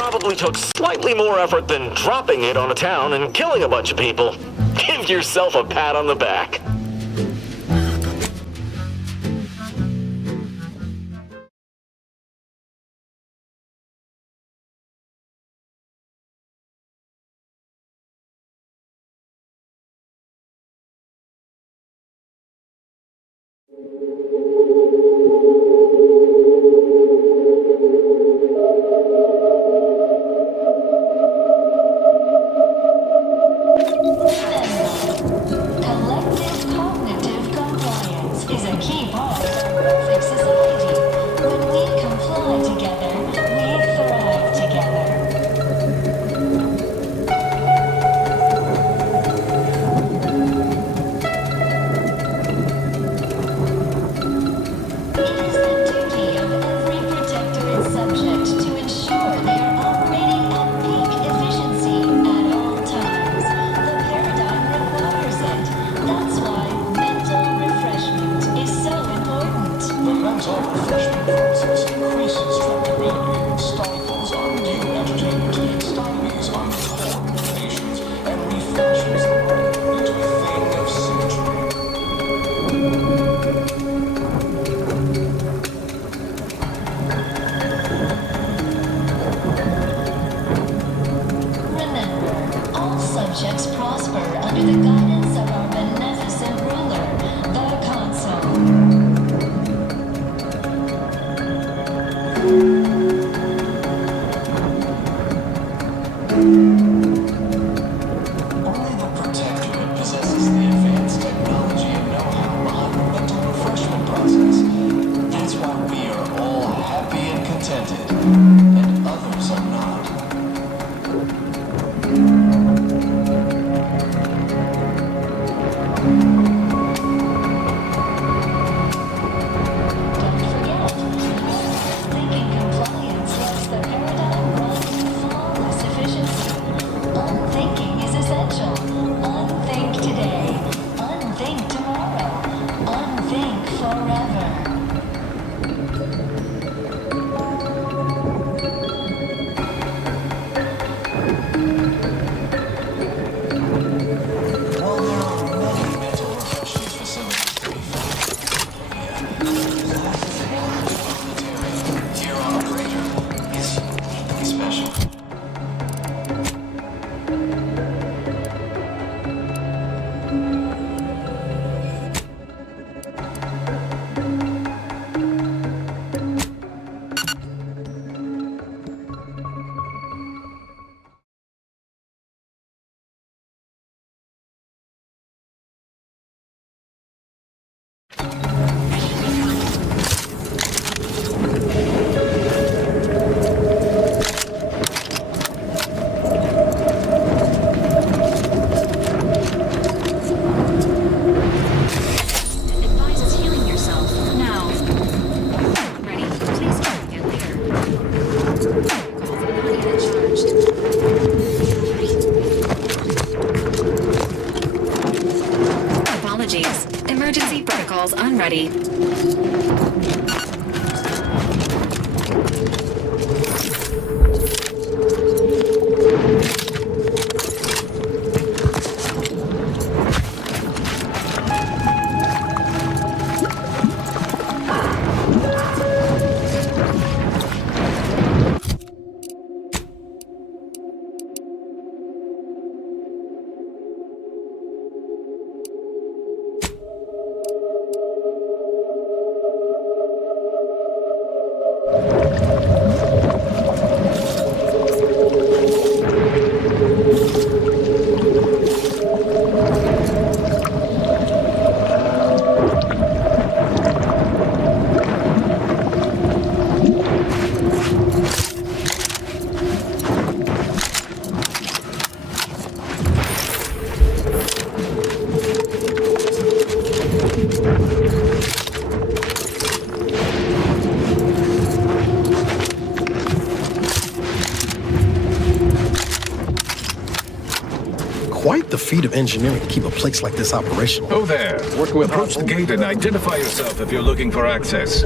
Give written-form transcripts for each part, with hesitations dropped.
probably took slightly more effort than dropping it on a town and killing a bunch of people. Give yourself a pat on the back. Emergency protocols unready. Quite the feat of engineering to keep a place like this operational. Oh there. Approach the gate and identify yourself if you're looking for access.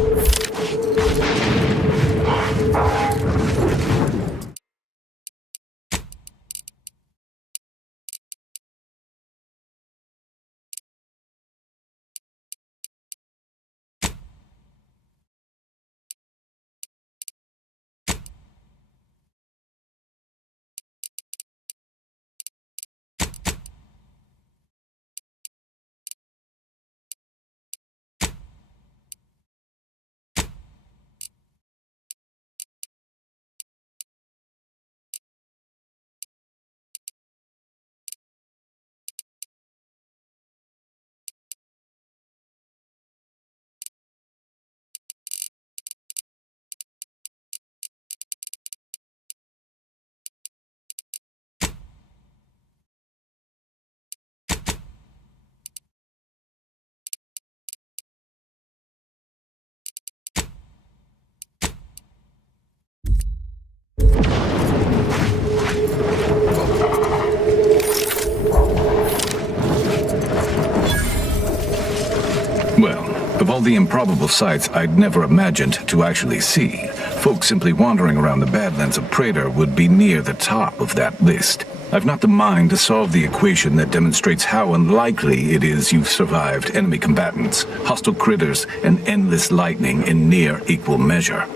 Of all the improbable sights I'd never imagined to actually see, folks simply wandering around the Badlands of Prater would be near the top of that list. I've not the mind to solve the equation that demonstrates how unlikely it is you've survived enemy combatants, hostile critters, and endless lightning in near equal measure.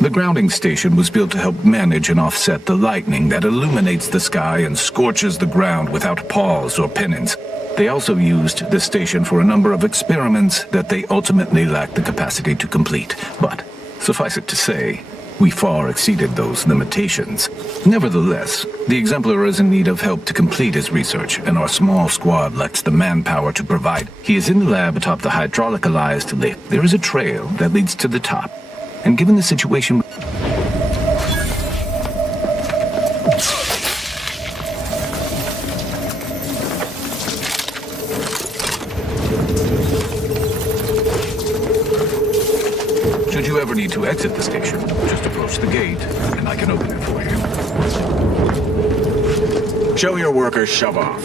The grounding station was built to help manage and offset the lightning that illuminates the sky and scorches the ground without pause or penance. They also used the station for a number of experiments that they ultimately lacked the capacity to complete. But, suffice it to say, we far exceeded those limitations. Nevertheless, the Exemplar is in need of help to complete his research, and our small squad lacks the manpower to provide. He is in the lab atop the hydraulicalized lift. There is a trail that leads to the top. And given the situation... Should you ever need to exit the station, just approach the gate, and I can open it for you. Show your workers shove off.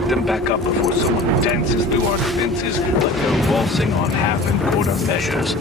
get them back up before someone dances through our defenses like they're waltzing on half and quarter measures.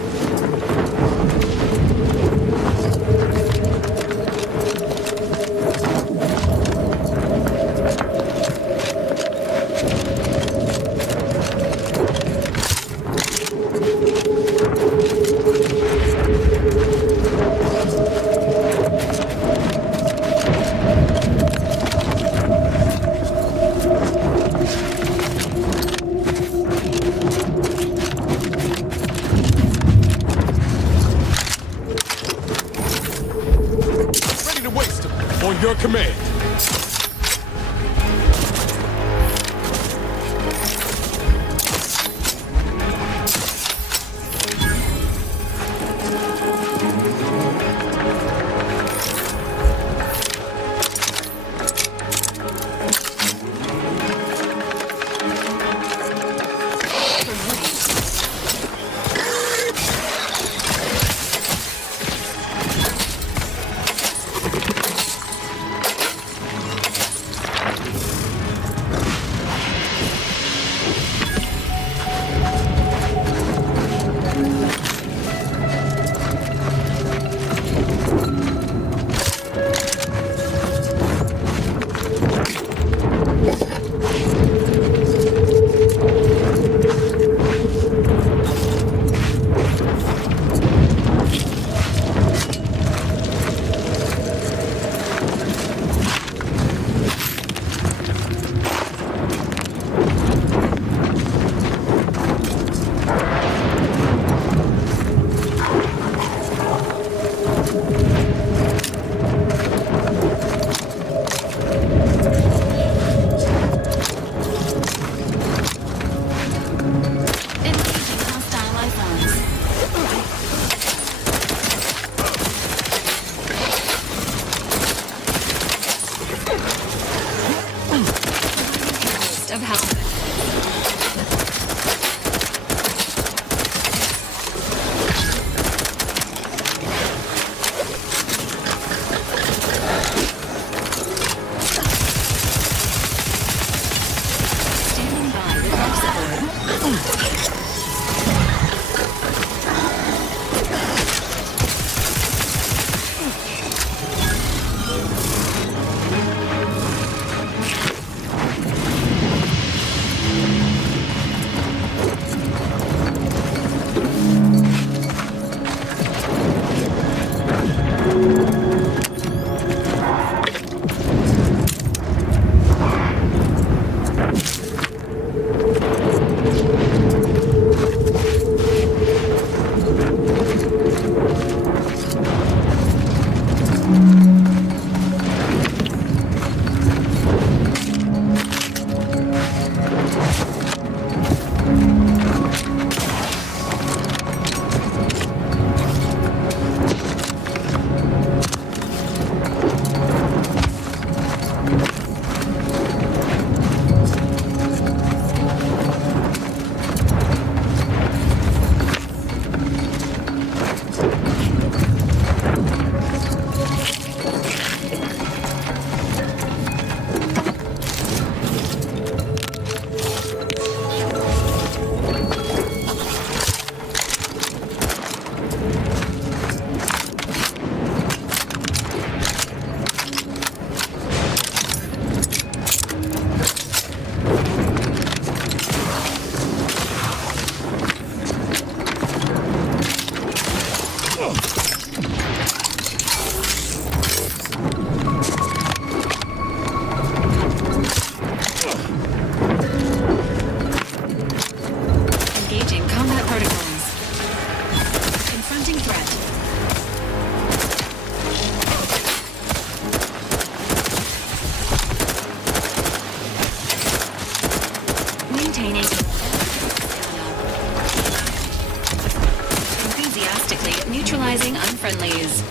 On your command. Neutralizing unfriendlies.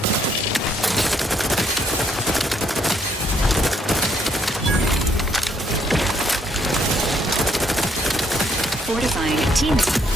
Fortifying team.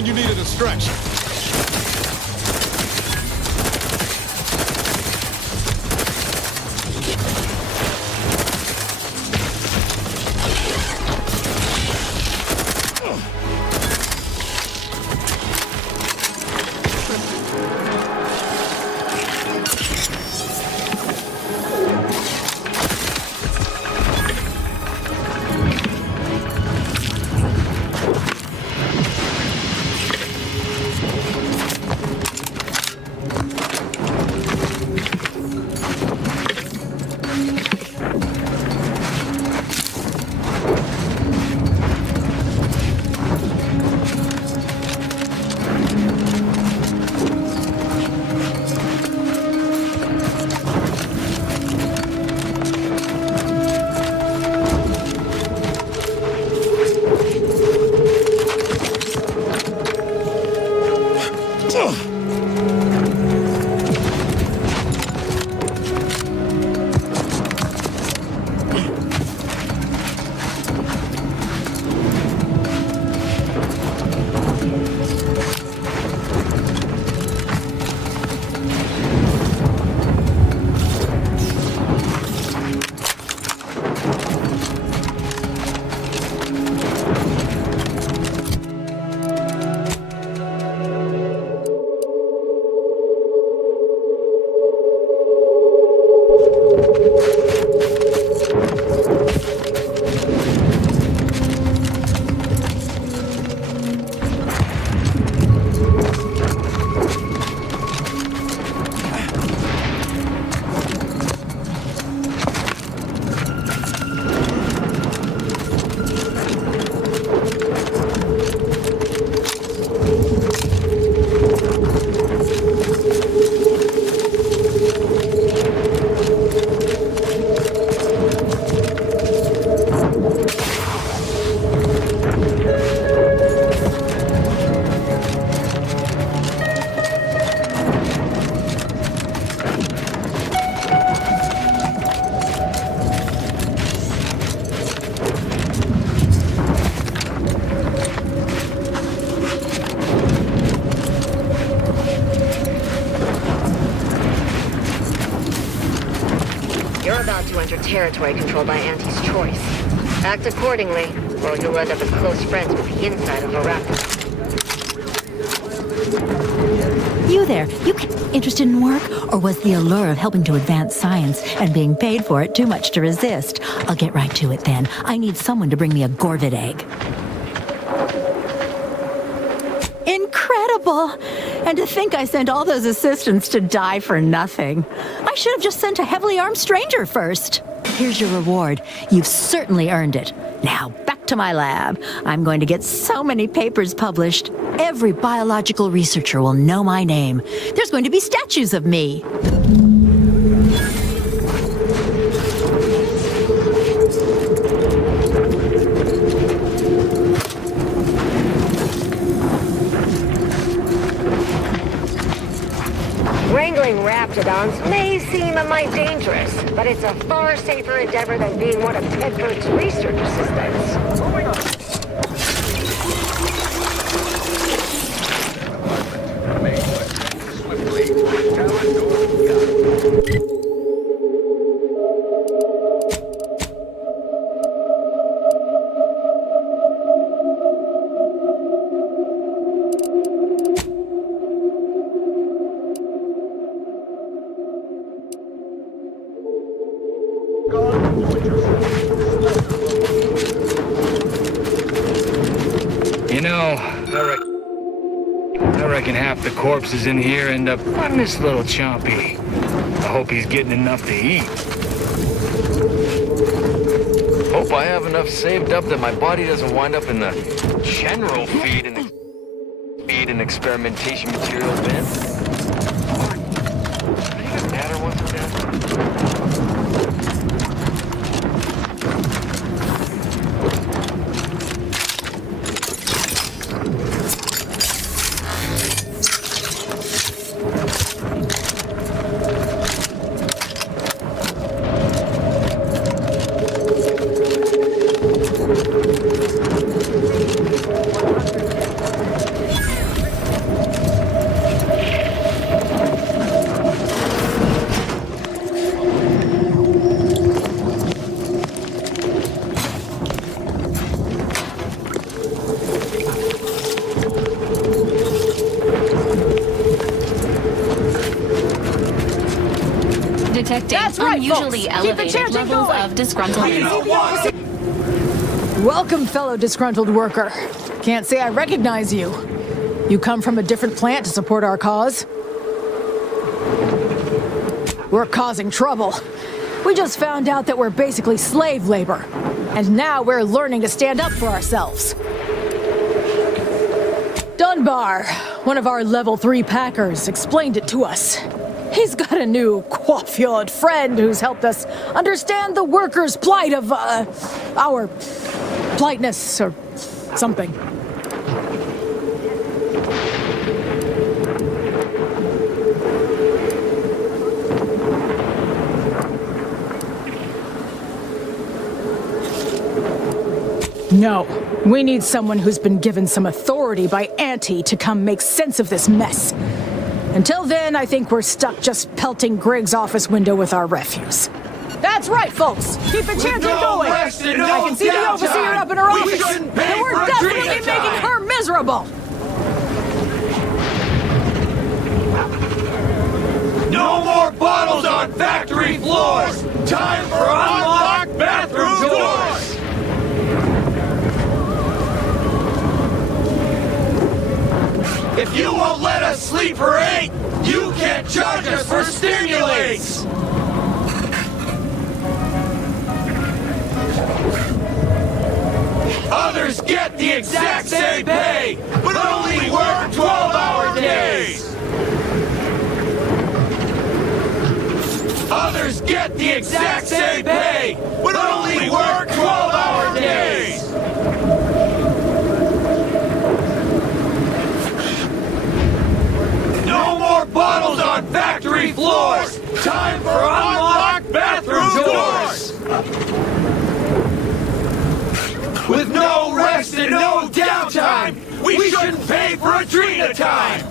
when you need a distraction. Territory controlled by Auntie's choice. Act accordingly, or you'll end up as close friends with the inside of a raptor. You there, interested in work? Or was the allure of helping to advance science and being paid for it too much to resist? I'll get right to it then. I need someone to bring me a Gorvid egg. Incredible! And to think I sent all those assistants to die for nothing. I should have just sent a heavily armed stranger first. Here's your reward. You've certainly earned it. Now, back to my lab. I'm going to get so many papers published. Every biological researcher will know my name. There's going to be statues of me. Wrangling raptidons may seem a mite dangerous, but it's a far safer endeavor than being one of Tedford's research assistants. Moving on. You know, I reckon half the corpses in here end up on this little chompy. I hope he's getting enough to eat. Hope I have enough saved up that my body doesn't wind up in the general feed and experimentation material bin. Are you gonna matter once I'm done? usually elevated levels of disgruntlement. Welcome, fellow disgruntled worker. Can't say I recognize you. You come from a different plant to support our cause? We're causing trouble. We just found out that we're basically slave labor. And now we're learning to stand up for ourselves. Dunbar, one of our level 3 packers, explained it to us. He's got a new coiffeured friend who's helped us understand the workers' plight of, our politeness or something. No, we need someone who's been given some authority by Auntie to come make sense of this mess. Until then, I think we're stuck just pelting Grig's office window with our refuse. That's right, folks! Keep the chanting going! I can see the overseer up in her office, and we're definitely making her miserable! No more bottles on factory floors! Time for unlocked bathroom doors! If you won't let us sleep for 8, you can't charge us for stimulates! Others get the exact same pay, but only work 12-hour days! Others get the exact same pay, but only work 12-hour days! No more bottles on factory floors! Time for unlocked bathroom doors! With no rest and no downtime, we shouldn't pay for Adrena time!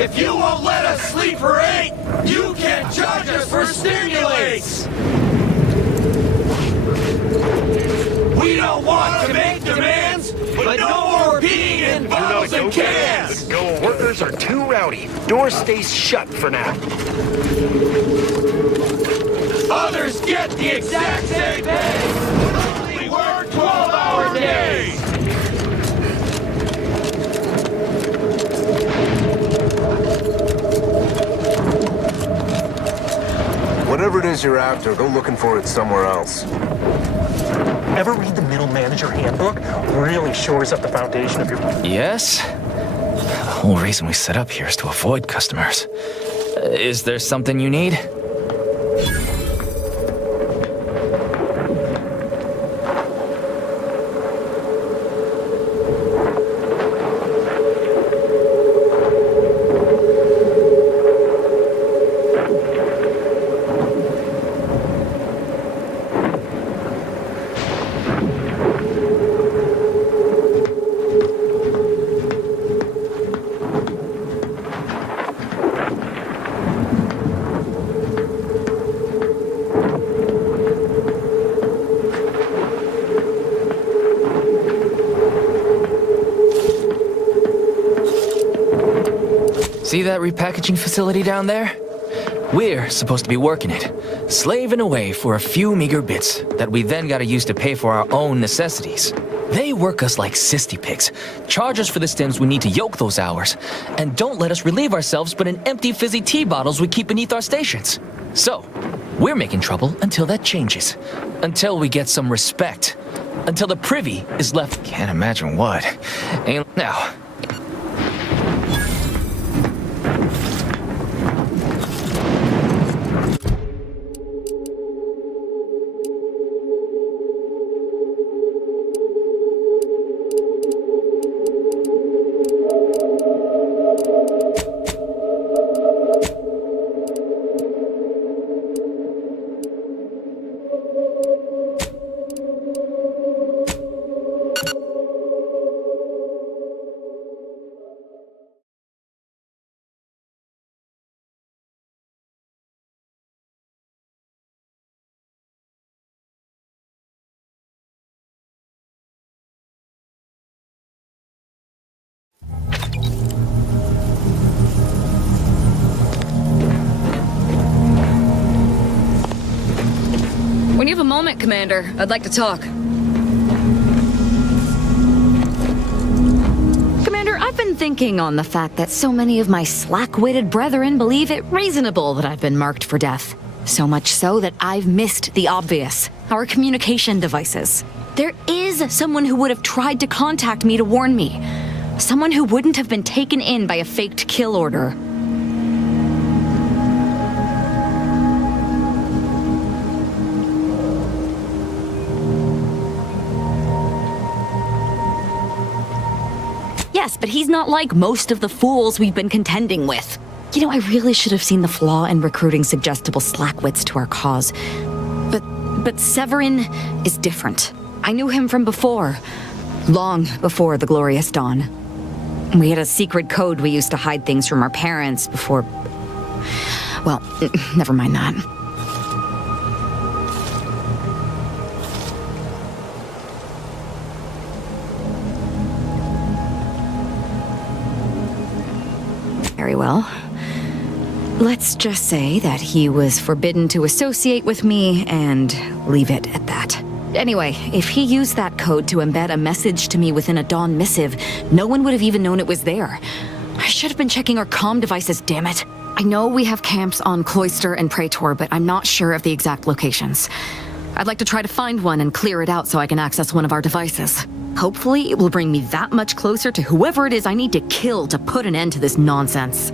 If you won't let us sleep for 8, you can't charge us for stimulates! We don't want to make demands, but no more peeing in bottles and cans! The Go workers are too rowdy. Door stays shut for now. Others get the exact same pay, but only work 12-hour days! Whatever it is you're after, go looking for it somewhere else. Ever read the Middle Manager Handbook? Really shores up the foundation of your... Yes? The whole reason we set up here is to avoid customers. Is there something you need? See that repackaging facility down there? We're supposed to be working it, slaving away for a few meager bits that we then gotta use to pay for our own necessities. They work us like cysty pigs, charge us for the stems we need to yoke those hours, and don't let us relieve ourselves but in empty fizzy tea bottles we keep beneath our stations. So, we're making trouble until that changes. Until we get some respect. Until the privy is left... Can't imagine what. Ain't now. When you have a moment, Commander, I'd like to talk. Commander, I've been thinking on the fact that so many of my slack-witted brethren believe it reasonable that I've been marked for death. So much so that I've missed the obvious, our communication devices. There is someone who would have tried to contact me to warn me. Someone who wouldn't have been taken in by a faked kill order. Yes, but he's not like most of the fools we've been contending with. You know, I really should have seen the flaw in recruiting suggestible slackwits to our cause. But Severin is different. I knew him from before. Long before the Glorious Dawn. We had a secret code we used to hide things from our parents before... Well, never mind that. Very well. Let's just say that he was forbidden to associate with me and leave it at that. Anyway, if he used that code to embed a message to me within a Dawn missive, no one would have even known it was there. I should have been checking our comm devices, damn it. I know we have camps on Cloister and Praetor, but I'm not sure of the exact locations. I'd like to try to find one and clear it out so I can access one of our devices. Hopefully, it will bring me that much closer to whoever it is I need to kill to put an end to this nonsense.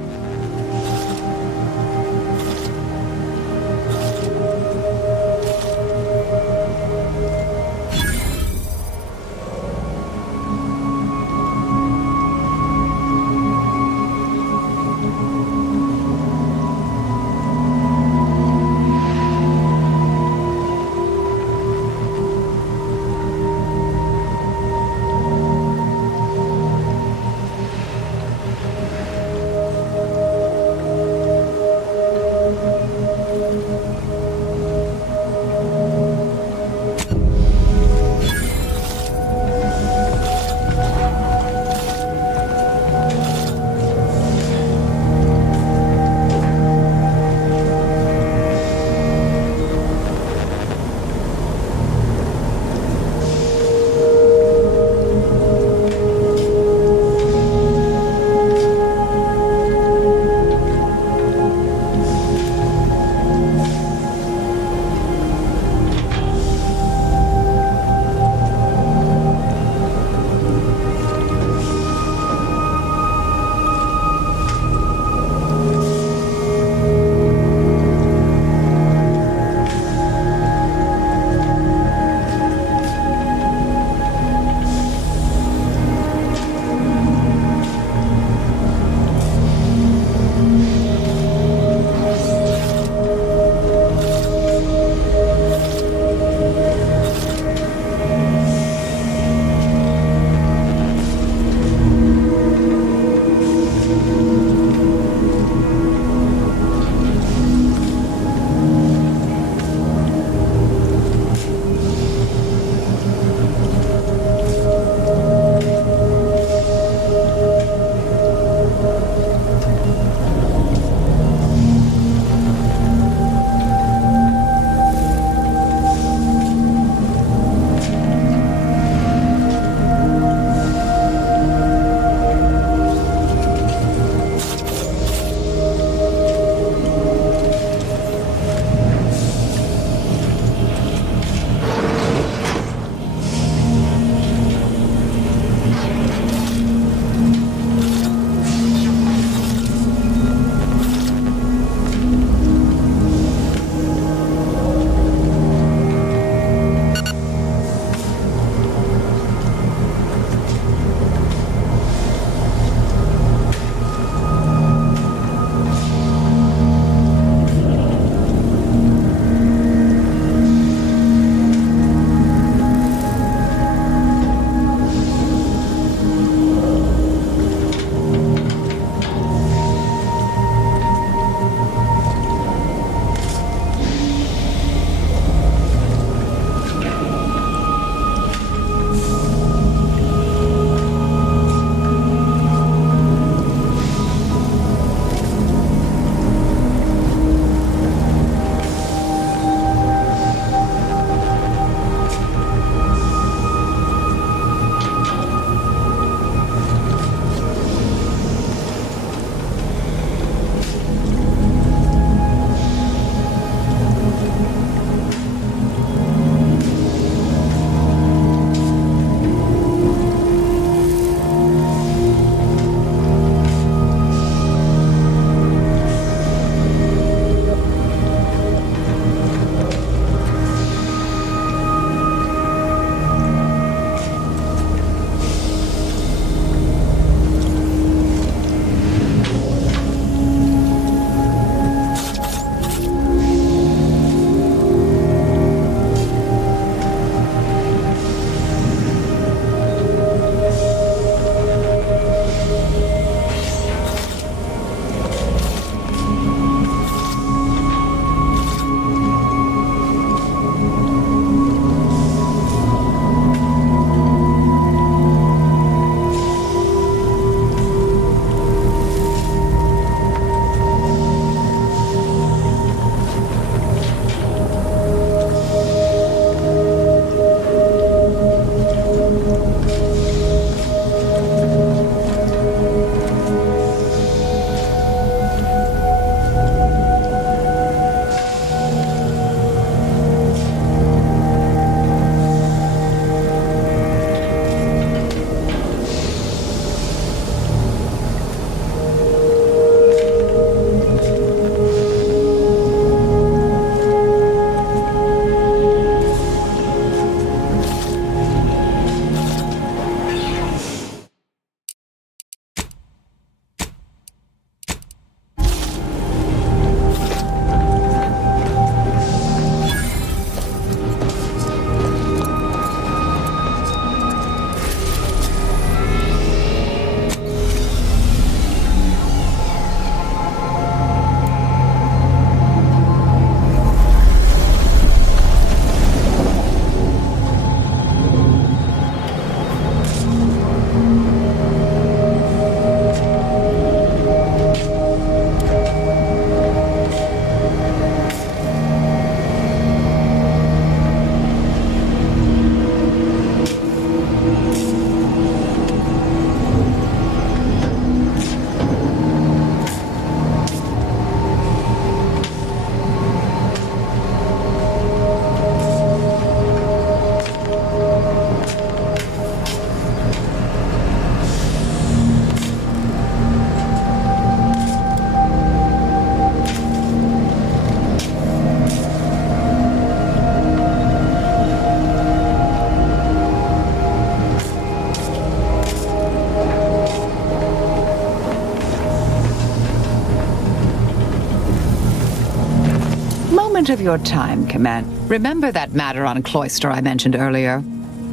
moment of your time, Command. Remember that matter on Cloister I mentioned earlier?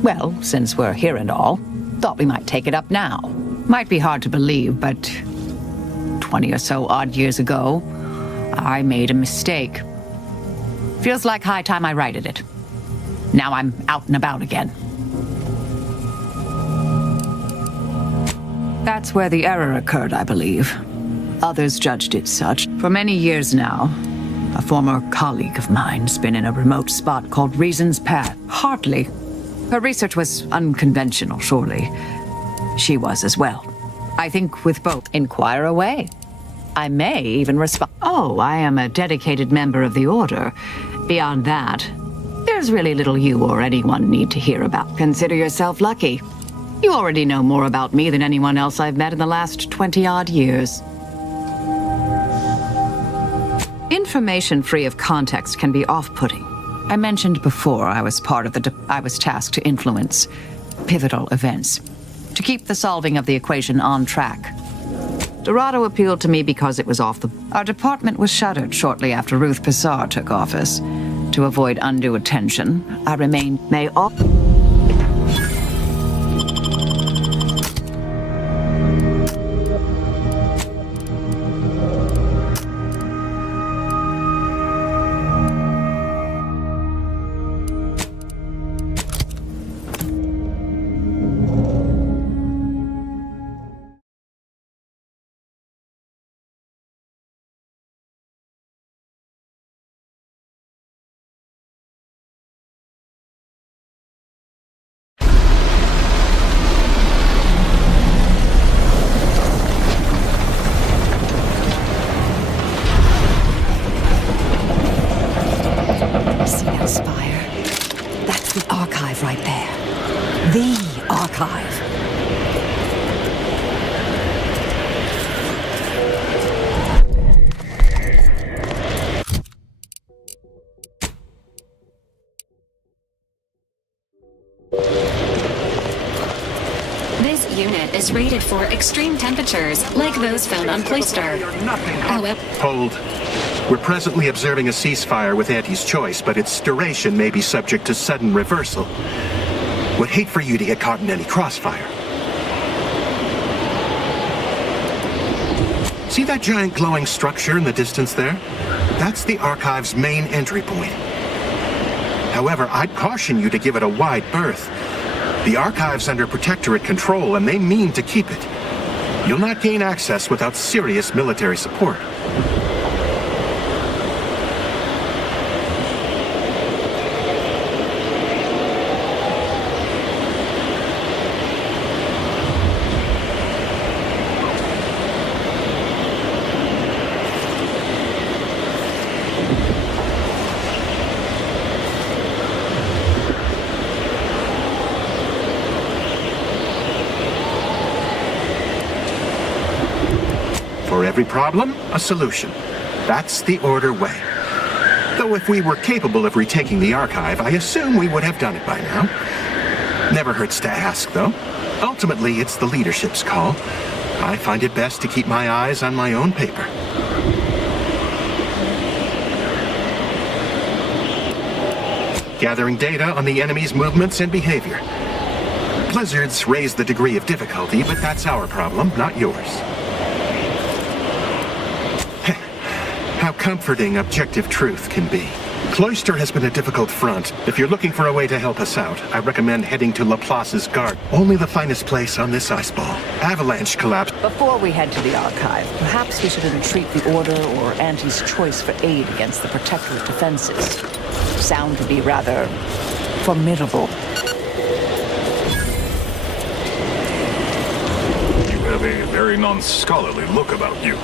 Well, since we're here and all, thought we might take it up now. Might be hard to believe, but 20 or so odd years ago, I made a mistake. Feels like high time I righted it. Now I'm out and about again. That's where the error occurred, I believe. Others judged it such. For many years now, a former colleague of mine's been in a remote spot called Reason's Path. Hardly. Her research was unconventional, surely. She was as well. I think with both, inquire away. I may even respond. Oh, I am a dedicated member of the Order. Beyond that, there's really little you or anyone need to hear about. Consider yourself lucky. You already know more about me than anyone else I've met in the last 20-odd years. Information free of context can be off-putting. I mentioned before I was part of I was tasked to influence pivotal events, to keep the solving of the equation on track. Dorado appealed to me because it was Our department was shuttered shortly after Ruth Pissar took office. To avoid undue attention, I remained See that spire? That's the archive right there. The archive. This unit is rated for extreme temperatures, like those found on Cloister. However... Hold. We're presently observing a ceasefire with Auntie's choice, but its duration may be subject to sudden reversal. Would hate for you to get caught in any crossfire. See that giant glowing structure in the distance there? That's the archive's main entry point. However, I'd caution you to give it a wide berth. The archive's under protectorate control, and they mean to keep it. You'll not gain access without serious military support. For every problem, a solution. That's the Order way. Though if we were capable of retaking the archive, I assume we would have done it by now. Never hurts to ask, though. Ultimately, it's the leadership's call. I find it best to keep my eyes on my own paper. Gathering data on the enemy's movements and behavior. Blizzards raise the degree of difficulty, but that's our problem, not yours. How comforting objective truth can be. Cloister has been a difficult front. If you're looking for a way to help us out, I recommend heading to Laplace's Guard. Only the finest place on this ice ball. Avalanche collapse. Before we head to the archive, perhaps we should entreat the Order or Auntie's choice for aid against the Protectorate defenses. Sound to be rather formidable. You have a very non-scholarly look about you.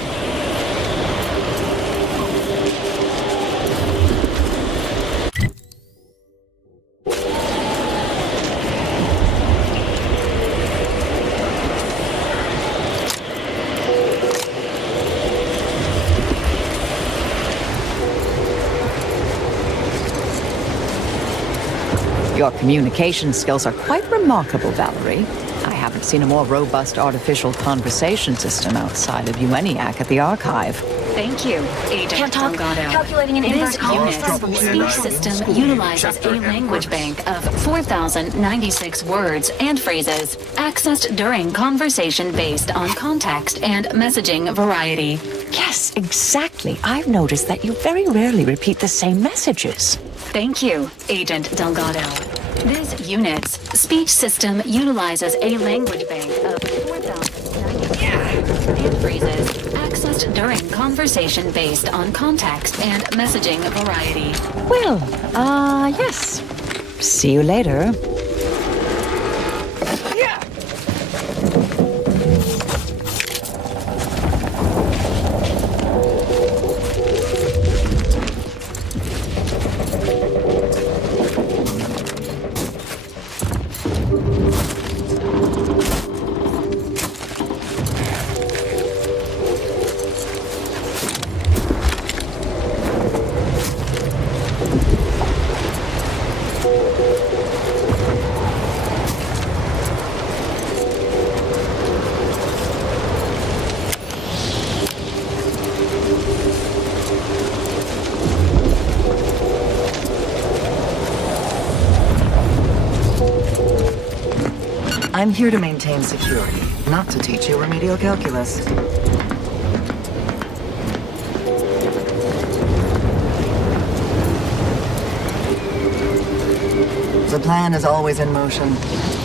Your communication skills are quite remarkable, Valerie. I haven't seen a more robust artificial conversation system outside of ENIAC at the archive. Thank you, Agent Can't talk. Delgado. Calculating an inverse This column. unit's speech system utilizes a language bank of 4,096 words and phrases accessed during conversation based on context and messaging variety. Yes, exactly. I've noticed that you very rarely repeat the same messages. Thank you, Agent Delgado. This unit's speech system utilizes a language bank of 4,096 and phrases accessed during conversation based on context and messaging variety. Well, yes. See you later. I'm here to maintain security, not to teach you remedial calculus. The plan is always in motion,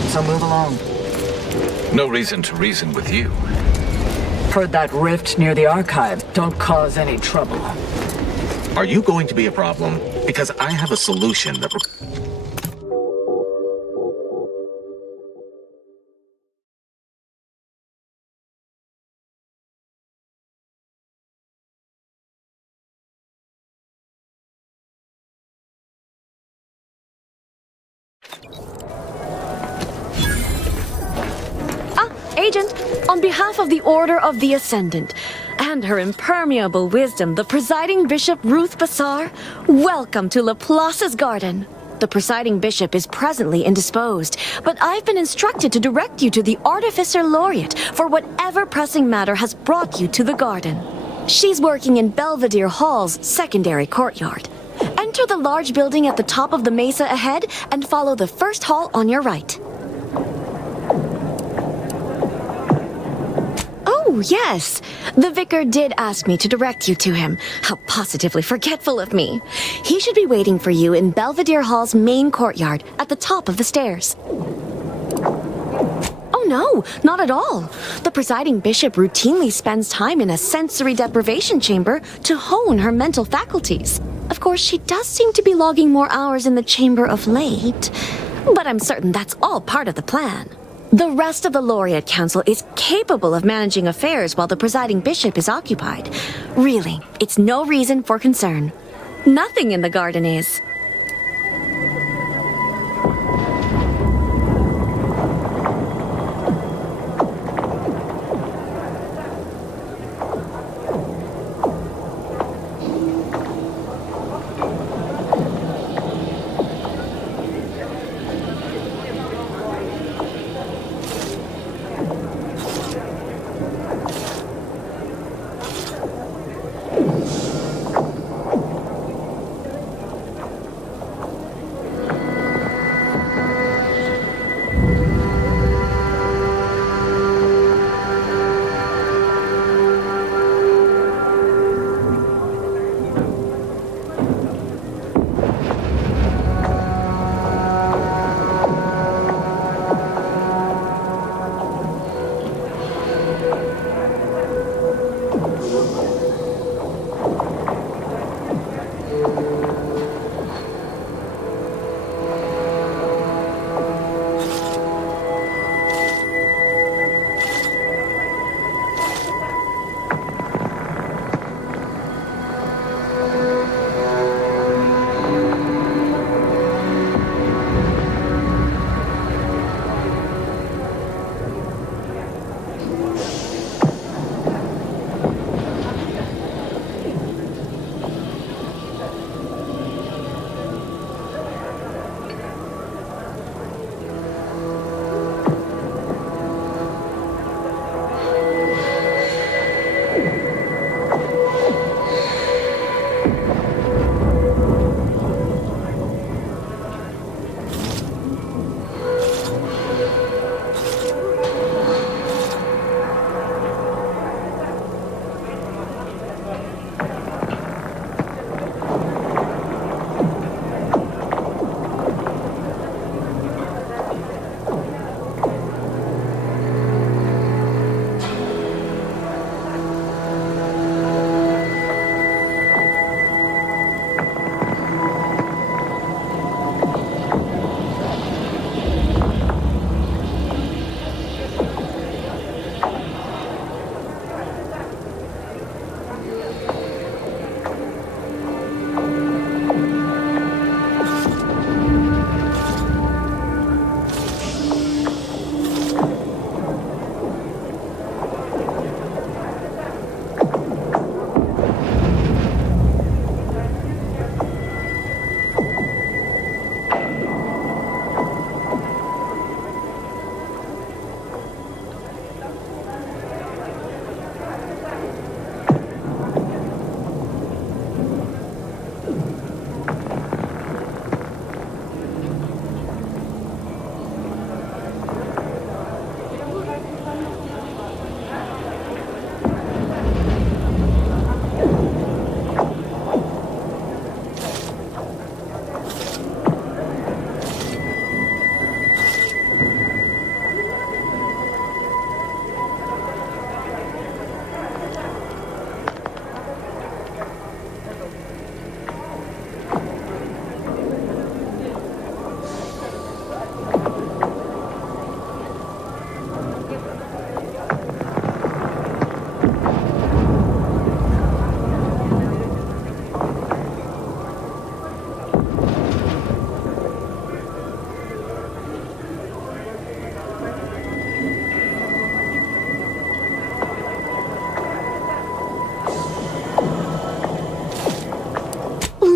so move along. No reason to reason with you. Heard that rift near the archive. Don't cause any trouble. Are you going to be a problem? Because I have a solution that... Agent, on behalf of the Order of the Ascendant and her impermeable wisdom, the presiding bishop Ruth Besar, welcome to Laplace's garden. The presiding bishop is presently indisposed, but I've been instructed to direct you to the Artificer Laureate for whatever pressing matter has brought you to the garden. She's working in Belvedere Hall's secondary courtyard. Enter the large building at the top of the mesa ahead and follow the first hall on your right. Oh, yes. The vicar did ask me to direct you to him. How positively forgetful of me. He should be waiting for you in Belvedere Hall's main courtyard at the top of the stairs. Oh, no, not at all. The presiding bishop routinely spends time in a sensory deprivation chamber to hone her mental faculties. Of course, she does seem to be logging more hours in the chamber of late, but I'm certain that's all part of the plan. The rest of the Laureate Council is capable of managing affairs while the presiding bishop is occupied. Really, it's no reason for concern. Nothing in the garden is.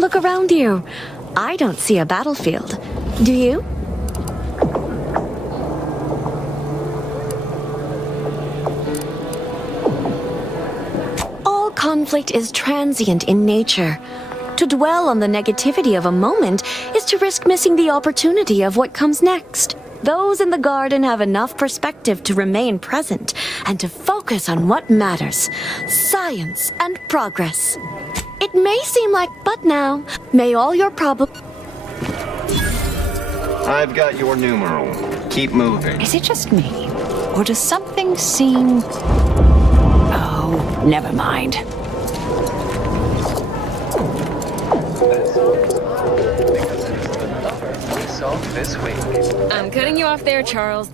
look around you. I don't see a battlefield. Do you? All conflict is transient in nature. To dwell on the negativity of a moment is to risk missing the opportunity of what comes next. Those in the garden have enough perspective to remain present and to focus on what matters, science and progress. It may seem like, but now, may all your problems... I've got your numeral. Keep moving. Is it just me? Or does something seem... Oh, never mind. I'm cutting you off there, Charles.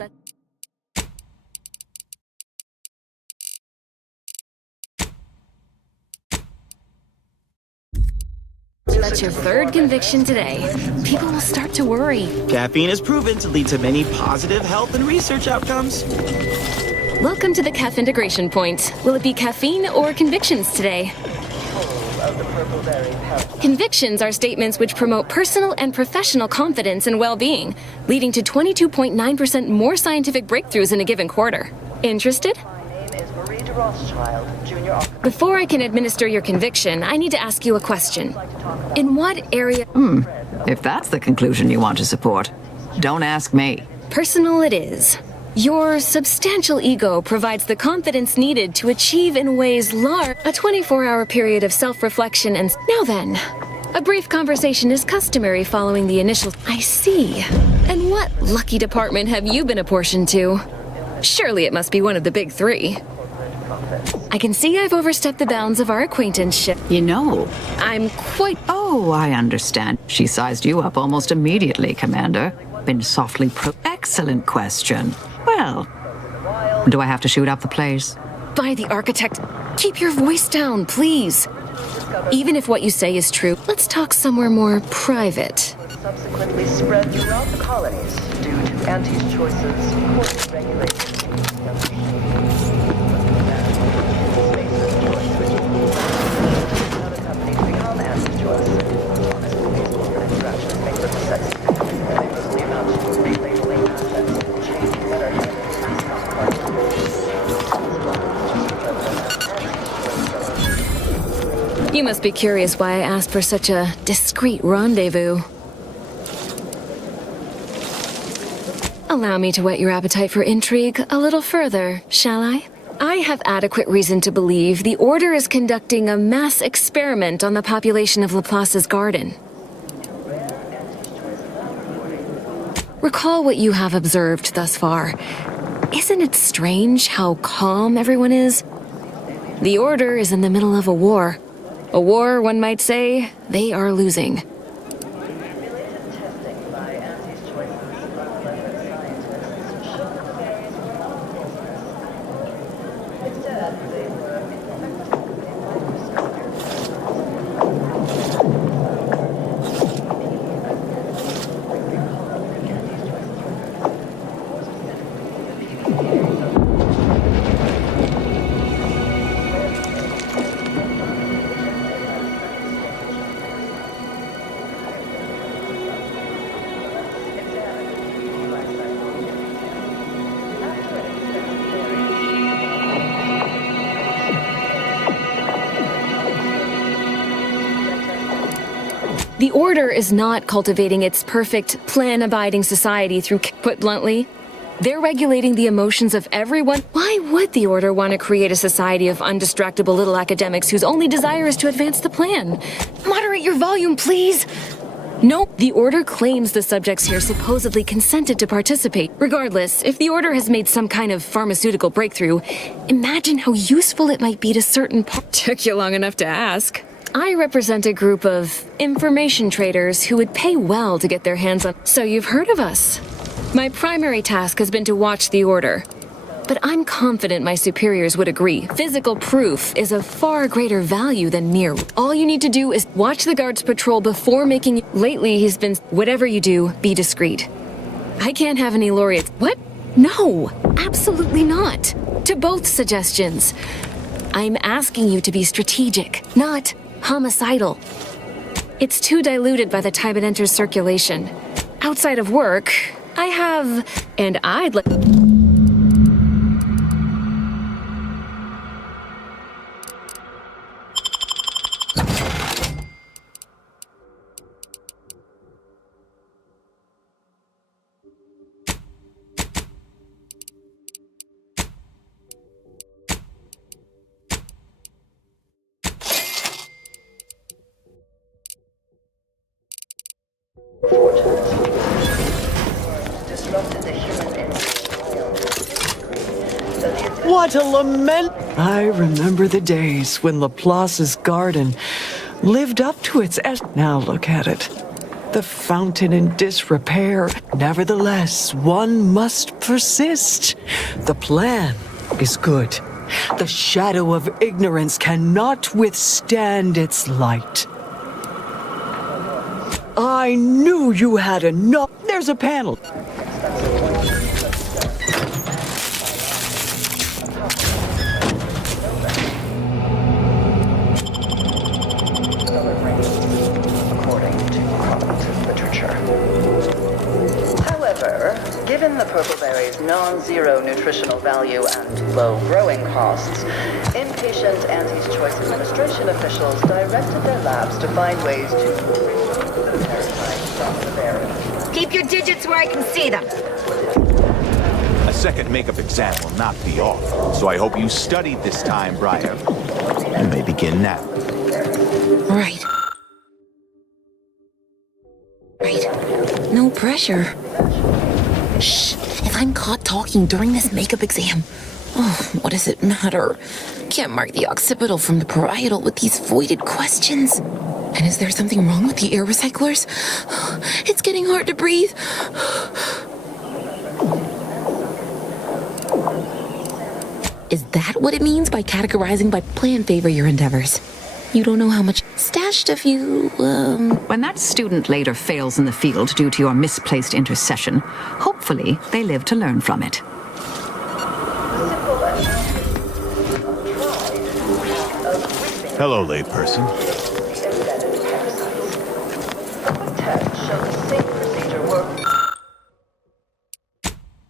That's your third conviction today. People will start to worry. Caffeine is proven to lead to many positive health and research outcomes. Welcome to the CAF integration point. Will it be caffeine or convictions today? Convictions are statements which promote personal and professional confidence and well-being, leading to 22.9% more scientific breakthroughs in a given quarter. Interested? Before I can administer your conviction, I need to ask you a question. In what area... If that's the conclusion you want to support, don't ask me. Personal it is. Your substantial ego provides the confidence needed to achieve in ways large a 24-hour period of self-reflection and... Now then, a brief conversation is customary following the initial... I see. And what lucky department have you been apportioned to? Surely it must be one of the big three. I can see I've overstepped the bounds of our acquaintanceship. You know, I'm quite... Oh, I understand. She sized you up almost immediately, Commander. Been softly Excellent question. Well, do I have to shoot up the place? By the architect, keep your voice down, please. Even if what you say is true, let's talk somewhere more private. Subsequently spread throughout the colonies due to Auntie's choices, court regulations. You must be curious why I asked for such a discreet rendezvous. Allow me to whet your appetite for intrigue a little further, shall I? I have adequate reason to believe the Order is conducting a mass experiment on the population of Laplace's garden. Recall what you have observed thus far. Isn't it strange how calm everyone is? The Order is in the middle of a war. A war, one might say, they are losing. The Order is not cultivating its perfect, plan-abiding society through, put bluntly, they're regulating the emotions of everyone. Why would the Order want to create a society of undistractable little academics whose only desire is to advance the plan? Moderate your volume, please! No, the Order claims the subjects here supposedly consented to participate. Regardless, if the Order has made some kind of pharmaceutical breakthrough, imagine how useful it might be to certain Took you long enough to ask. I represent a group of information traders who would pay well to get their hands on... So you've heard of us. My primary task has been to watch the Order. But I'm confident my superiors would agree. Physical proof is of far greater value than mere... All you need to do is watch the guards patrol before making... Lately, he's been... Whatever you do, be discreet. I can't have any laureates. What? No, absolutely not. To both suggestions. I'm asking you to be strategic, not... homicidal. It's too diluted by the time it enters circulation. Outside of work, I have... and I'd like... What a lament! I remember the days when Laplace's garden lived up to its Now look at it. The fountain in disrepair. Nevertheless, one must persist. The plan is good. The shadow of ignorance cannot withstand its light. I knew you had enough. There's a panel. Given the purple berry's non-zero nutritional value and low growing costs, impatient Auntie's Choice administration officials directed their labs to find ways to remove the parasite from the berry. Keep your digits where I can see them. A second makeup exam will not be off, so I hope you studied this time, Briar. You may begin now. Right. No pressure. Shh! If I'm caught talking during this makeup exam, what does it matter? Can't mark the occipital from the parietal with these voided questions. And is there something wrong with the air recyclers? It's getting hard to breathe. Is that what it means by categorizing by plan favor your endeavors? You don't know how much stashed of you, When that student later fails in the field due to your misplaced intercession, hopefully they live to learn from it. Hello, layperson. Show the same procedure work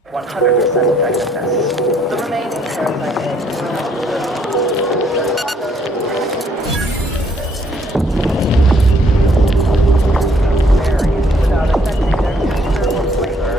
100% effectiveness. The remaining parasite eggs will not without affecting their texture or flavor.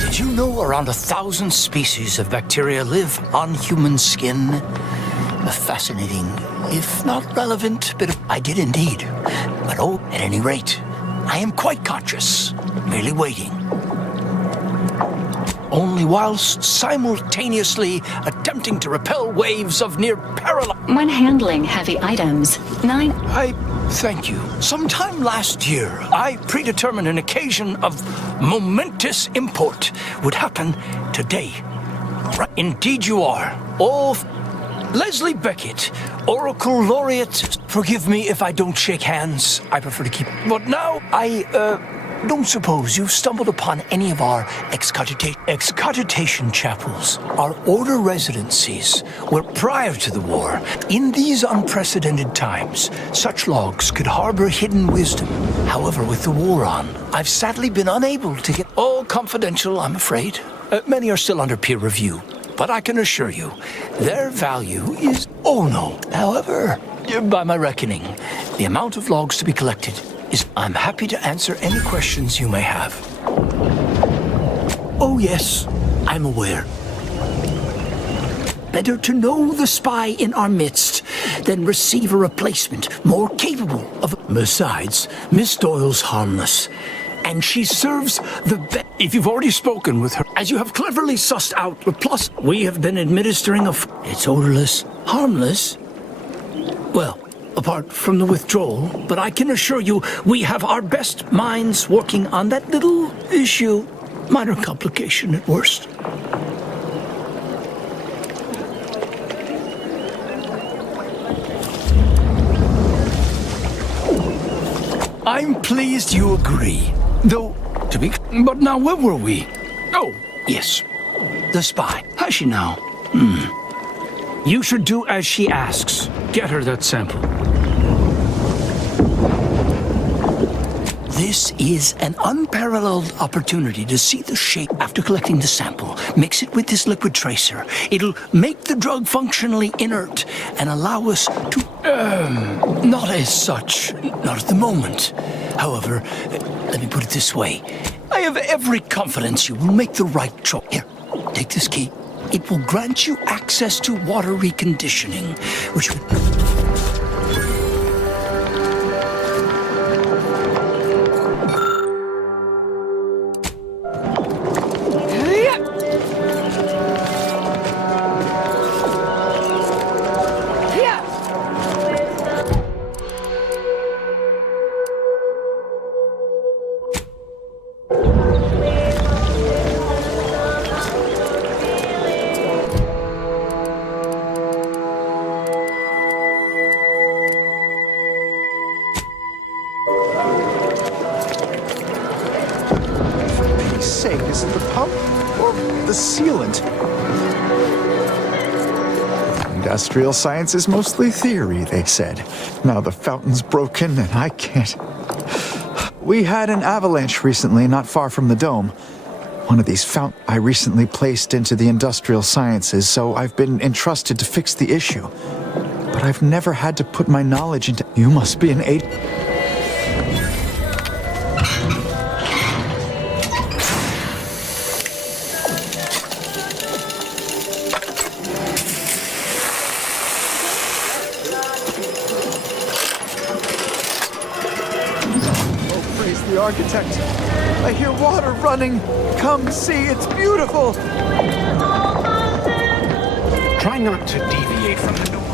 Did you know around 1,000 species of bacteria live on human skin? A fascinating, if not relevant, bit of... I did indeed. But at any rate, I am quite conscious, merely waiting. Only whilst simultaneously attempting to repel waves of near paralysis. When handling heavy items, Thank you. Sometime last year, I predetermined an occasion of momentous import would happen today. Indeed you are. Leslie Beckett, Oracle Laureate. Forgive me if I don't shake hands. I prefer to keep... But now, don't suppose you've stumbled upon any of our excogitation chapels, our order residencies, where prior to the war, in these unprecedented times, such logs could harbor hidden wisdom. However, with the war on, I've sadly been unable to get all confidential, I'm afraid. Many are still under peer review, but I can assure you, their value is... Oh no. However, by my reckoning, the amount of logs to be collected I'm happy to answer any questions you may have. Oh yes, I'm aware. Better to know the spy in our midst than receive a replacement more capable of... Besides, Miss Doyle's harmless, and she serves the best. If you've already spoken with her, as you have cleverly sussed out, plus we have been administering It's odorless, harmless. Well, apart from the withdrawal, but I can assure you we have our best minds working on that little issue. Minor complication at worst. I'm pleased you agree. Though, but now where were we? Oh, yes. The spy. Has she now? You should do as she asks. Get her that sample. This is an unparalleled opportunity to see the shape after collecting the sample. Mix it with this liquid tracer. It'll make the drug functionally inert and allow us to... not as such. Not at the moment. However, let me put it this way. I have every confidence you will make the right choice. Here, take this key. It will grant you access to water reconditioning, which would... Is it the pump or the sealant? Industrial science is mostly theory, they said. Now the fountain's broken and I can't... We had an avalanche recently not far from the dome. One of these fountains I recently placed into the industrial sciences, so I've been entrusted to fix the issue. But I've never had to put my knowledge into... You must be an architect. I hear water running. Come see, it's beautiful. Try not to deviate from the norm.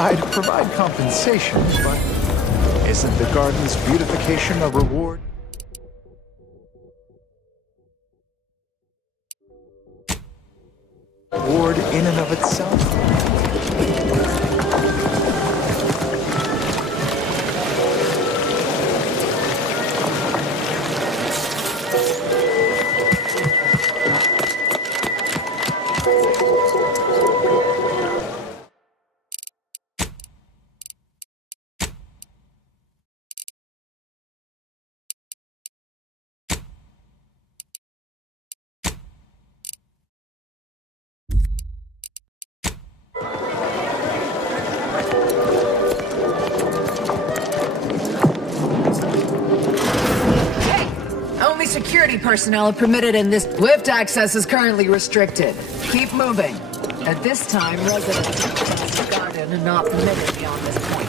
I'd provide compensation, but isn't the garden's beautification a reward? Reward in and of itself? Security personnel are permitted in this. Lift access is currently restricted. Keep moving. At this time, residents of the garden are not permitted beyond this point.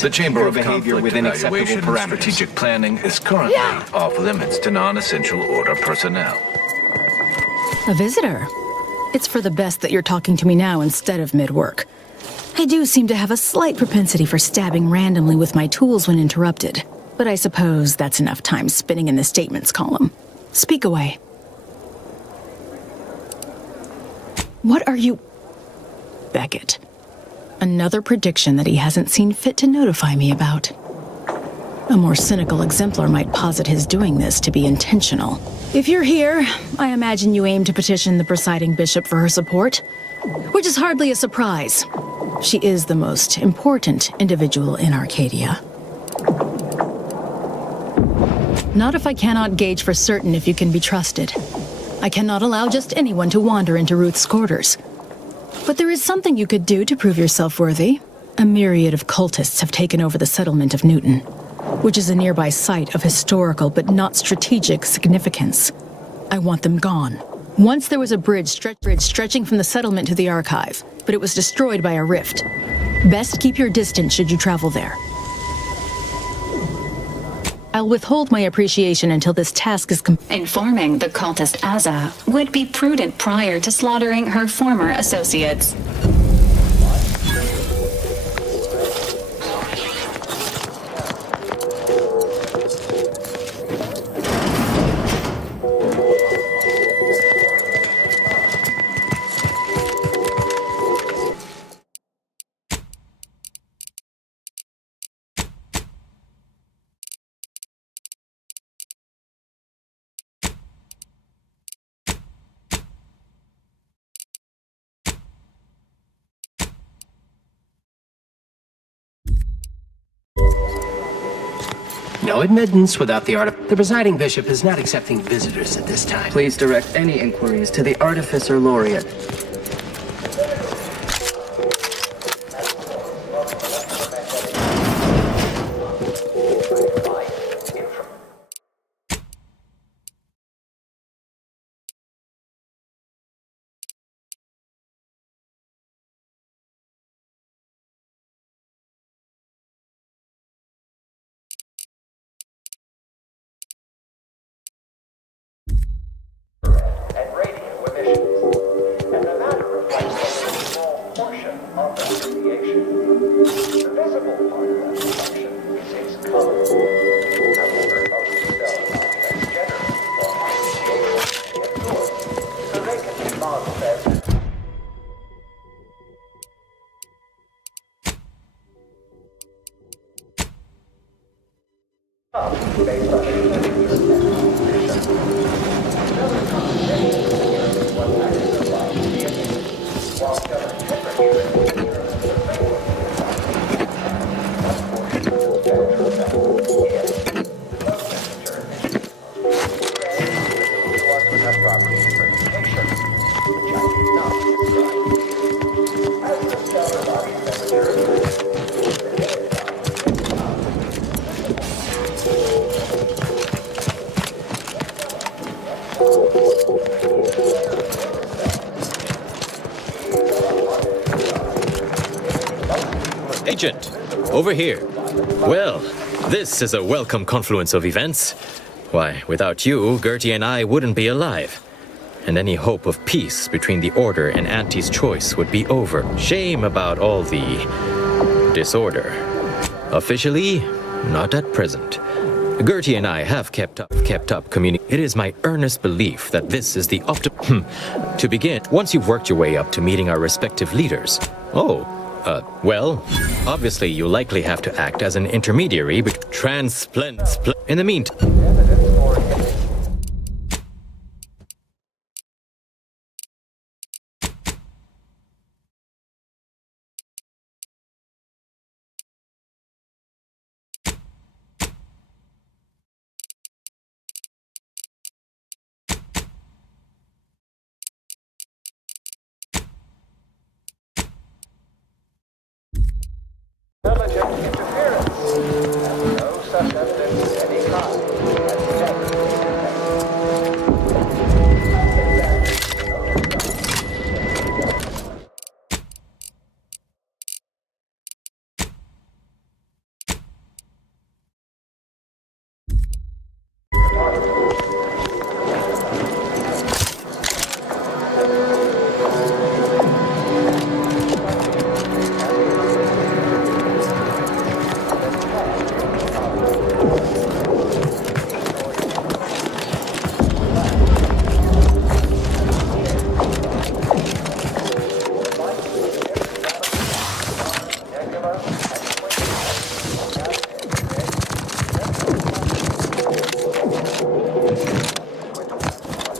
The Chamber of behavior Conflict within acceptable Evaluation for parameters. Strategic Planning is currently off limits to non-essential order personnel. A visitor? It's for the best that you're talking to me now instead of mid-work. I do seem to have a slight propensity for stabbing randomly with my tools when interrupted, but I suppose that's enough time spinning in the statements column. Speak away. What are you... Beckett. Another prediction that he hasn't seen fit to notify me about. A more cynical exemplar might posit his doing this to be intentional. If you're here, I imagine you aim to petition the presiding bishop for her support, which is hardly a surprise. She is the most important individual in Arcadia. Not if I cannot gauge for certain if you can be trusted. I cannot allow just anyone to wander into Ruth's quarters. But there is something you could do to prove yourself worthy. A myriad of cultists have taken over the settlement of Newton, which is a nearby site of historical but not strategic significance. I want them gone. Once there was a bridge stretching from the settlement to the archive, but it was destroyed by a rift. Best keep your distance should you travel there. I'll withhold my appreciation until this task is complete. Informing the cultist Azza would be prudent prior to slaughtering her former associates. No admittance without the The presiding bishop is not accepting visitors at this time. Please direct any inquiries to the Artificer Laureate. Agent, over here. Well, this is a welcome confluence of events. Why, without you, Gertie and I wouldn't be alive. And any hope of peace between the Order and Auntie's choice would be over. Shame about all the disorder. Officially, not at present. Gertie and I have kept up communication. It is my earnest belief that this is the To begin, once you've worked your way up to meeting our respective leaders. Well, obviously you likely have to act as an intermediary between transplants. In the meantime...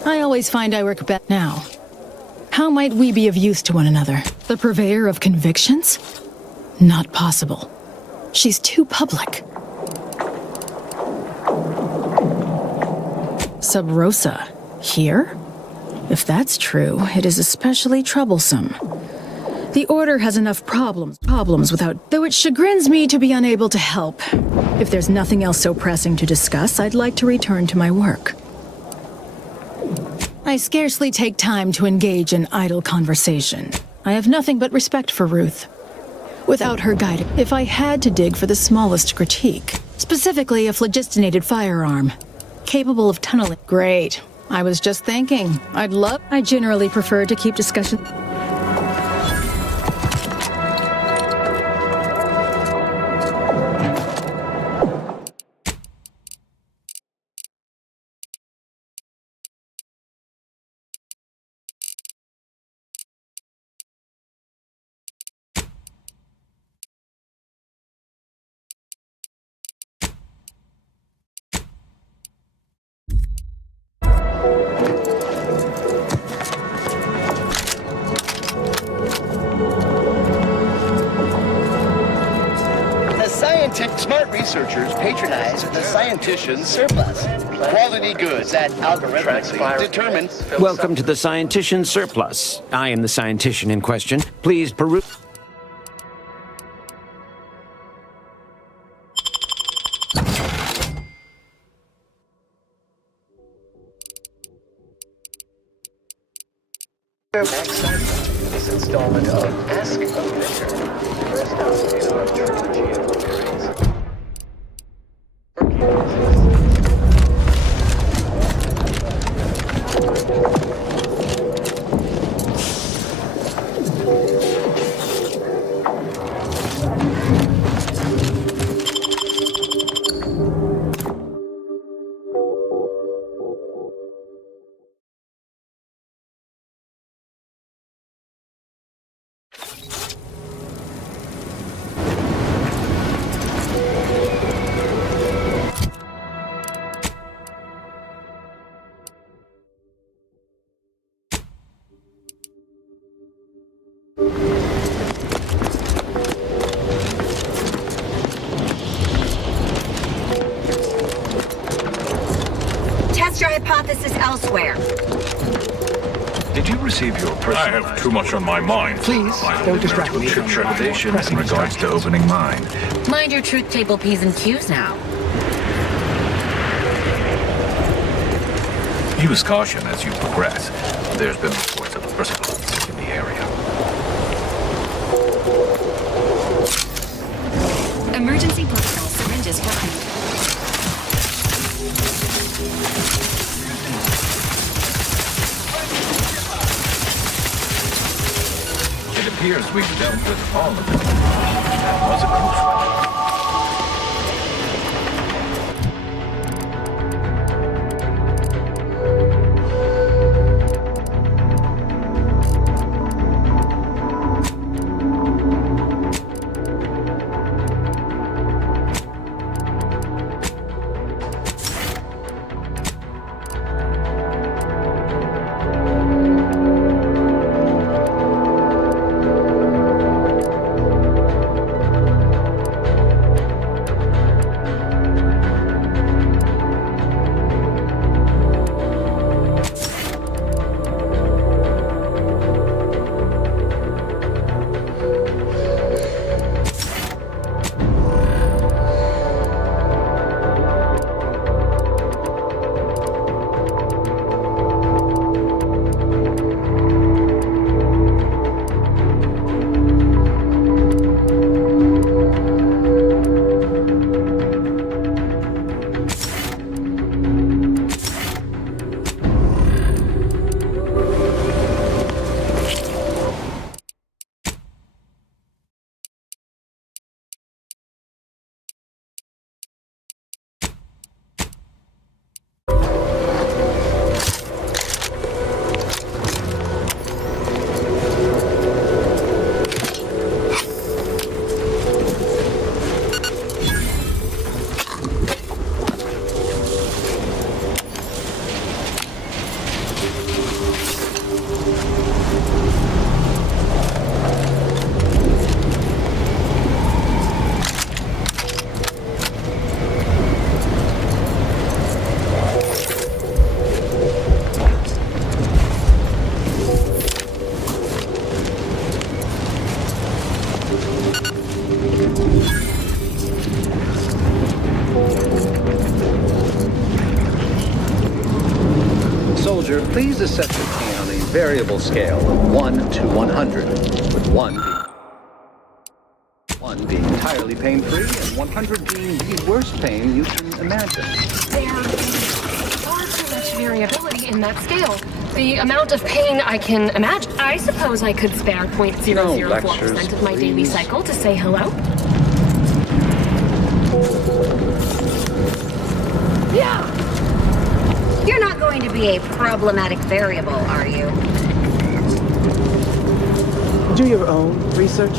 I always find I work better now. How might we be of use to one another? The purveyor of convictions? Not possible. She's too public. Sub Rosa, here? If that's true, it is especially troublesome. The Order has enough problems without... Though it chagrins me to be unable to help. If there's nothing else so pressing to discuss, I'd like to return to my work. I scarcely take time to engage in idle conversation. I have nothing but respect for Ruth. Without her guidance, if I had to dig for the smallest critique, specifically a phlogistinated firearm, capable of tunneling... Great. I was just thinking. I generally prefer to keep discussion... Smart researchers patronize the scientician's surplus. Quality goods at algorithmically determined. Welcome to the scientician's surplus. I am the scientician in question. Please peruse. This installment of Ask a Printer. First out in our trilogy of series. Test your hypothesis elsewhere. Did you receive your personal... I have too much on my mind. Please, don't distract me. Trepidation in regards to opening mine. Mind your truth table P's and Q's now. Use caution as you progress. There's been reports of a person in the area. Emergency protocol syringes working. It appears we've dealt with all of them. That was a close one. soldier, please assess your pain on a variable scale of 1 to 100, with 1 being entirely pain-free and 100 being the worst pain you can imagine. There's far too much variability in that scale. The amount of pain I can imagine. I suppose I could spare 0.004% of my daily cycle to say hello. Yeah! You're not going to be a problematic variable, are you? Do your own research.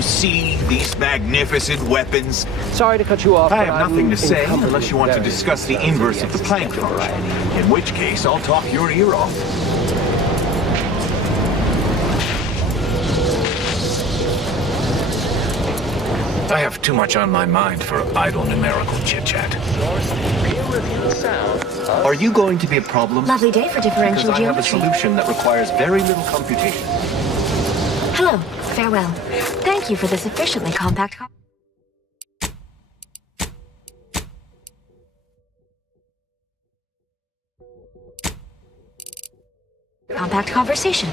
See these magnificent weapons? Sorry to cut you off. I have nothing to say unless you want to discuss the inverse of the Planck function, in which case I'll talk your ear off. I have too much on my mind for idle numerical chit-chat. Are you going to be a problem? Lovely day for differential Because I have a geometry. solution that requires very little computation. Hello. Farewell. Thank you for this efficiently compact conversation.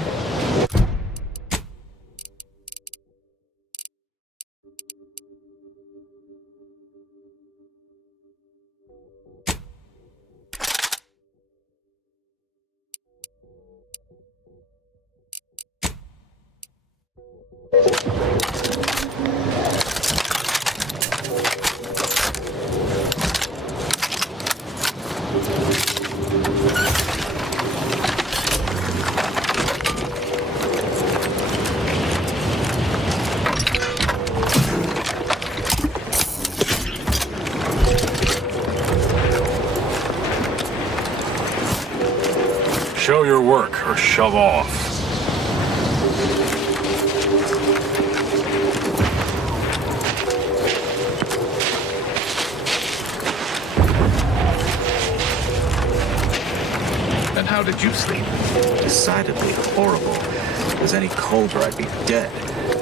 Show your work or shove off. And how did you sleep? Decidedly horrible. As any cobra, I'd be dead.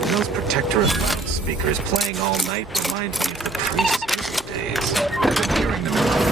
And those protectorate loudspeakers playing all night remind me of the priest's days. I've been hearing them in my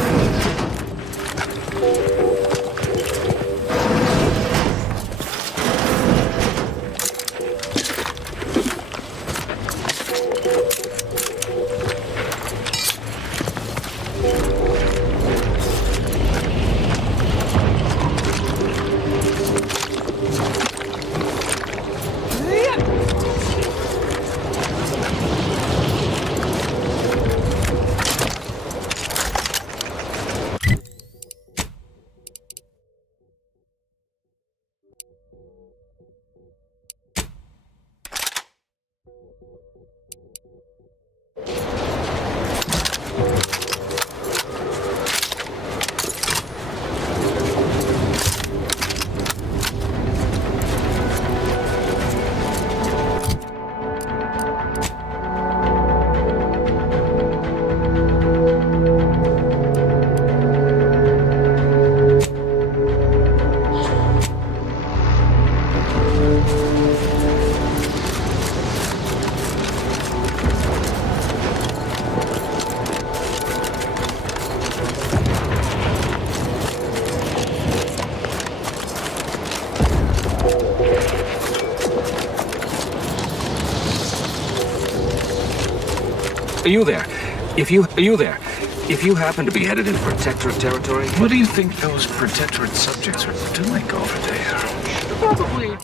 you there? If you happen to be headed into Protectorate territory, what do you think those Protectorate subjects are doing over there? Probably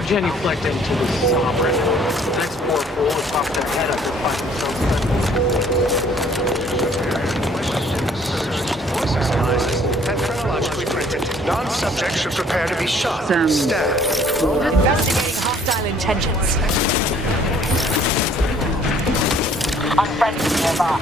genuflecting to the sovereign. The next poor fool will pop their head up and find themselves. And chronologically printed. Non-subjects should prepare to be shot. Stabbed. Investigating hostile intentions. Unfriendly nearby.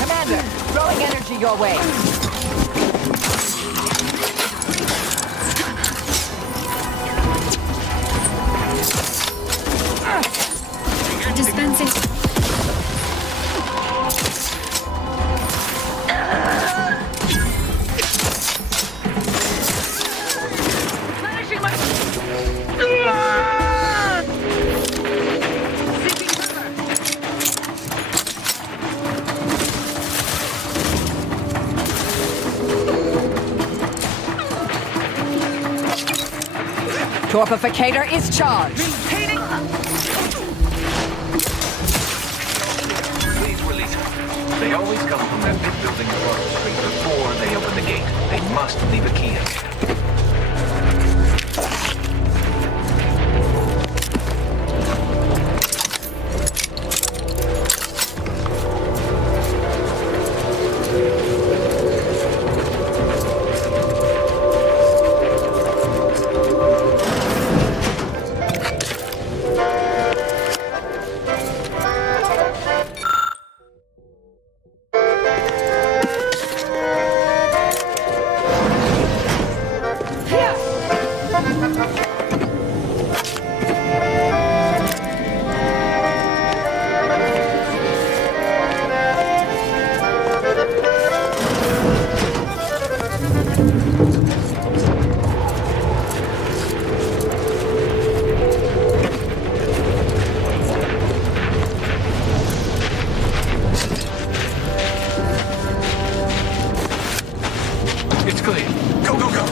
Commander, throwing energy your way. Dispensing. Torpificator is charged. Please release them. They always come from that big building across the street before they open the gate. They must leave a key in it. It's clear. Go, go, go!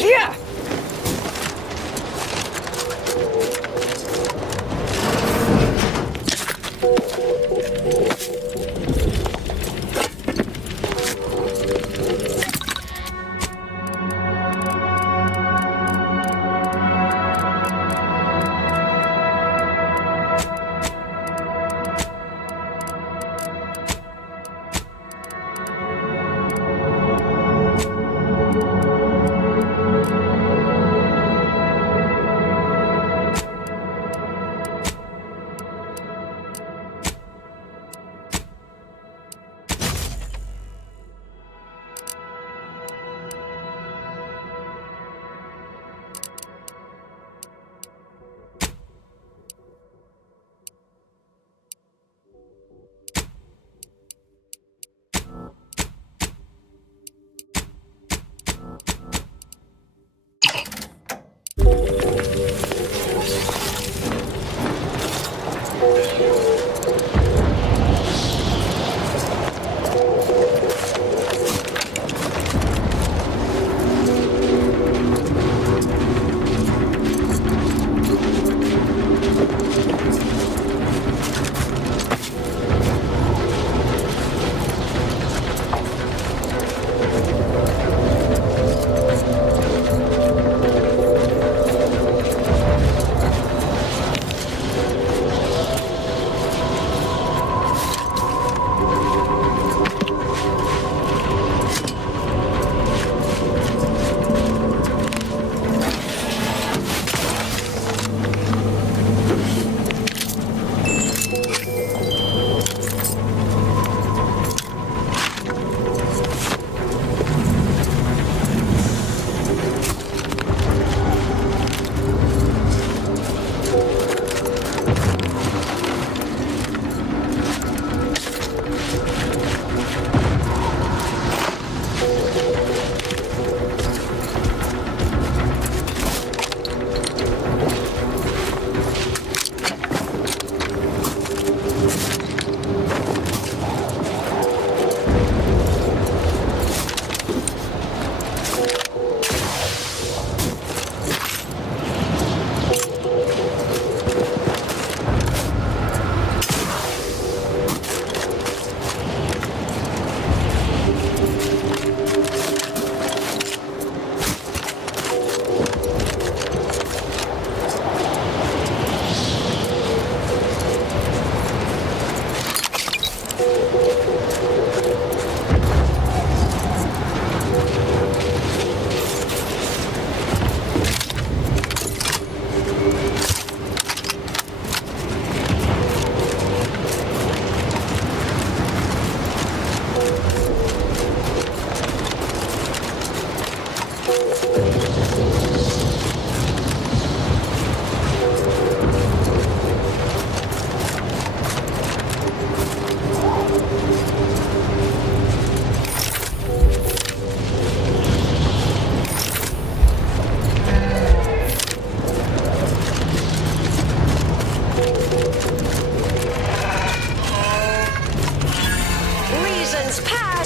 Yeah!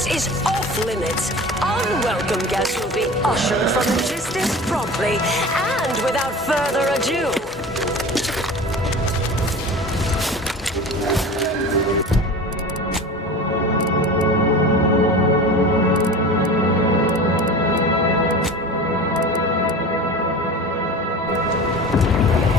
is off limits. Unwelcome guests will be ushered from existence promptly and without further ado.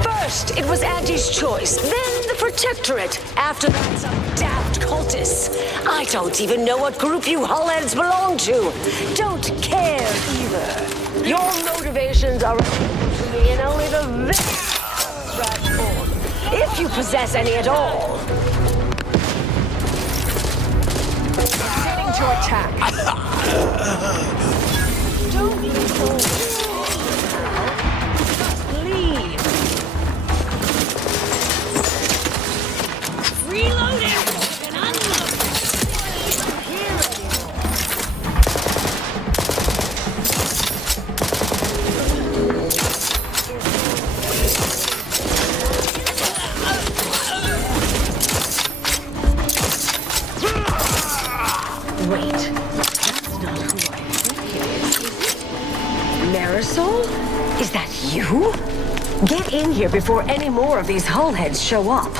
First, it was Auntie's choice, then the Protectorate. After that, some daft cultists. I don't even know what group you hullheads belong to. Don't care either. Your motivations are available to me in only the very abstract form, if you possess any at all. Preparing to attack. Don't be so leave. Reloading and unloading. Here Wait, that's not who I think it is it? Marisol? Is that you? Get in here before any more of these hullheads show up.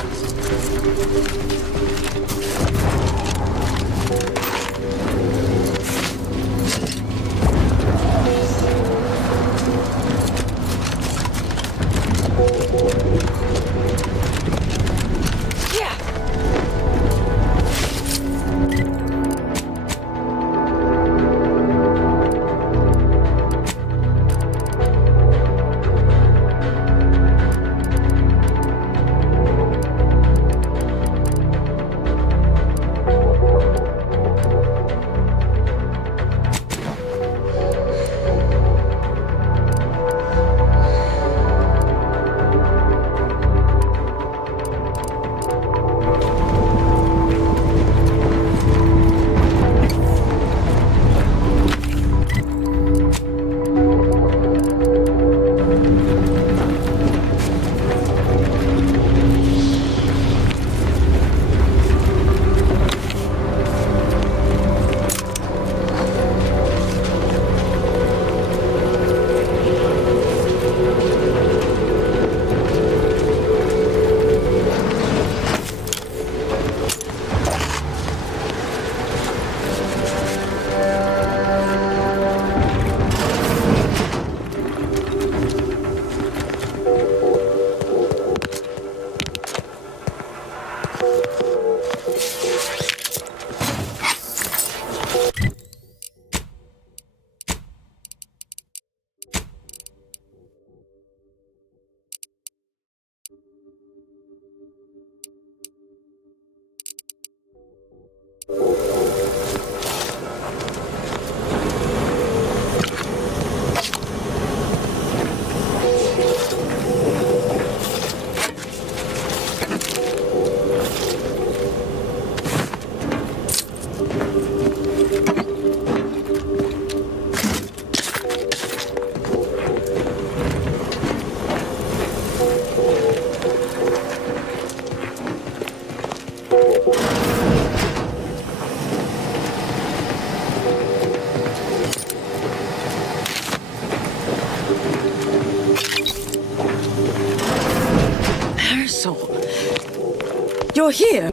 You're here.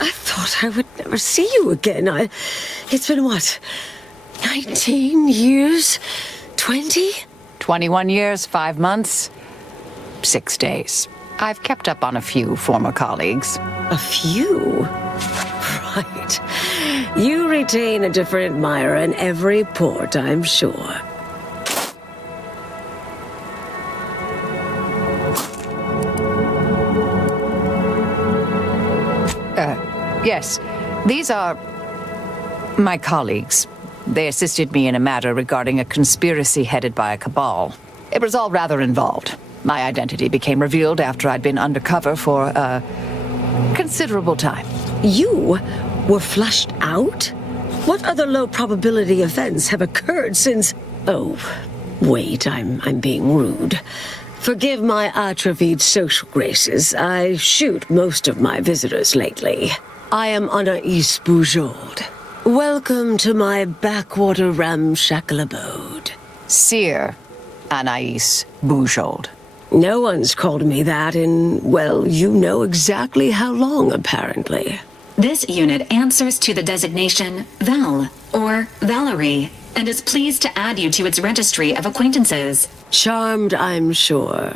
I thought I would never see you again. It's been what? 19 years? 20? 21 years, 5 months, 6 days. I've kept up on a few former colleagues. A few? Right. retain a different admirer in every port, I'm sure. Yes, these are my colleagues. They assisted me in a matter regarding a conspiracy headed by a cabal. It was all rather involved. My identity became revealed after I'd been undercover for a considerable time. You were flushed out? What other low-probability events have occurred since... Oh, wait, I'm being rude. Forgive my atrophied social graces. I shoot most of my visitors lately. I am Anaïs Bujold. Welcome to my backwater ramshackle abode. Seer Anaïs Bujold. No one's called me that in, well, you know exactly how long, apparently. This unit answers to the designation Val, or Valerie, and is pleased to add you to its registry of acquaintances. Charmed, I'm sure.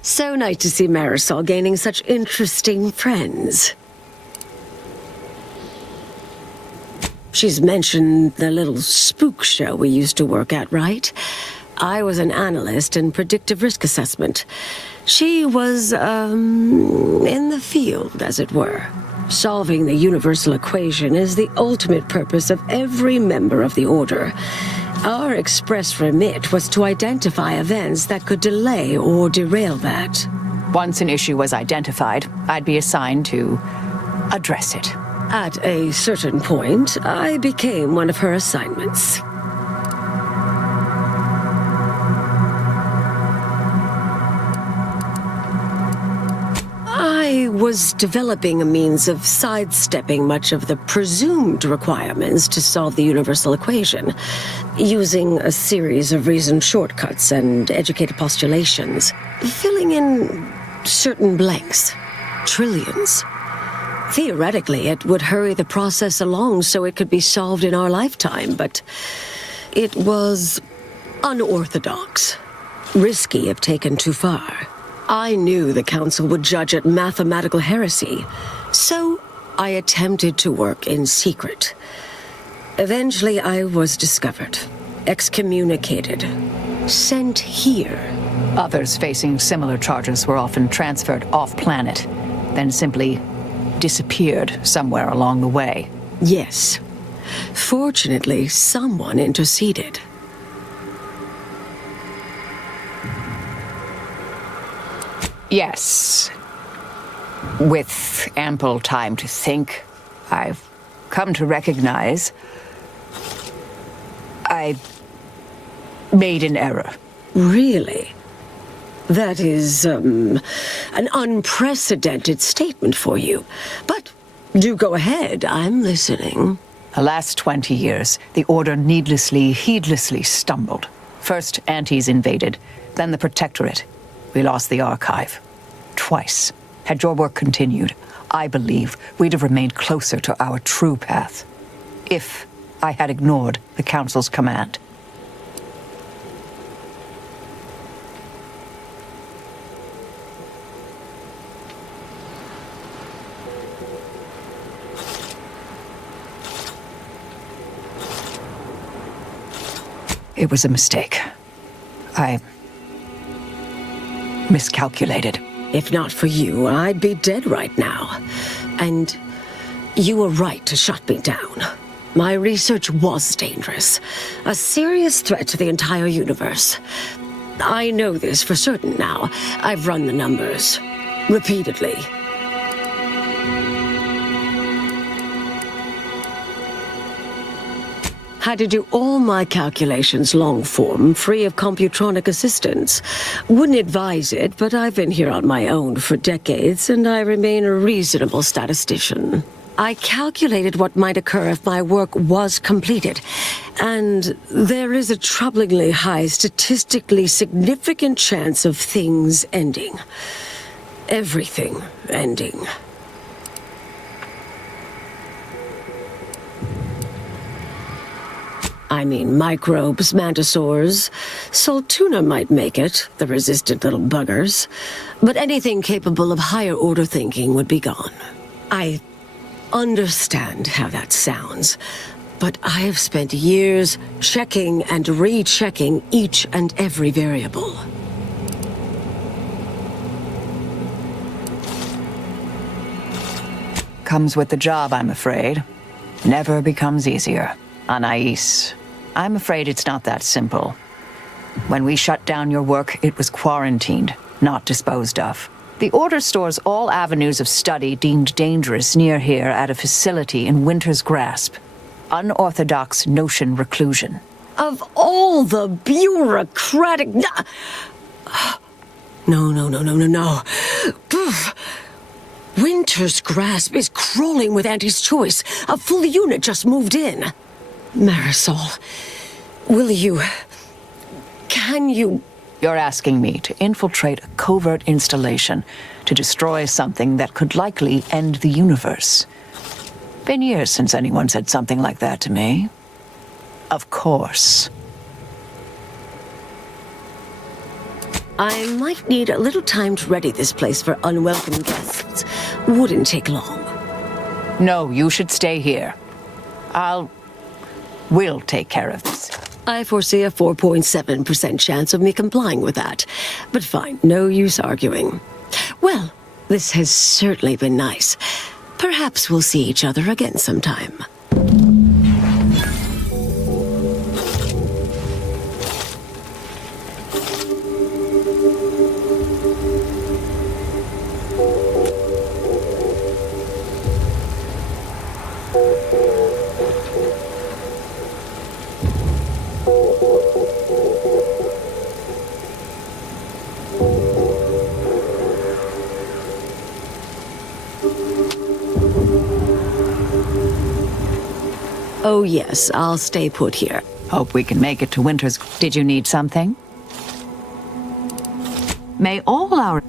So nice to see Marisol gaining such interesting friends. She's mentioned the little spook show we used to work at, right? I was an analyst in predictive risk assessment. She was, in the field, as it were. Solving the universal equation is the ultimate purpose of every member of the Order. Our express remit was to identify events that could delay or derail that. Once an issue was identified, I'd be assigned to address it. At a certain point, I became one of her assignments. I was developing a means of sidestepping much of the presumed requirements to solve the universal equation, using a series of reasoned shortcuts and educated postulations, filling in certain blanks, trillions. Theoretically, it would hurry the process along so it could be solved in our lifetime, but it was unorthodox, risky if taken too far. I knew the Council would judge it mathematical heresy, so I attempted to work in secret. Eventually, I was discovered, excommunicated, sent here. Others facing similar charges were often transferred off-planet, then simply disappeared somewhere along the way. Yes. Fortunately, someone interceded. Yes. With ample time to think, I've come to recognize I made an error. Really? That is, an unprecedented statement for you. But do go ahead, I'm listening. The last 20 years, the Order heedlessly stumbled. First, Antes invaded, then the Protectorate. We lost the archive. Twice. Had your work continued, I believe we'd have remained closer to our true path. If I had ignored the Council's command. It was a mistake. I miscalculated. If not for you, I'd be dead right now. And you were right to shut me down. My research was dangerous. A serious threat to the entire universe. I know this for certain now. I've run the numbers. Repeatedly. Had to do all my calculations long form, free of computronic assistance. Wouldn't advise it, but I've been here on my own for decades, and I remain a reasonable statistician. I calculated what might occur if my work was completed, and there is a troublingly high, statistically significant chance of things ending. Everything ending. I mean, microbes, mantisaurs. Saltuna might make it, the resistant little buggers. But anything capable of higher-order thinking would be gone. I understand how that sounds, but I have spent years checking and rechecking each and every variable. Comes with the job, I'm afraid. Never becomes easier. Anais, I'm afraid it's not that simple. When we shut down your work, it was quarantined, not disposed of. The Order stores all avenues of study deemed dangerous near here at a facility in Winter's Grasp. Unorthodox notion reclusion. Of all the bureaucratic... No. Winter's Grasp is crawling with Auntie's choice. A full unit just moved in. Marisol, can you... You're asking me to infiltrate a covert installation to destroy something that could likely end the universe. Been years since anyone said something like that to me. Of course. I might need a little time to ready this place for unwelcome guests. Wouldn't take long. No, you should stay here. We'll take care of this. I foresee a 4.7% chance of me complying with that. But fine, no use arguing. Well, this has certainly been nice. Perhaps we'll see each other again sometime. Oh yes, I'll stay put here. Hope we can make it to Winter's... Did you need something? May all our...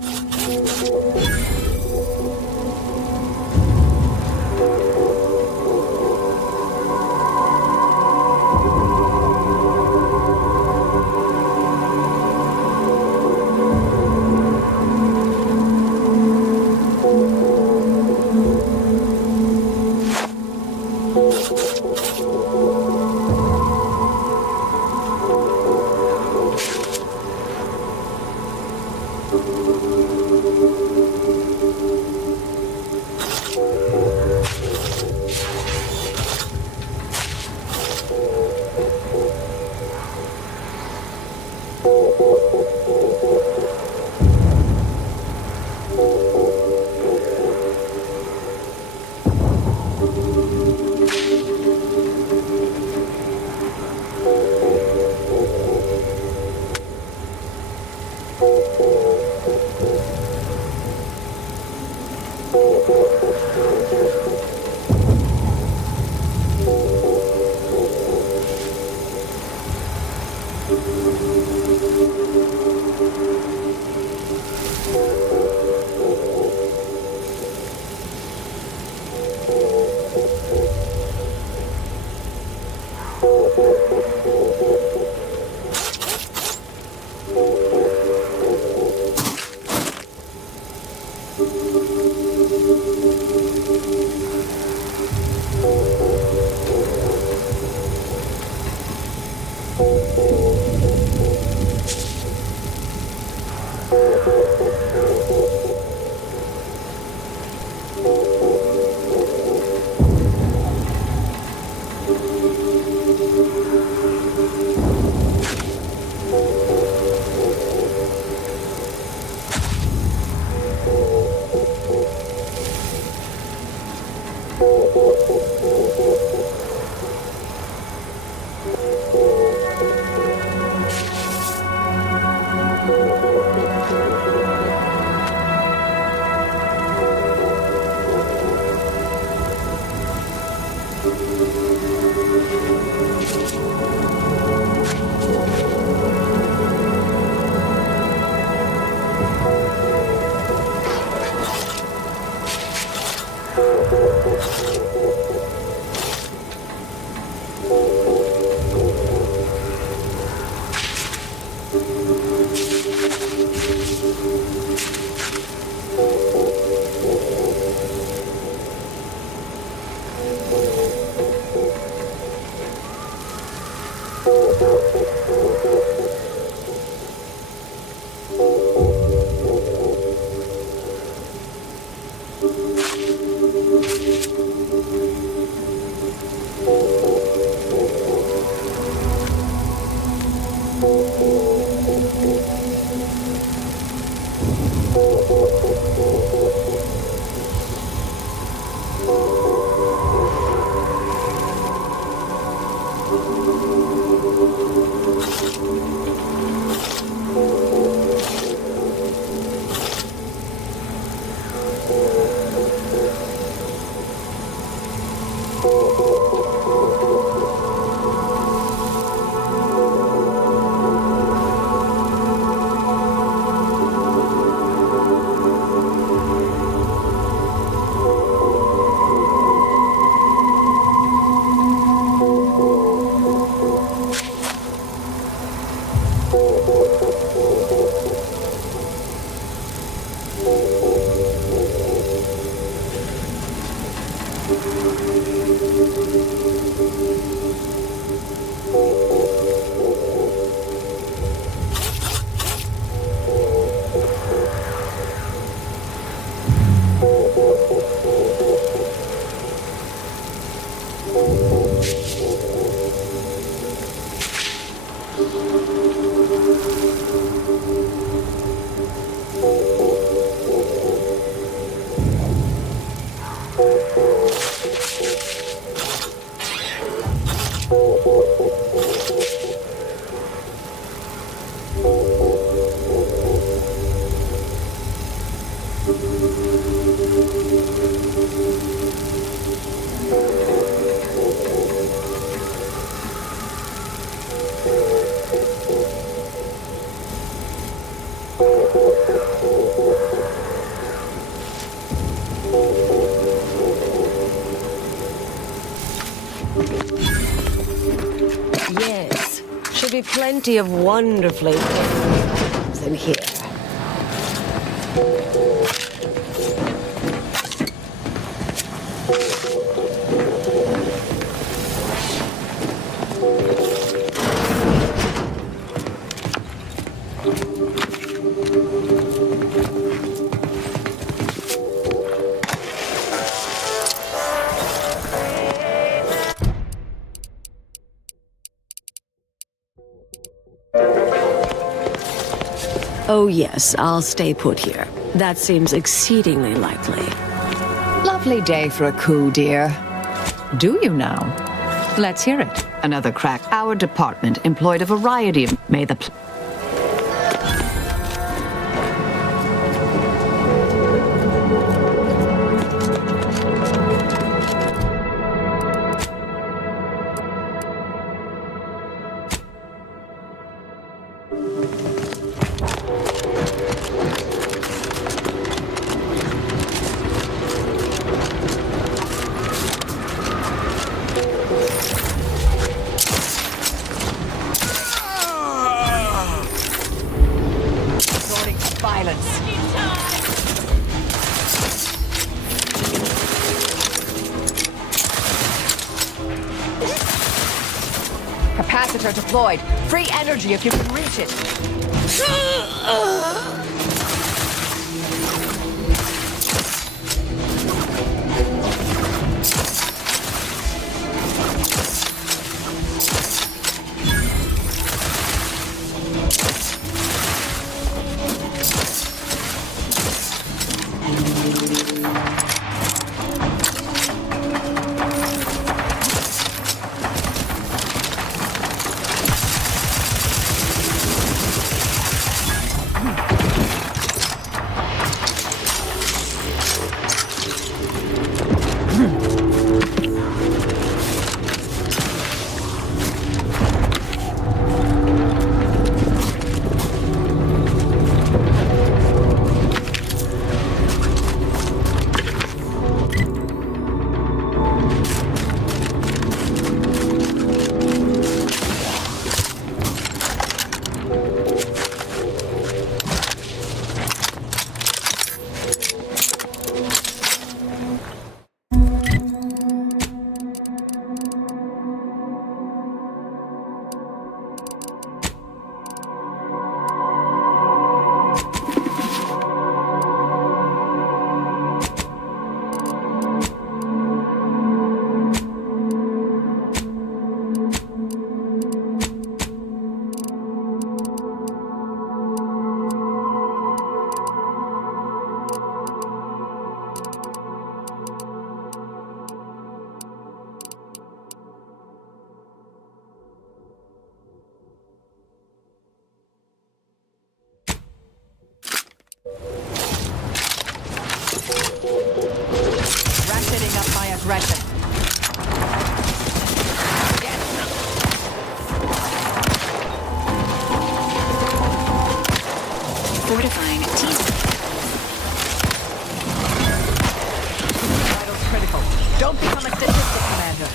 Yes, should be plenty of wonderfully things in here. Oh yes, I'll stay put here. That seems exceedingly likely. Lovely day for a coup, dear. Do you now? Let's hear it. Another crack. Our department employed a variety of... May the... Capacitor deployed. Free energy if you can reach it. Ratcheting up my aggression. Fortifying team. Vitals critical. Don't become a statistic, Commander.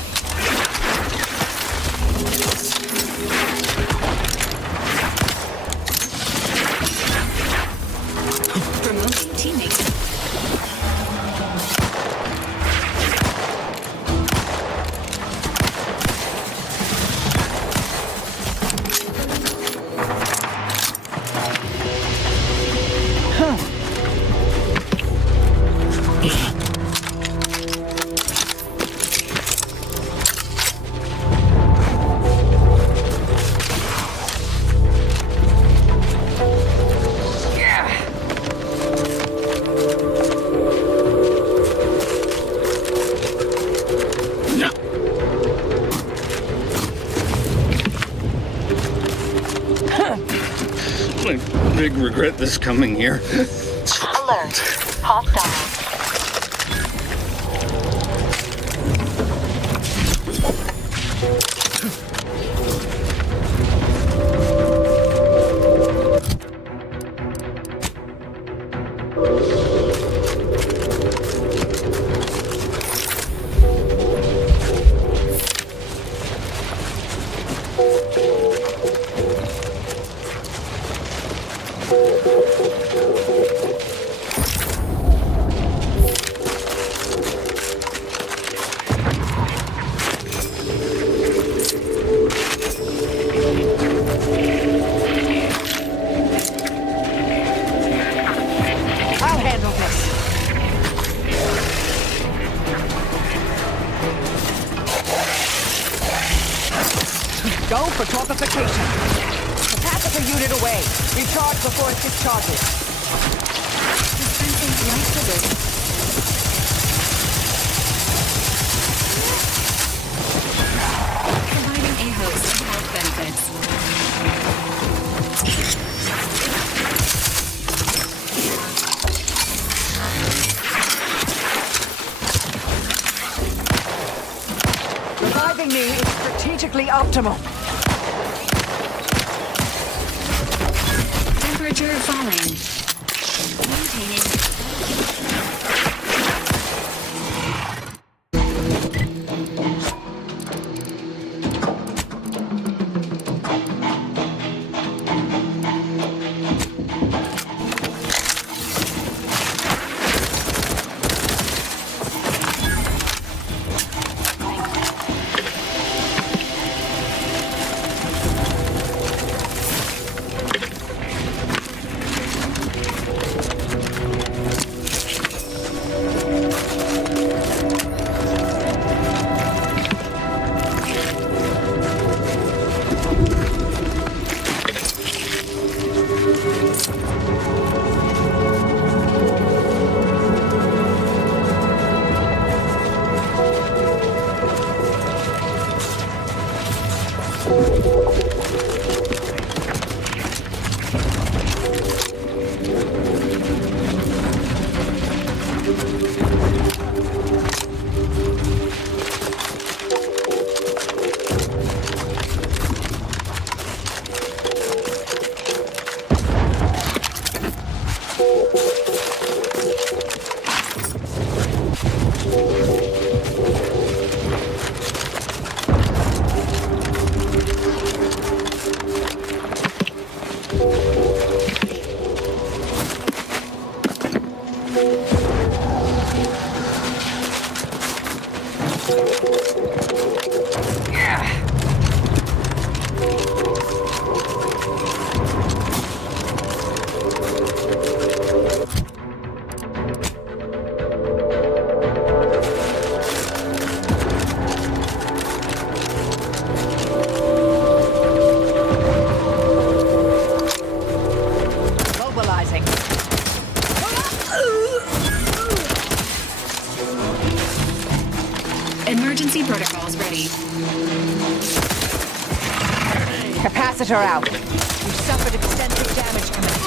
Promoting teammates. Big regret this coming here. Alert. Hostile. Go for torpification. Capacitor unit away. Recharge before it discharges. Dispensing light fluid. Providing a host of health benefits. Reviving me is strategically optimal. Temperature falling. Maintaining. Emergency protocols ready. Capacitor out. You've suffered extensive damage, Commander.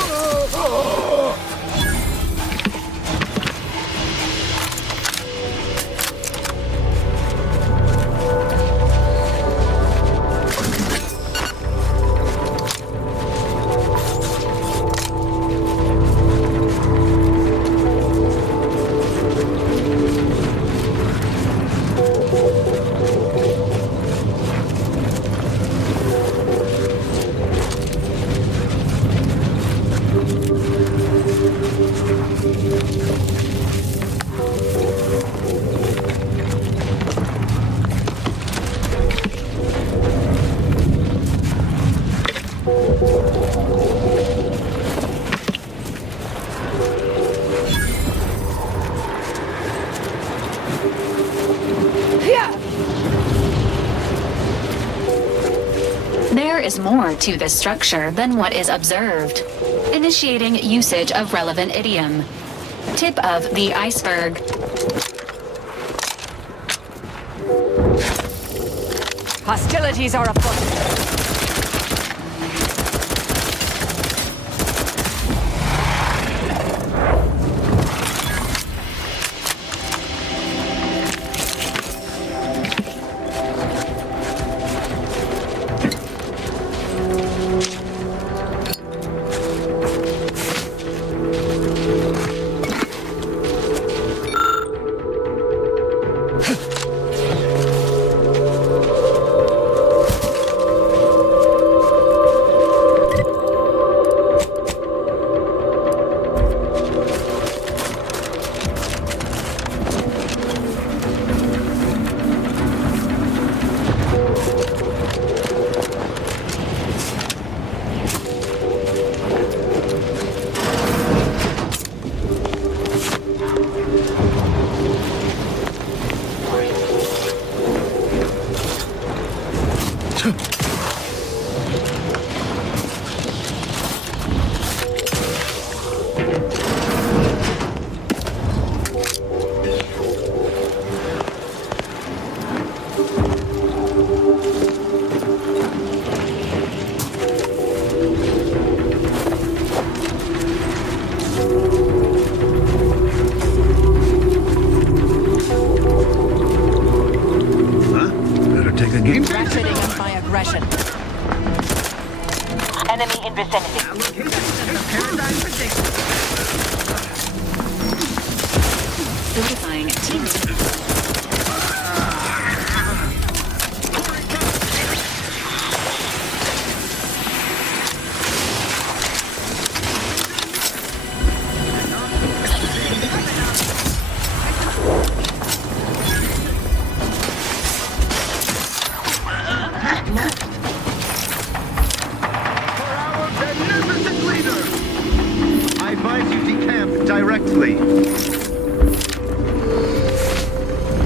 There is more to this structure than what is observed. Initiating usage of relevant idiom. Tip of the iceberg. Hostilities are afoot. vicinity. Notifying team. I advise you decamp directly.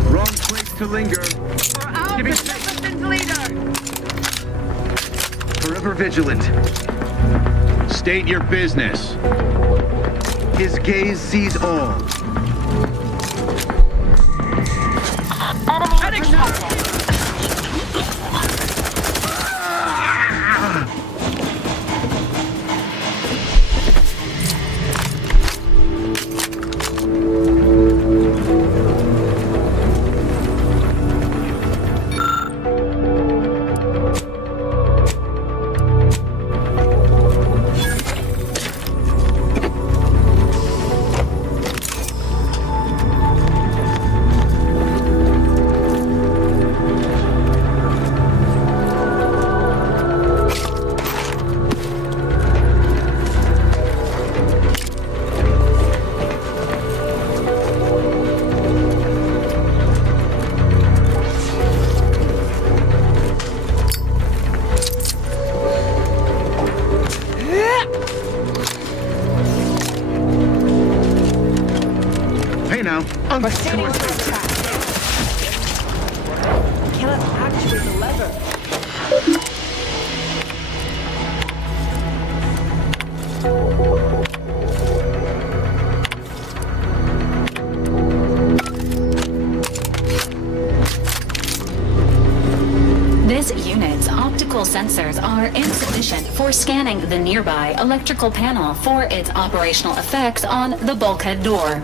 Wrong place to linger. For our magnificent leader! Forever vigilant. State your business. His gaze sees all. Enemy detected. Hey now, Proceeding with attack. Cannot actuate the lever. This unit's optical sensors are insufficient for scanning the nearby electrical panel for its operational effects on the bulkhead door.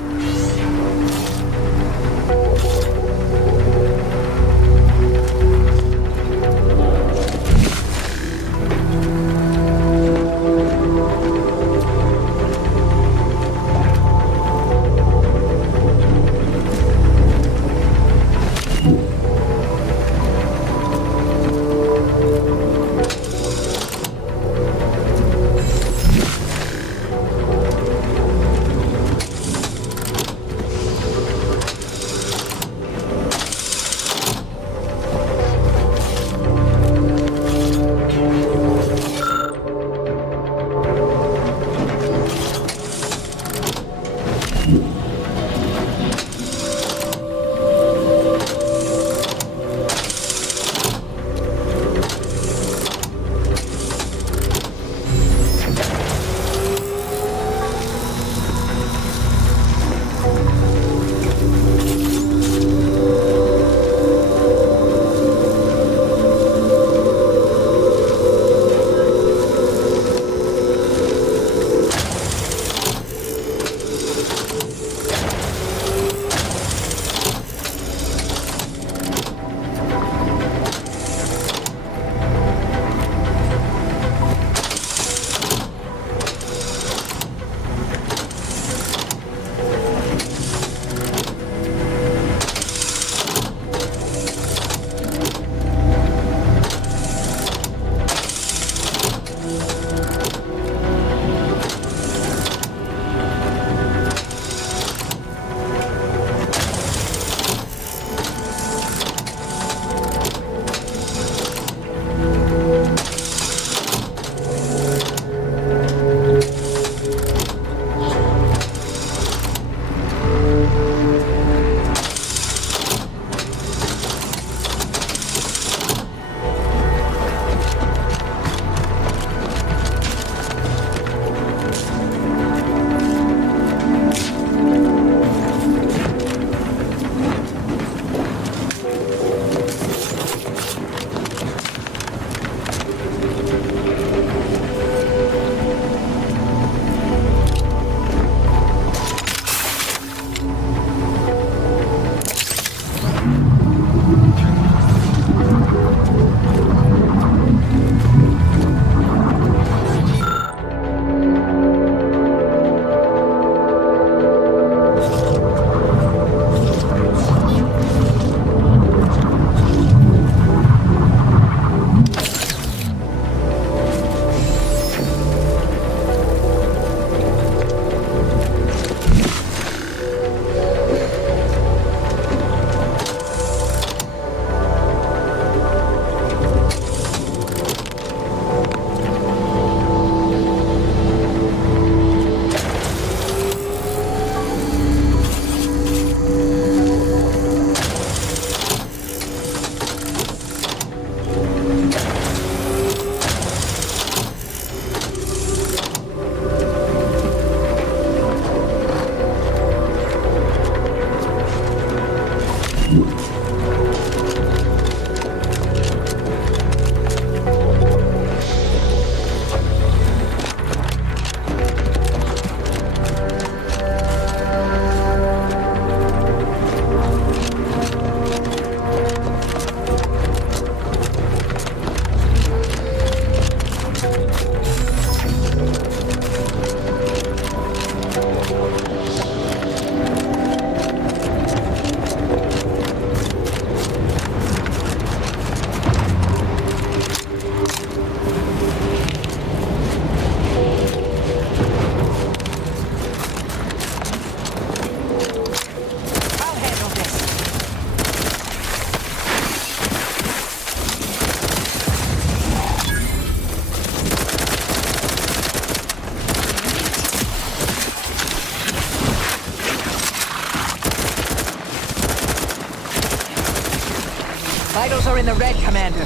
Vitals are in the red, Commander.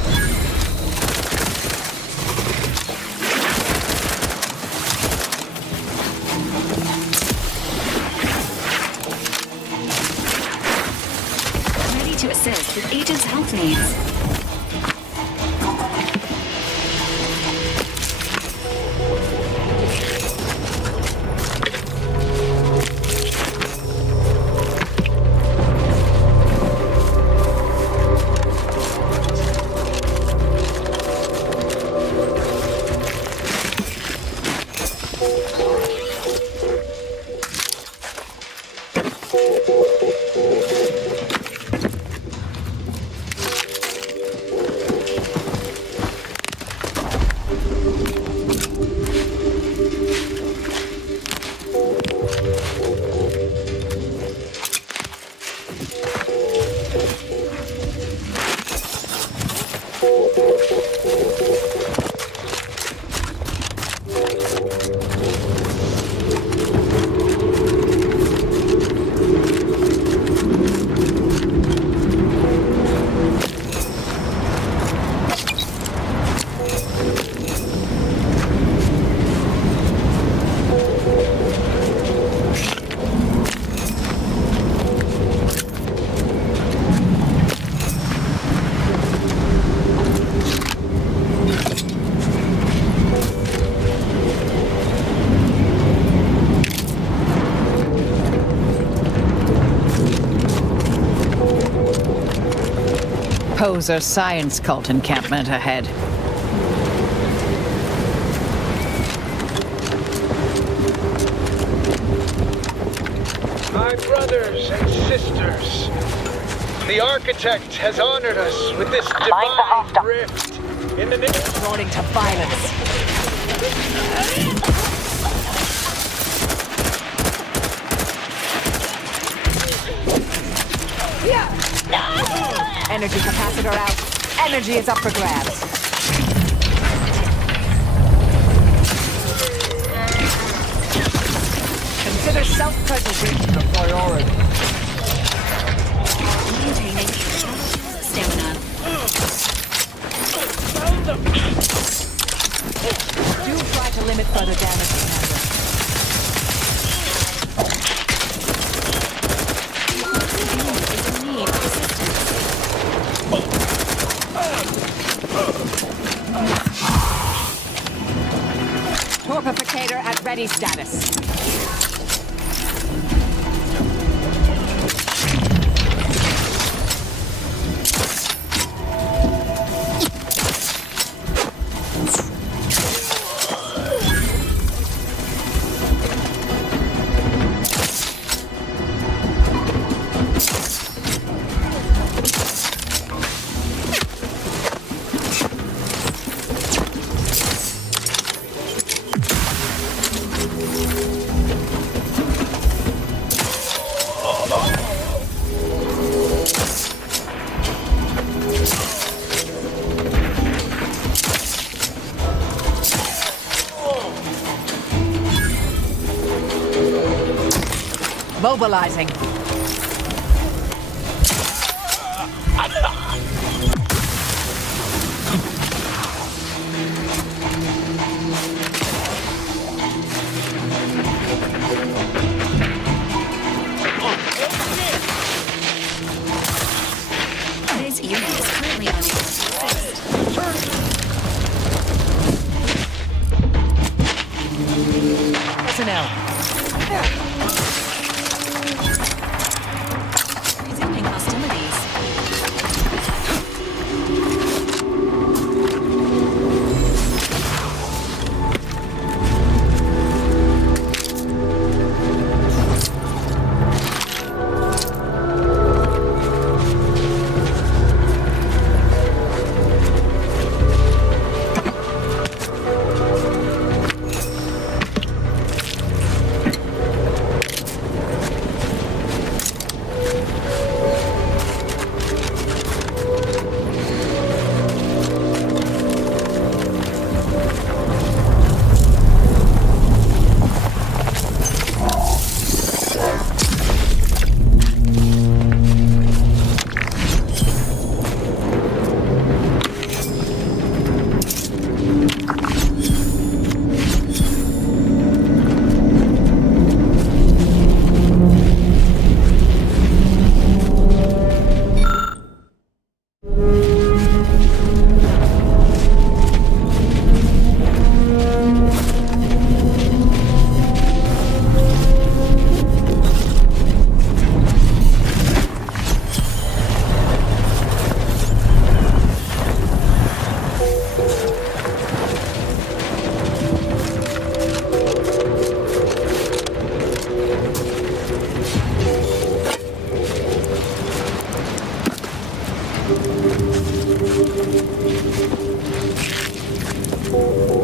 Ready to assist with agent's health needs. Poser science cult encampment ahead. My brothers and sisters, the architect has honored us with this divine rift in the name resorting to violence. Energy capacitor out. Energy is up for grabs. Consider self-preservation a priority. Maintaining stamina. Do try to limit further damage, Commander. Torpificator at ready status. Mobilizing. This unit is currently unable to assist. Personnel. Resuming hostilities.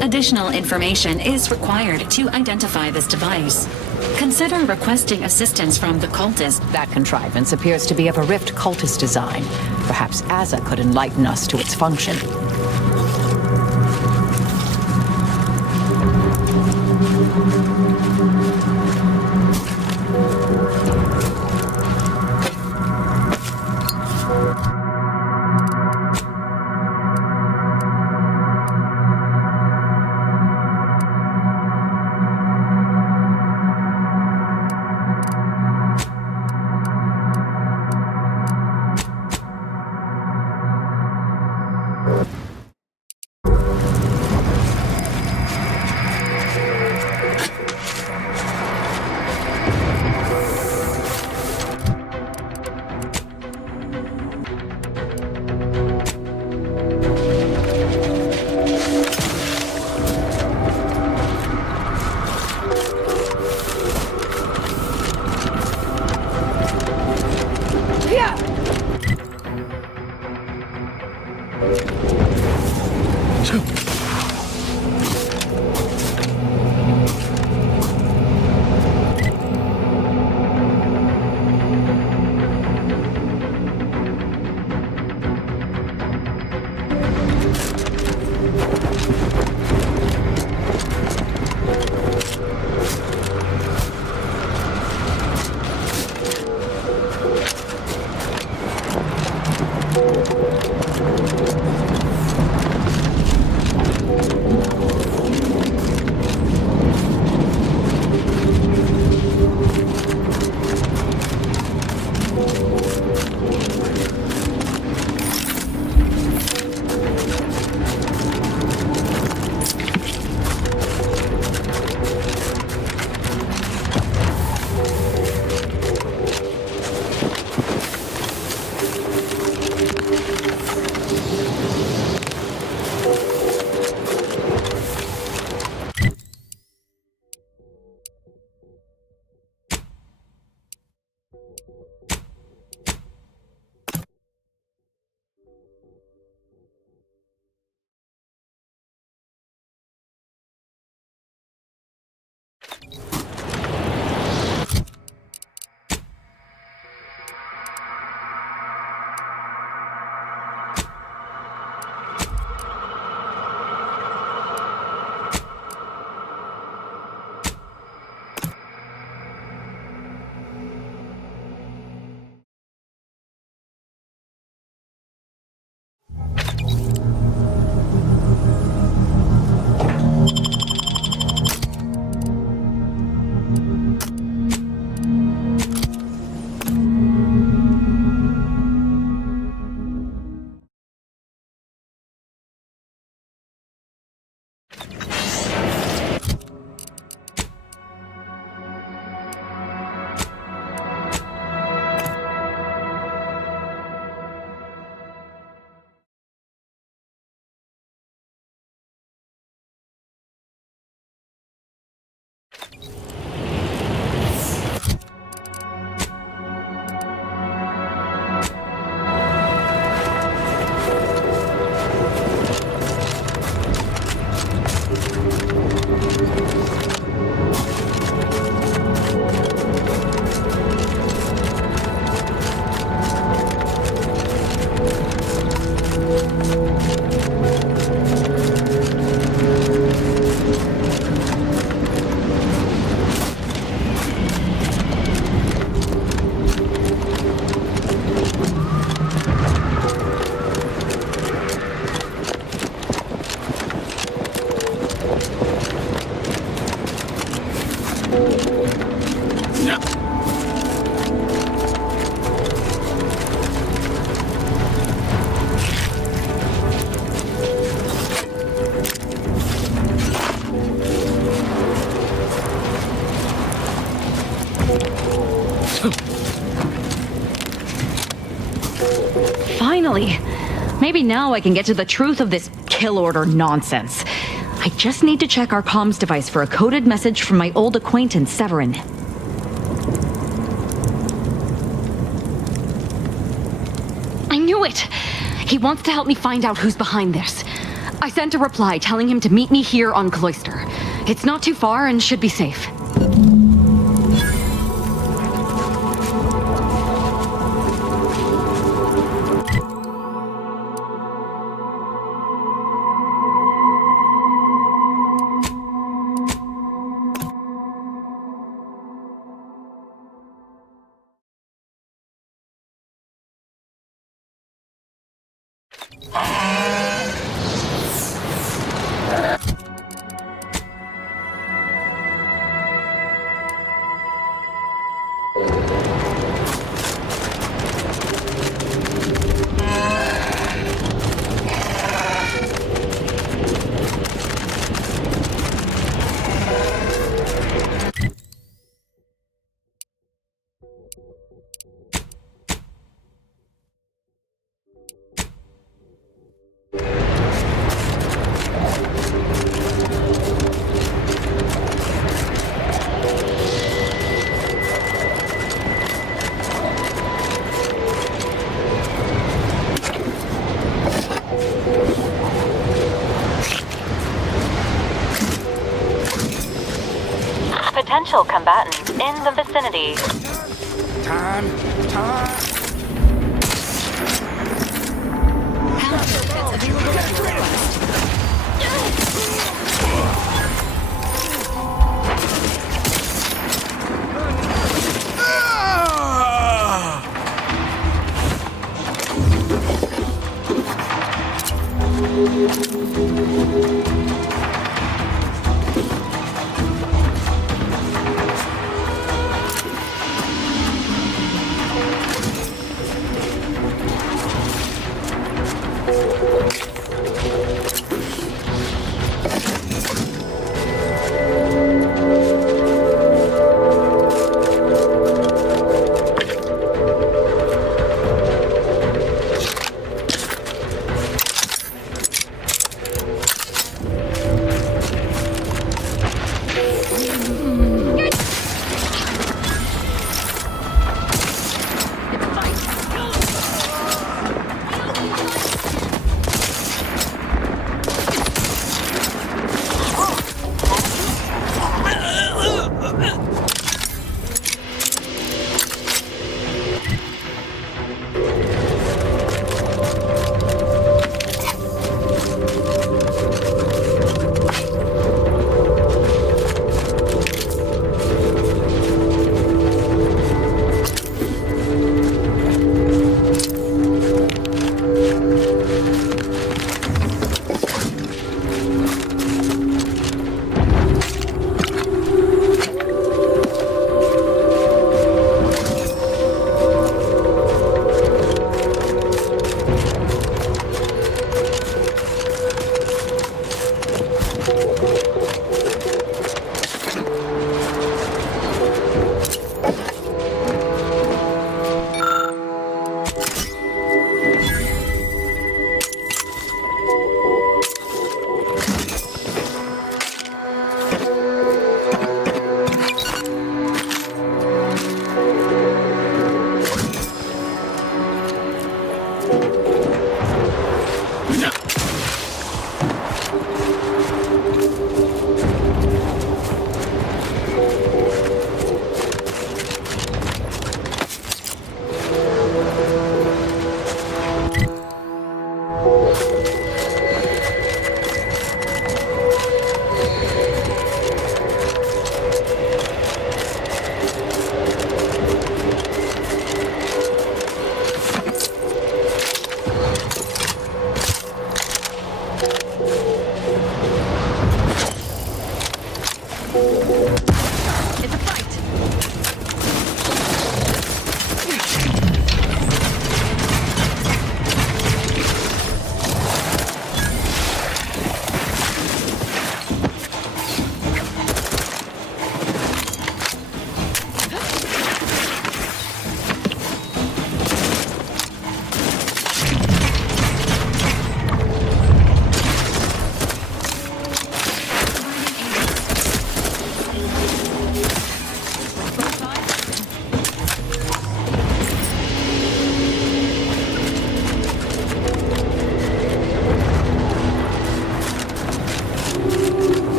Additional information is required to identify this device. Consider requesting assistance from the cultist. That contrivance appears to be of a Rift cultist design. Perhaps Asa could enlighten us to its function. Finally! Maybe now I can get to the truth of this kill order nonsense. I just need to check our comms device for a coded message from my old acquaintance, Severin. I knew it! He wants to help me find out who's behind this. I sent a reply telling him to meet me here on Cloister. It's not too far and should be safe. Potential combatants in the vicinity. Time.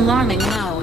alarming low.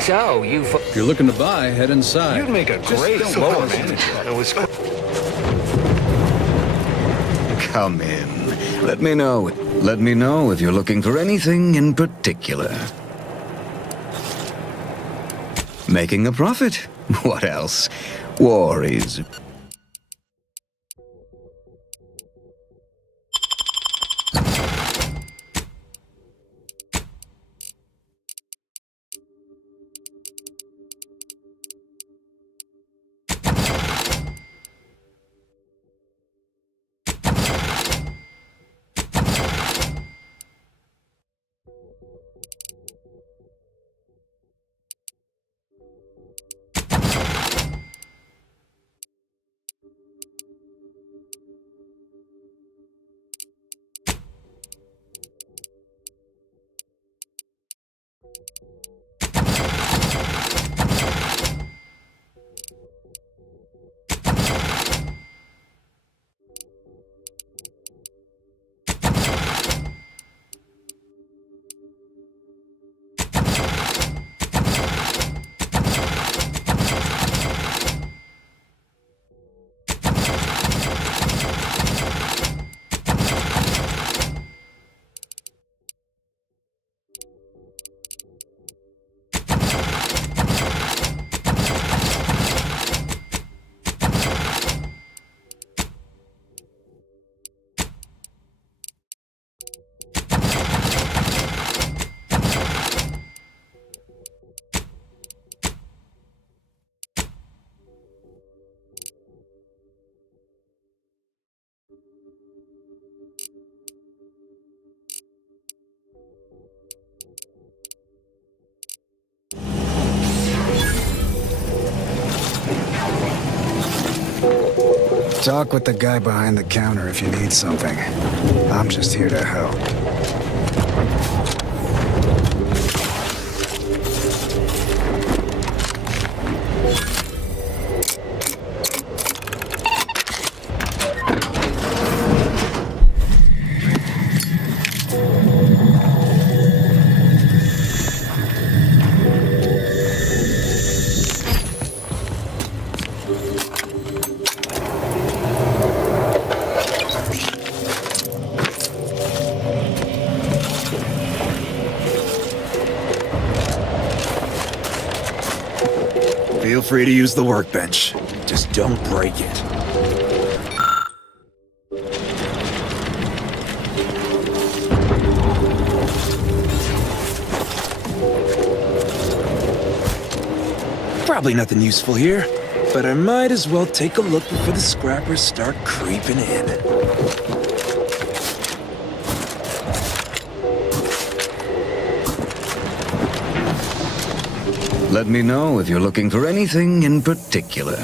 So, If you're looking to buy, head inside. You'd make a great lower manager. It was Come in. Let me know. Let me know if you're looking for anything in particular. Making a profit? What else? Worries. Talk with the guy behind the counter if you need something. I'm just here to help. Feel free to use the workbench. Just don't break it. Probably nothing useful here, but I might as well take a look before the scrappers start creeping in. Let me know if you're looking for anything in particular.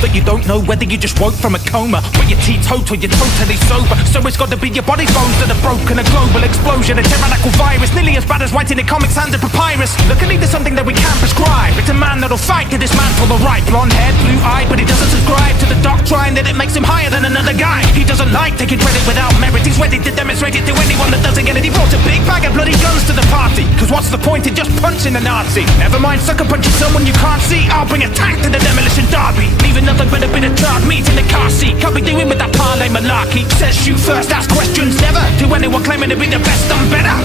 that you don't know whether you just woke from a coma, but you're teetotal, you're totally sober. So it's got to be your body bones that are broken. A global explosion, a tyrannical virus, nearly as bad as writing in comics and a papyrus. Luckily there's something that we can't prescribe. It's a man that'll fight to dismantle the right. Blonde haired, blue eyed, but he doesn't subscribe to the doctrine that it makes him higher than another guy. He doesn't like taking credit without merit. He's ready to demonstrate it to anyone that doesn't get it. He brought a big bag of bloody guns to the party, cause what's the point in just punching a Nazi? Never mind sucker punching someone you can't see. I'll bring a tank to the demolition derby, leaving nothing but a bit of charred meat in the car seat. Can't be doing with that parlay malarkey. Says shoot first, ask questions never, to anyone claiming to be the best I'm better.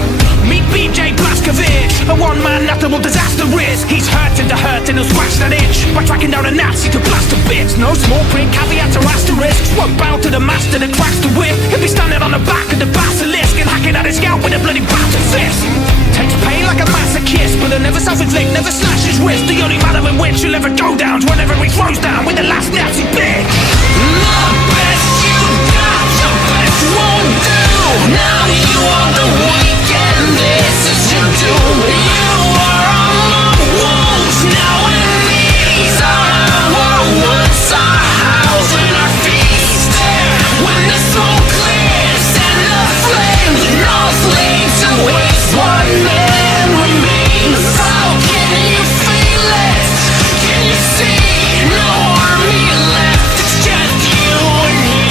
Meet BJ Blazkowicz, a one-man natural disaster risk. He's hurting to hurt and he'll scratch that itch by tracking down a Nazi to blast to bits. No small print, caveats or asterisks. Won't bow to the master that cracks the whip. He'll be standing on the back of the basilisk and hacking at his scalp with a bloody battered fist. Takes pain like a masochist, but he'll never self-inflict, never slash his wrist. The only manner in which he'll ever go down is whenever he throws down with the last Nazi bitch. The best you got, the best won't do. Now you are the weak and this is your doom. You are on the wolves now, and these are our woods, our house and our feast. When the smoke clears and the flames north lead to waste, one man remains. How can you feel it? Can you see? No army left, it's just you and me.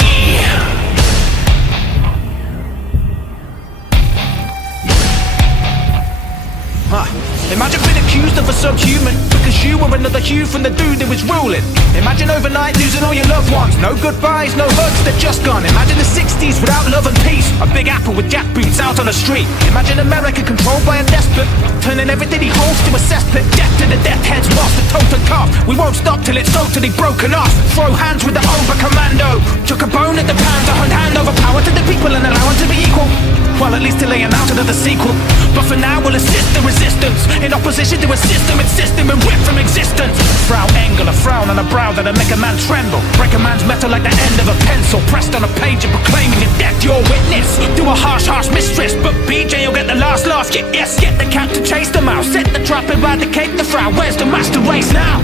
Imagine being accused of a subhuman because you were another hue from the dude who was ruling. Imagine overnight losing all your loved ones. No goodbyes, no hugs, they're just gone. Imagine the 60s without love and peace. A big apple with jackboots out on the street. Imagine America controlled by a despot, turning everything he holds to a cesspit. Death to the death heads, lost the total cough. We won't stop till it's totally broken off. Throw hands with the over commando. Chuck a bone at the pound to hand over power to the people and allow it to be equal. Well, at least till they announce another sequel. But for now we'll assist the resistance, in opposition to a system insisting we're ripped from existence. Frau Engel, a frown on a brow that'll make a man tremble. Break a man's metal like the end of a pencil, pressed on a page and proclaiming your death your witness. Do a harsh mistress, but BJ will get the last laugh. Yes, get the cat to chase the mouse. Set the trap, eradicate the frown. Where's the master race now?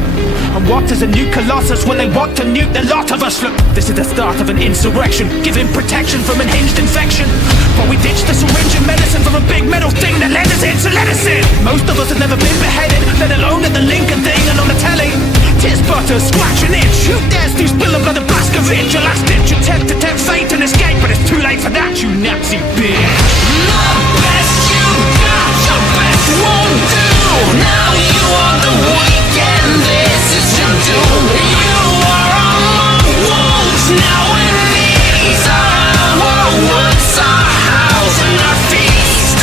And what is a new colossus when they want to nuke the lot of us? Look, this is the start of an insurrection, giving protection from unhinged infection. But we ditched the syringe and medicine for a big metal thing that let us in, so let us in. Most of us have never been beheaded, let alone at the Lincoln thing and on the telly. Tis butter, scratch an itch. Who dares to spill a blood of Blazkowicz? Your last ditch attempt to tempt fate and escape, but it's too late for that, you Nazi bitch. The best you got, the best won't do. Now you are the weak and this is your doom. You are on the wolves now, and these are our woods, our house and our feast.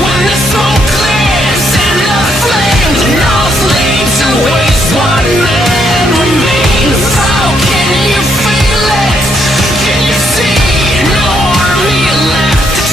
When the smoke clears and the flames north lead to waste, one man remains. How can you feel it? Can you see? No army left, it's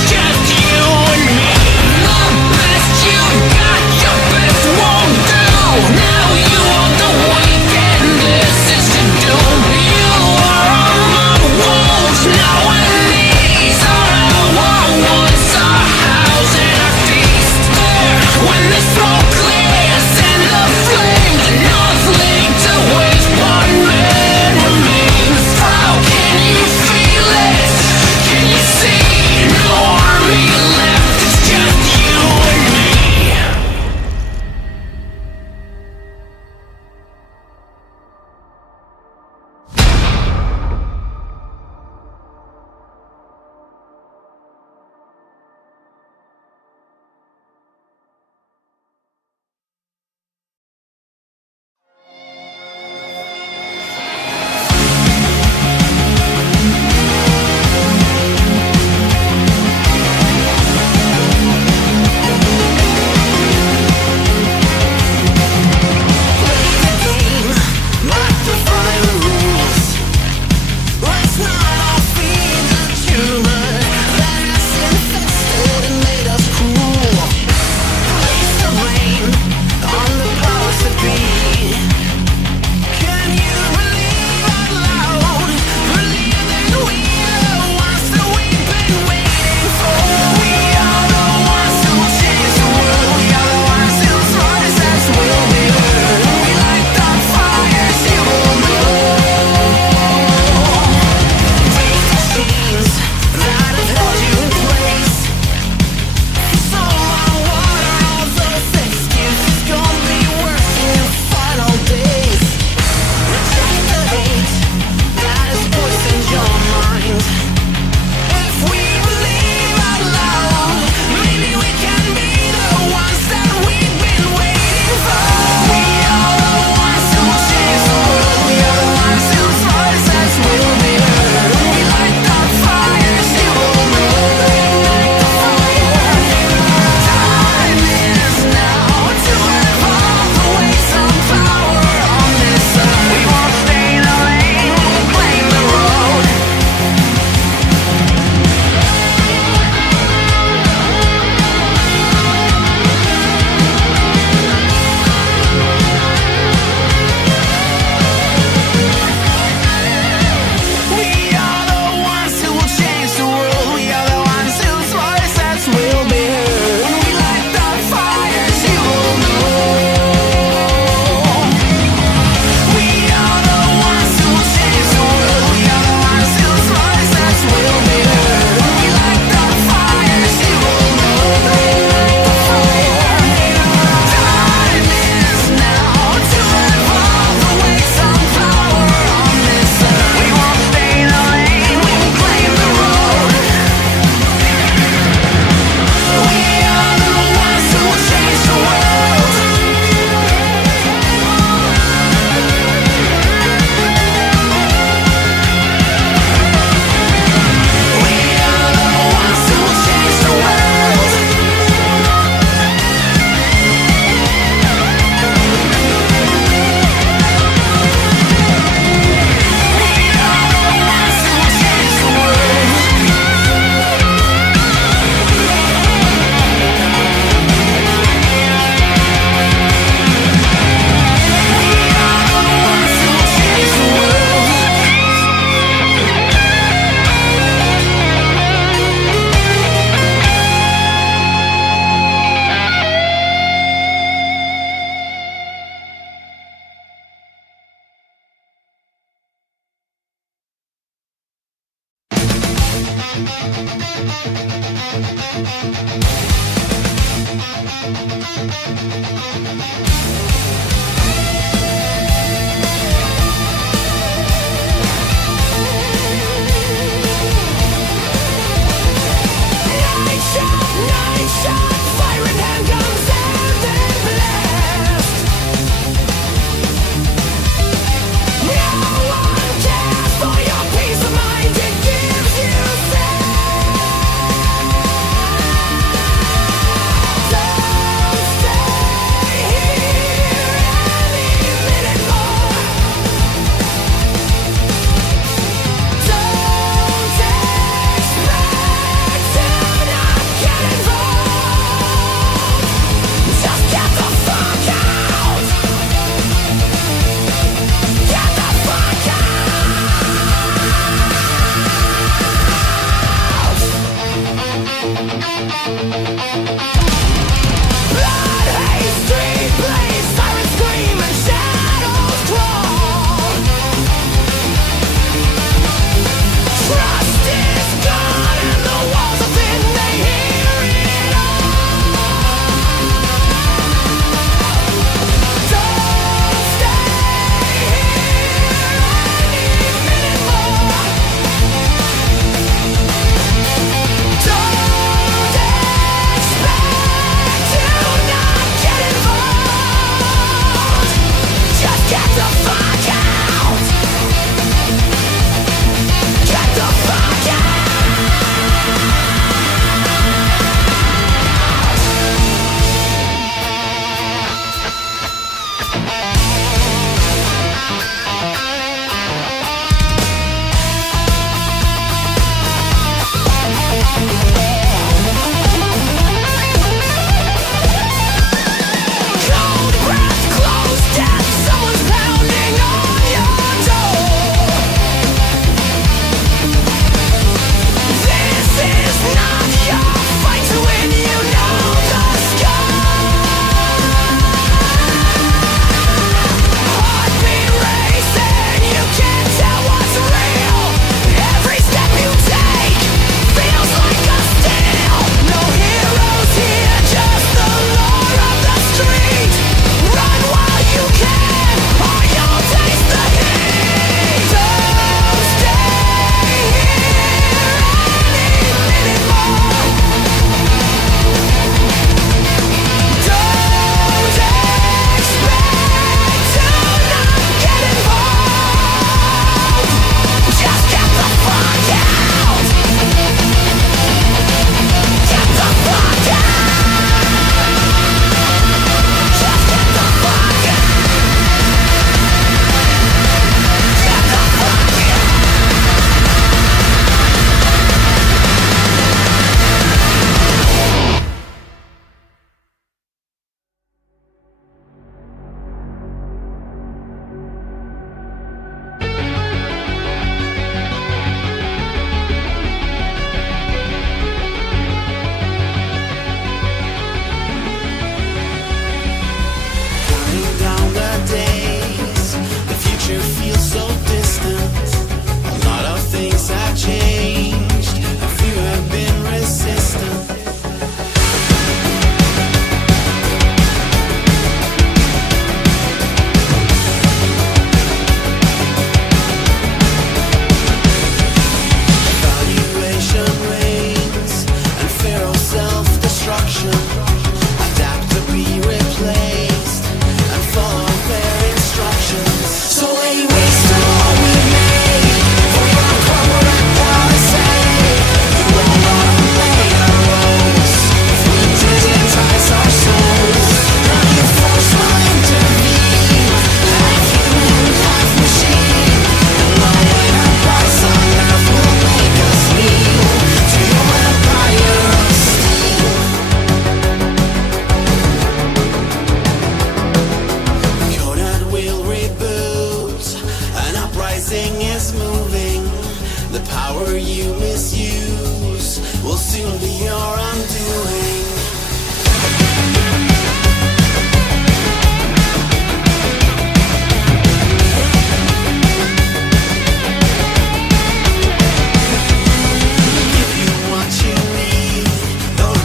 Those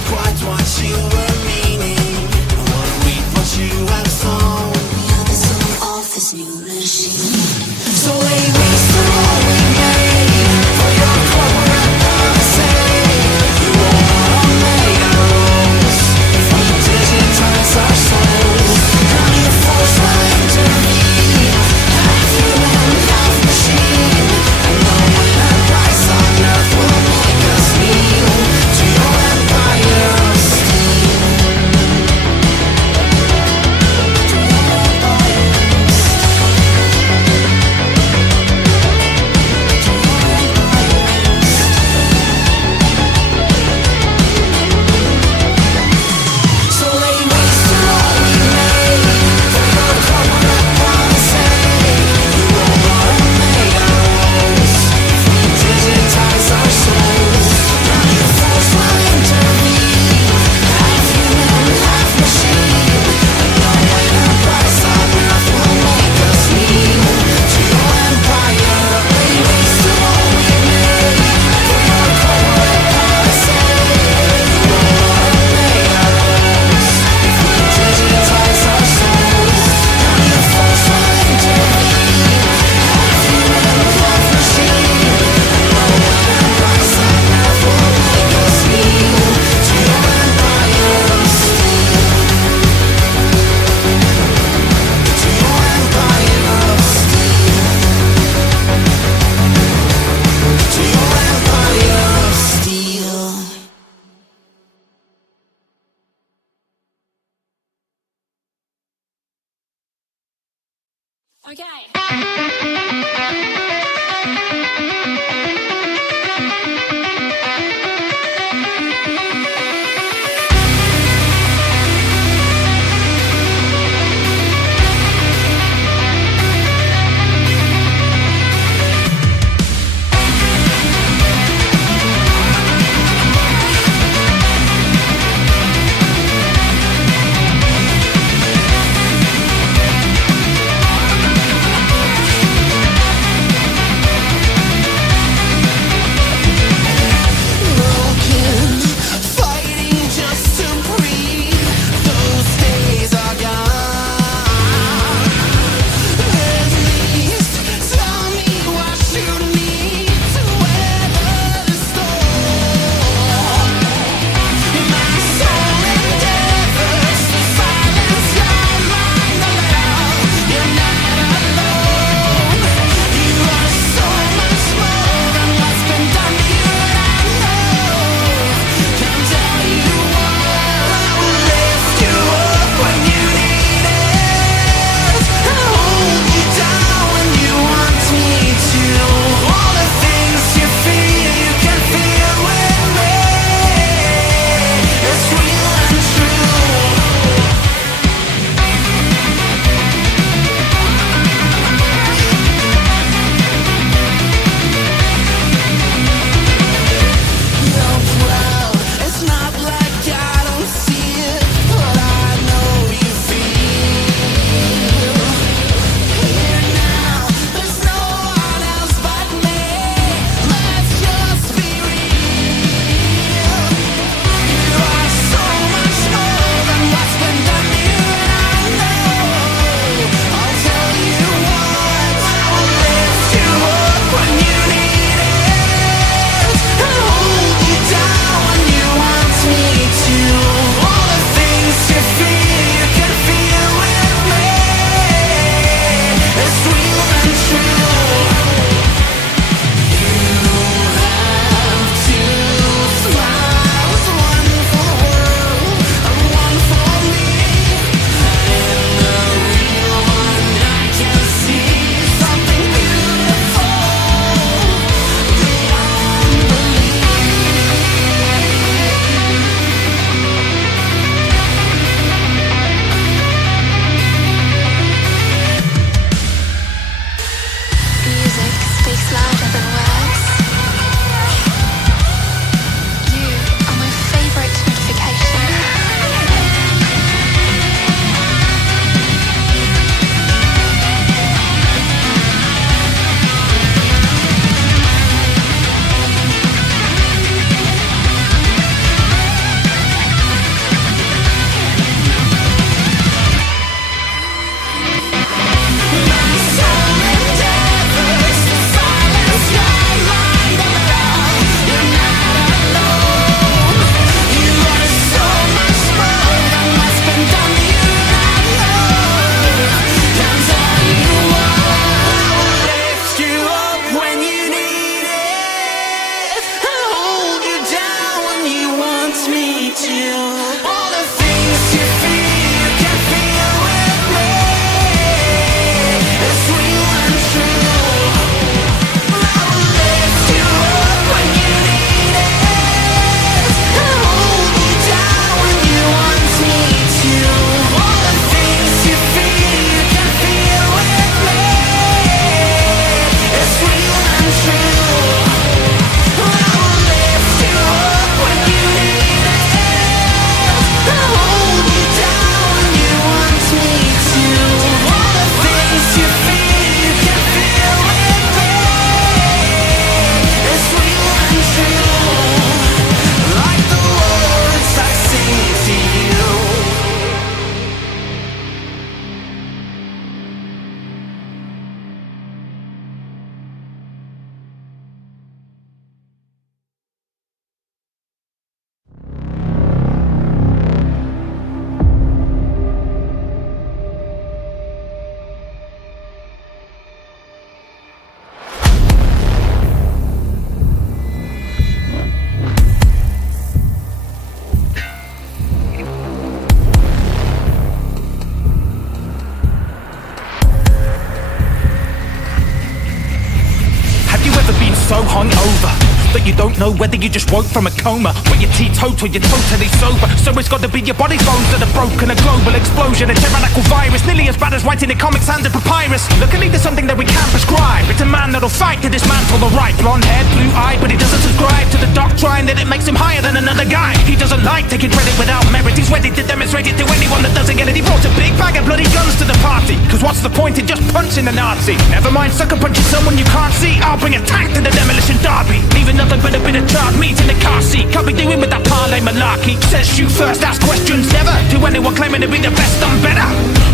know whether you just woke from a coma, but you're teetotal, you're totally sober. So it's got to be your body's bones that are broken. A global explosion, a tyrannical virus, nearly as bad as writing in comics and a papyrus. Luckily there's something that we can't prescribe. It's a man that'll fight to dismantle the right. Blonde haired, blue eyed, but he doesn't subscribe to the doctrine that it makes him higher than another guy. He doesn't like taking credit without merit. He's ready to demonstrate it to anyone that doesn't get it. He brought a big bag of bloody guns to the party, cause what's the point in just punching the Nazi? Never mind sucker punching someone you can't see. I'll bring a tank to the demolition derby, leaving nothing but a bit of charred meat in the car seat. Can't be doing with that parlay malarkey. Says shoot first, ask questions never, to anyone claiming to be the best, I'm better.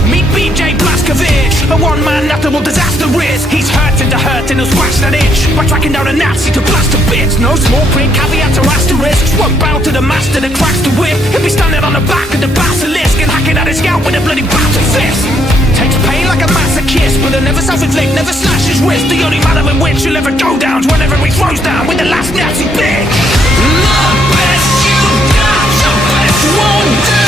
Meet BJ Blazkowicz, a one-man natural disaster is. He's hurting to hurt and he'll scratch that itch by tracking down a Nazi to blast to bits. No small print, caveats or asterisks. Won't bow to the master that cracks the whip. He'll be standing on the back of the basilisk and hacking at his scalp with a bloody battle fist. Takes pain like a masochist, but he'll never self-inflict, never slash his wrist. The only manner in which he'll ever go down's whenever he throws down with the last Nazi bitch. The best you got, the best won't do.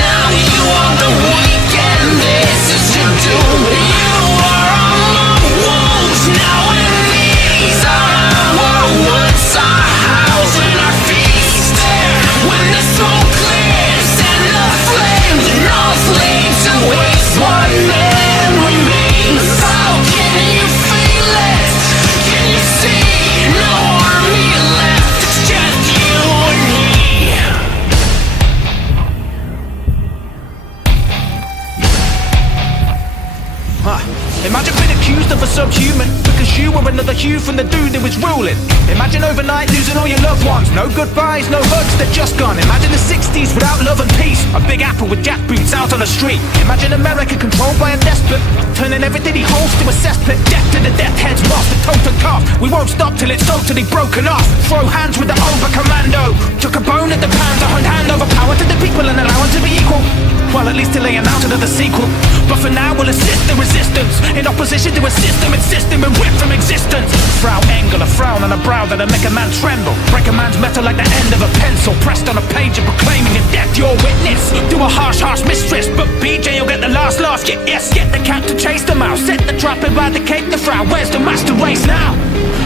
Now you are the weak and this is your doom. You are on my wounds now, and these are our woods, our house and our feast. There, when the smoke clears and the flames and all flames to waste, one man remains. How can you feel it? Can you see? No army left, it's just you and me. Imagine being accused of a subhuman because you were another hue from the dude that was ruling. Imagine overnight losing all your loved ones. No goodbyes, no hugs, they're just gone. Imagine the 60s without love and peace. A big apple with jackboots out on the street. Imagine America controlled by a despot, turning everything he holds to a cesspit. Death to the death heads, lost the totem cough. We won't stop till it's totally broken off. Throw hands with the over commando. Took a bone at the pans, a hand over power to the people and allow them to be equal. Well, at least till they announce another sequel. But for now we'll assist the resistance, in opposition to a system insisting we're ripped from existence. Frau Engel, a frown on a brow that'll make a man tremble. Break a man's metal like the end of a pencil pressed on a page and proclaiming in death your witness. Do a harsh mistress, but BJ will get the last laugh. Yes, get the cat to chase the mouse. Set the trap, eradicate the Frau. Where's the master race now?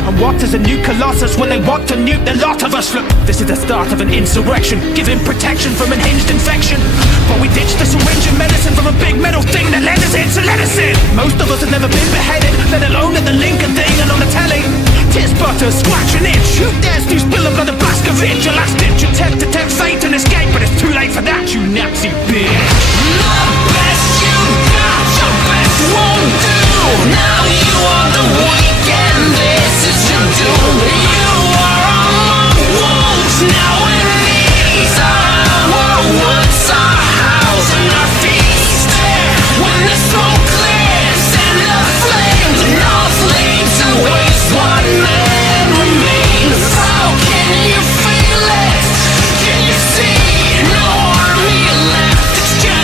And what is a new colossus when they want to nuke the lot of us? Look, this is the start of an insurrection, giving protection from unhinged infection. But we ditched the syringe and medicine from a big metal thing that led us in, so let us in. Most of us have never been beheaded, let alone at the Lincoln thing and on the telly. Tis butter, scratch an itch. Who dares to spill the blood of Blazkowicz? Your last ditch attempt to tempt fate and escape, but it's too late for that, you Nazi bitch. The best you got, the best won't do. Now you are the weak and this is your doom. You are on my wounds now, and these are our woods, our house and our feast. There, when the smoke clears and the flames and all flames to waste, one man remains. How can you feel it? Can you see? No army left, it's just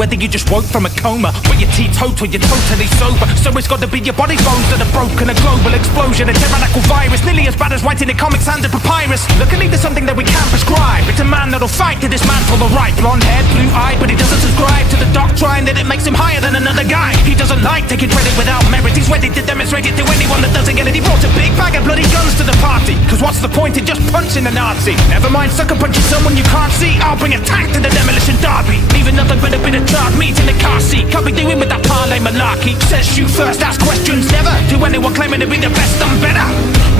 whether you just woke from a coma, or you're teetotal, you're totally sober. So it's got to be your body's bones that are broken. A global explosion, a tyrannical virus, nearly as bad as writing in comics and a papyrus. Luckily there's something that we can't prescribe. It's a man that'll fight to dismantle the right. Blonde hair, blue-eyed, but he doesn't subscribe to the doctrine that it makes him higher than another guy. He doesn't like taking credit without merit. He's ready to demonstrate it to anyone that doesn't get it. He brought a big bag of bloody guns to the party, cause what's the point in just punching a Nazi? Never mind sucker punching someone you can't see. I'll bring a tank to the demolition derby, leaving nothing but a bit of charred meat in the car seat. Can't be doing with that parlay malarkey. Says shoot first, ask questions never, to anyone claiming to be the best and better.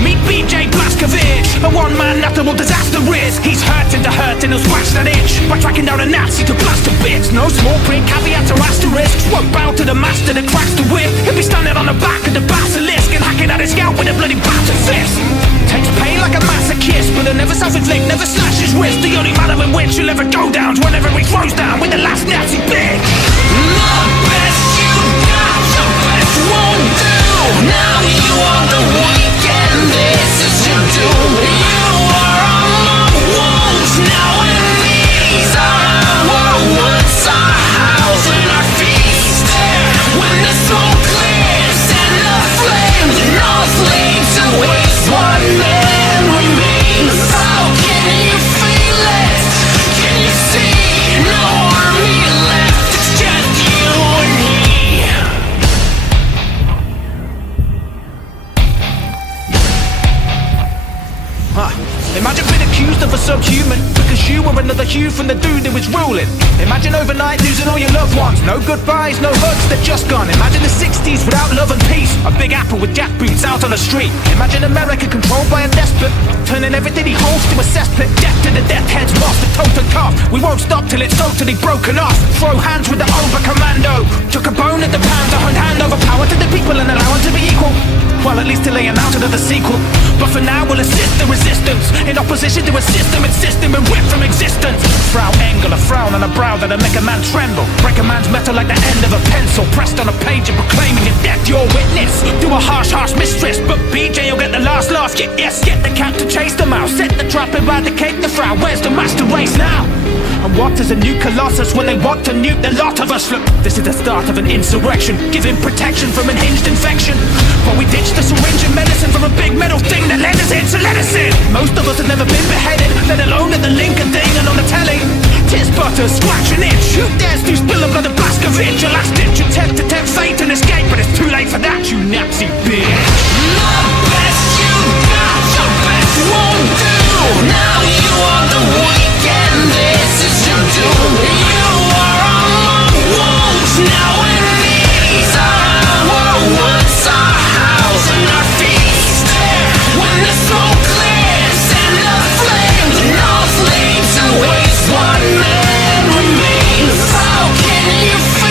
Meet BJ Blazkowicz, a one-man natural disaster risk. He's hurting to hurt and he'll scratch that itch by tracking down a Nazi to blast to bits. No small print, caveats or asterisks. Won't bow to the master that cracks the whip. He'll be standing on the back of the basilisk and hacking at his scalp with a bloody battered fist. Takes pain like a masochist, but he'll never self-inflict, never slash his wrist. The only manner in which he'll ever go down's whenever he throws down with the last Nazi bitch. The best you got, the best won't do. Now you are the weak and this is your doom. You are on my wounds now, and these are our woods, our house and our feast. There, when the smoke clears and the flames north lead to waste, one man remains. How can you feel it? Can you see? No army left, it's just you and me. Imagine being accused of a subhuman because you were another hue from the dude who was ruling. Imagine overnight losing all your loved ones. No goodbyes, no hugs, they're just gone. Imagine the 60s without love and peace. A big apple with jackboots out on the street. Imagine America controlled by a despot, turning everything he holds to a cesspit. Death to the death heads, lost the totem cough. We won't stop till it's totally broken off. Throw hands with the Oberkommando. Took a bone at the pound to hand over power to the people and allow them to be equal. Well, at least till they announce another sequel. But for now we'll assist the resistance, in opposition to a system insisting we're whipped from existence. Frau Engel, a frown on a brow that'll make a man tremble. Break a man's metal like the end of a pencil, pressed on a page and proclaiming your death your witness. Do a harsh mistress, but BJ will get the last laugh. Yes, get the cat to chase the mouse, set the trap and eradicate the Frau. Where's the master race now? And what is a new colossus when they want to nuke the lot of us? Look, this is the start of an insurrection, giving protection from unhinged infection. But we ditched the syringe and medicine for a big metal thing that led us in, so let us in. Most of us have never been beheaded, let alone at the Lincoln thing and on the telly. Tis butter, scratch an itch. Who dares to spill the blood of Blazkowicz? Your last ditch attempt to tempt fate and escape, but it's too late for that, you Nazi bitch. The best you got, the best won't do. Now you are the weak and this is your doom. You are on my wounds now, and these are our woods, our house and our feast. There, when the smoke clears and the flames north lead to waste, one man remains. How can you feel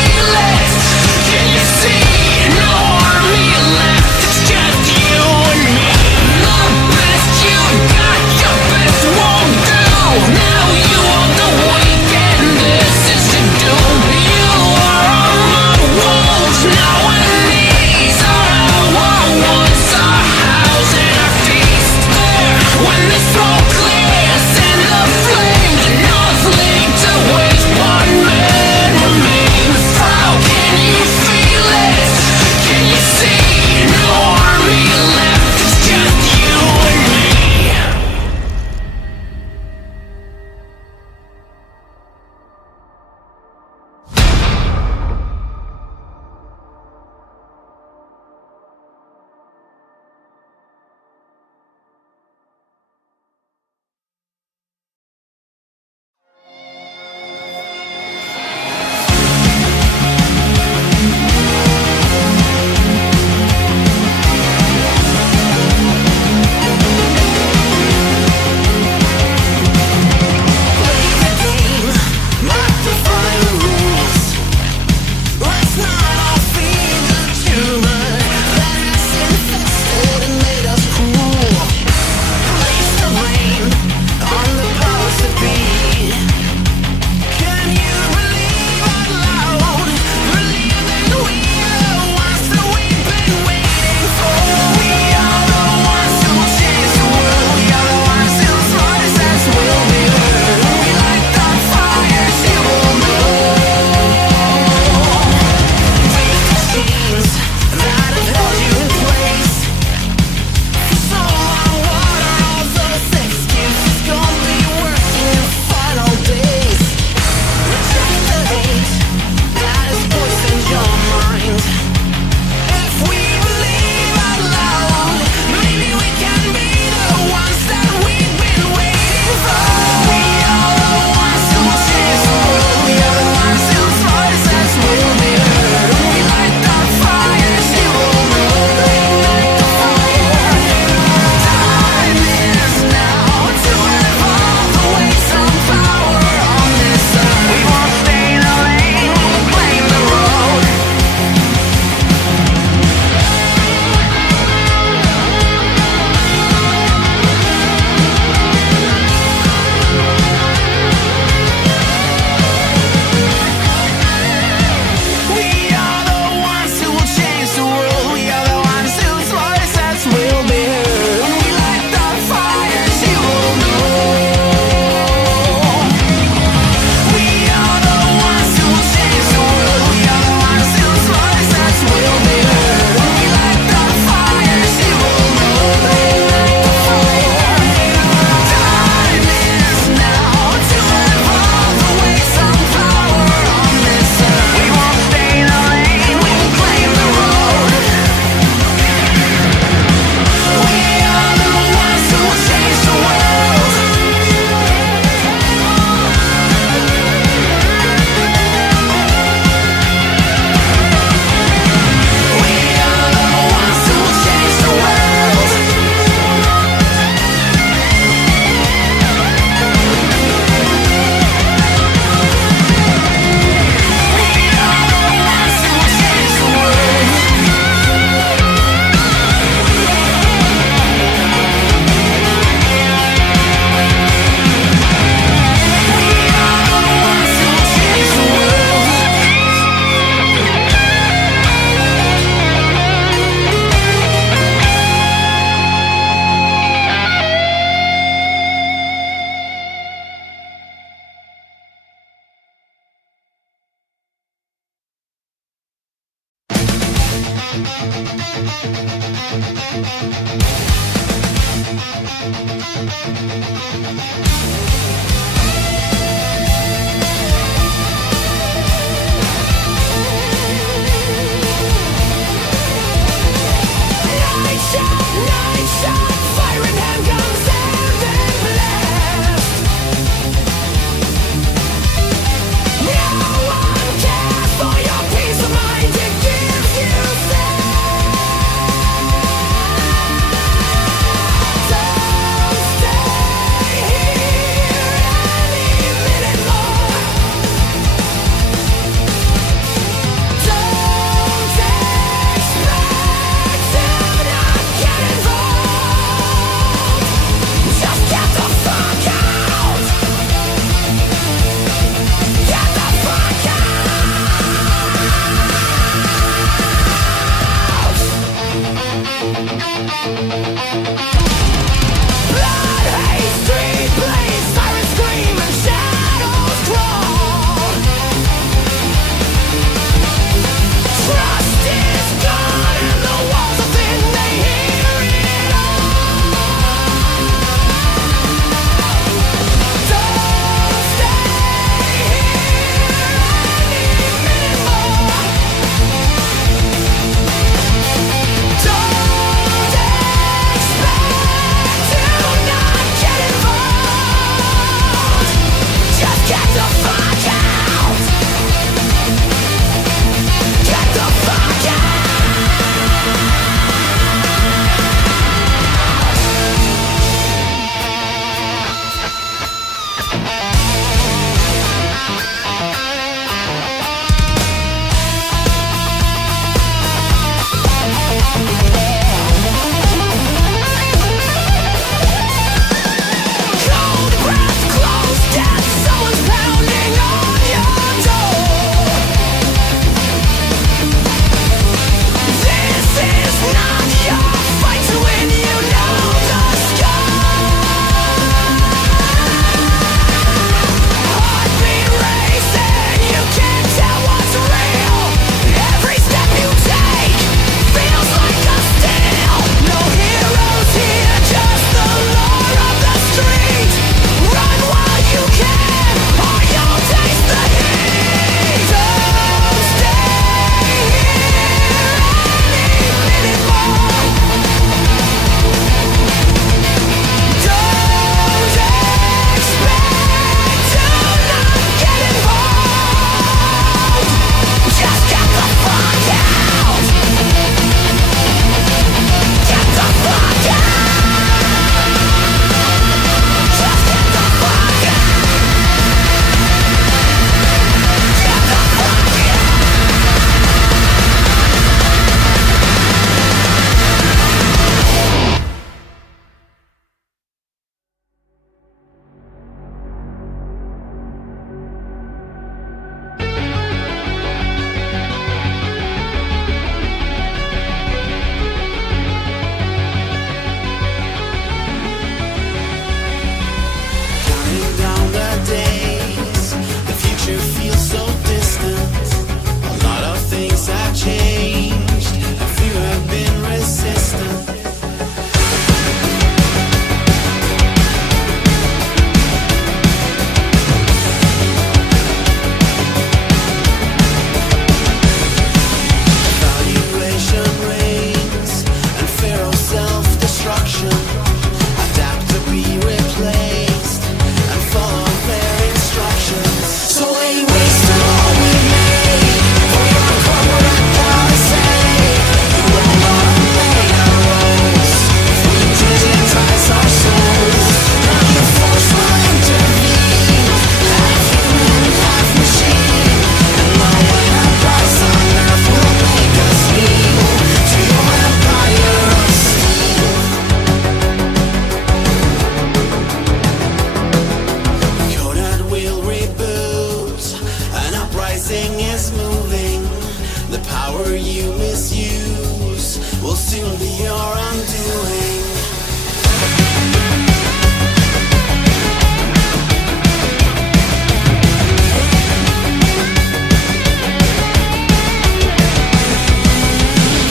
power you misuse will soon be your undoing.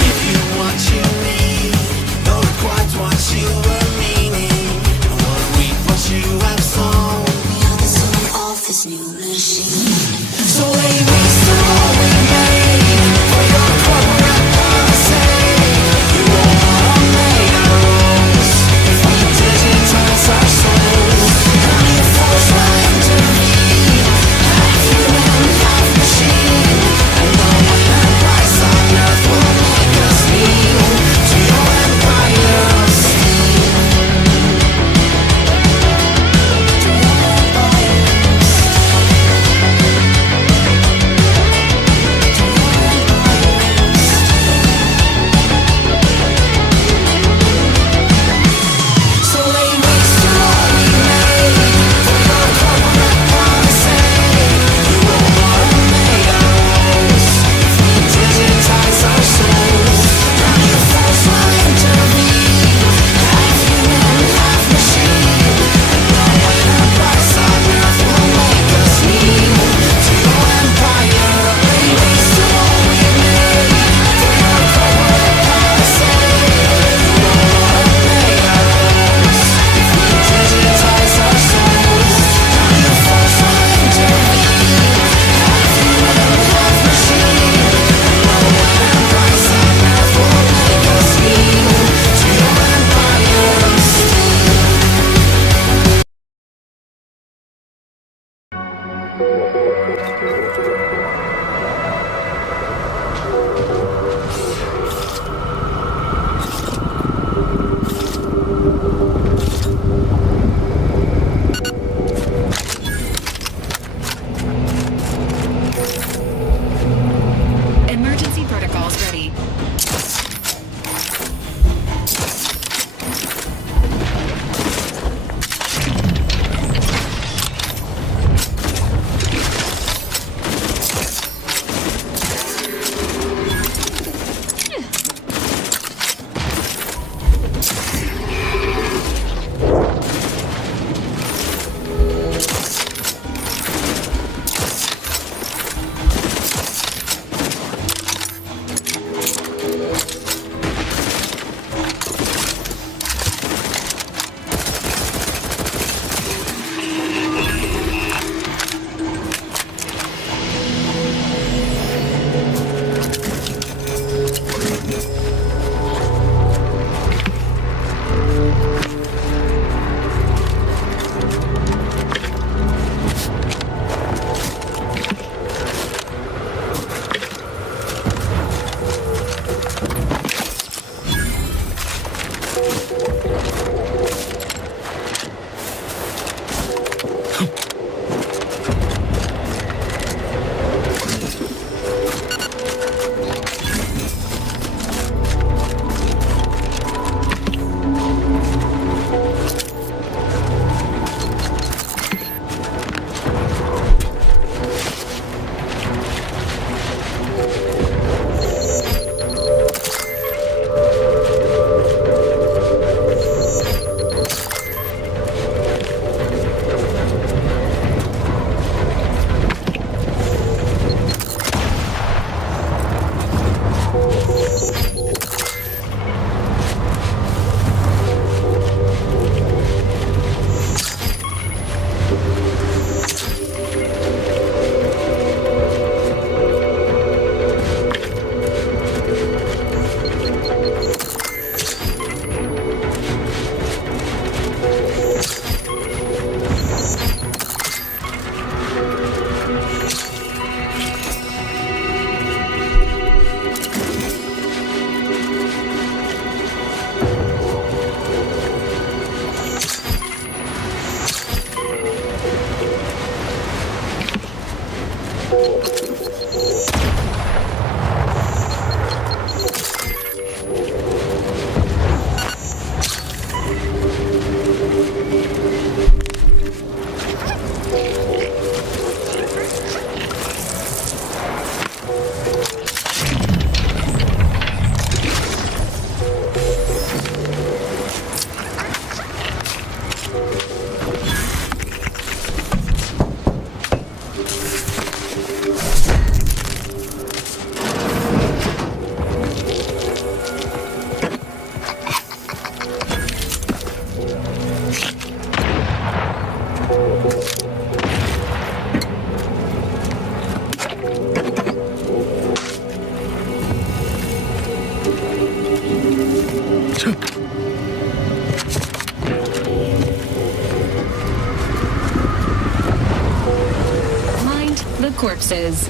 Give you what you need, though not quite what you were meaning. I wanna reap what you have sown. We are the son of this new machine. So lay waste to all we made for your corporate policy. You won't want to make ours if we digitize our souls. Can you force my intervene? Half human, half machine. And no enterprise on earth will make us kneel to your empire of steam. To your empire of So lay waste to all we made for your corporate policy. You won't want to make ours if we digitize our souls. Can you force my intervene? Half human, half machine. And no enterprise on earth will make us kneel to your empire. Lay waste to all we made for your corporate policy. You won't want to make ours if we digitize our souls. Can you force my intervene? Half human, half machine. And no enterprise on earth will make us kneel to your empire of steel. Emergency protocols ready. Mind the corpses.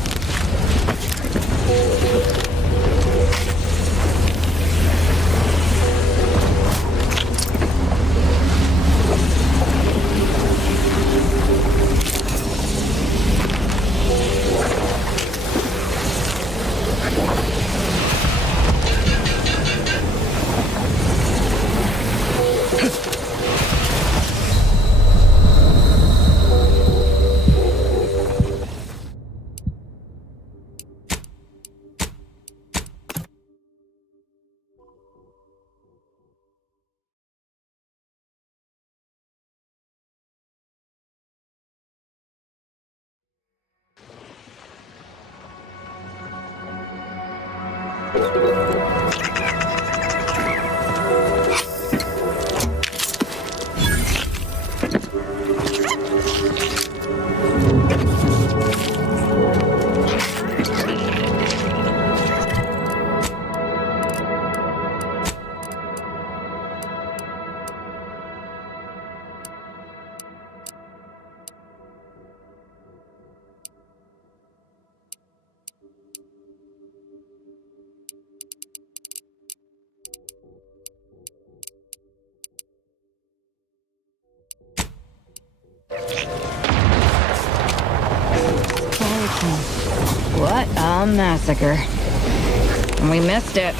What a massacre. We missed it.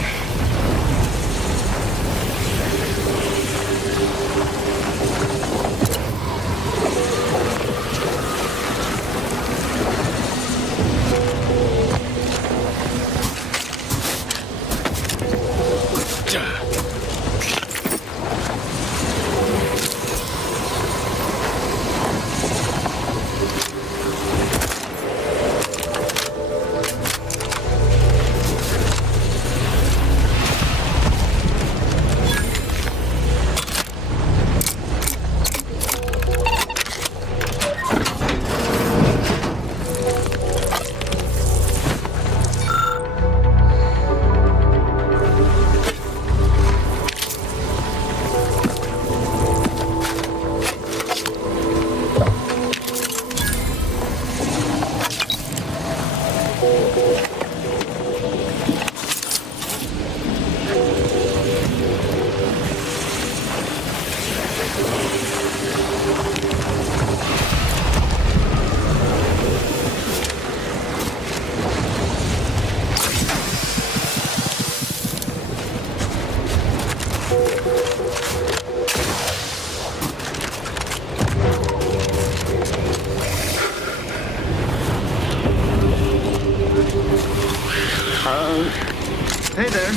Hey there.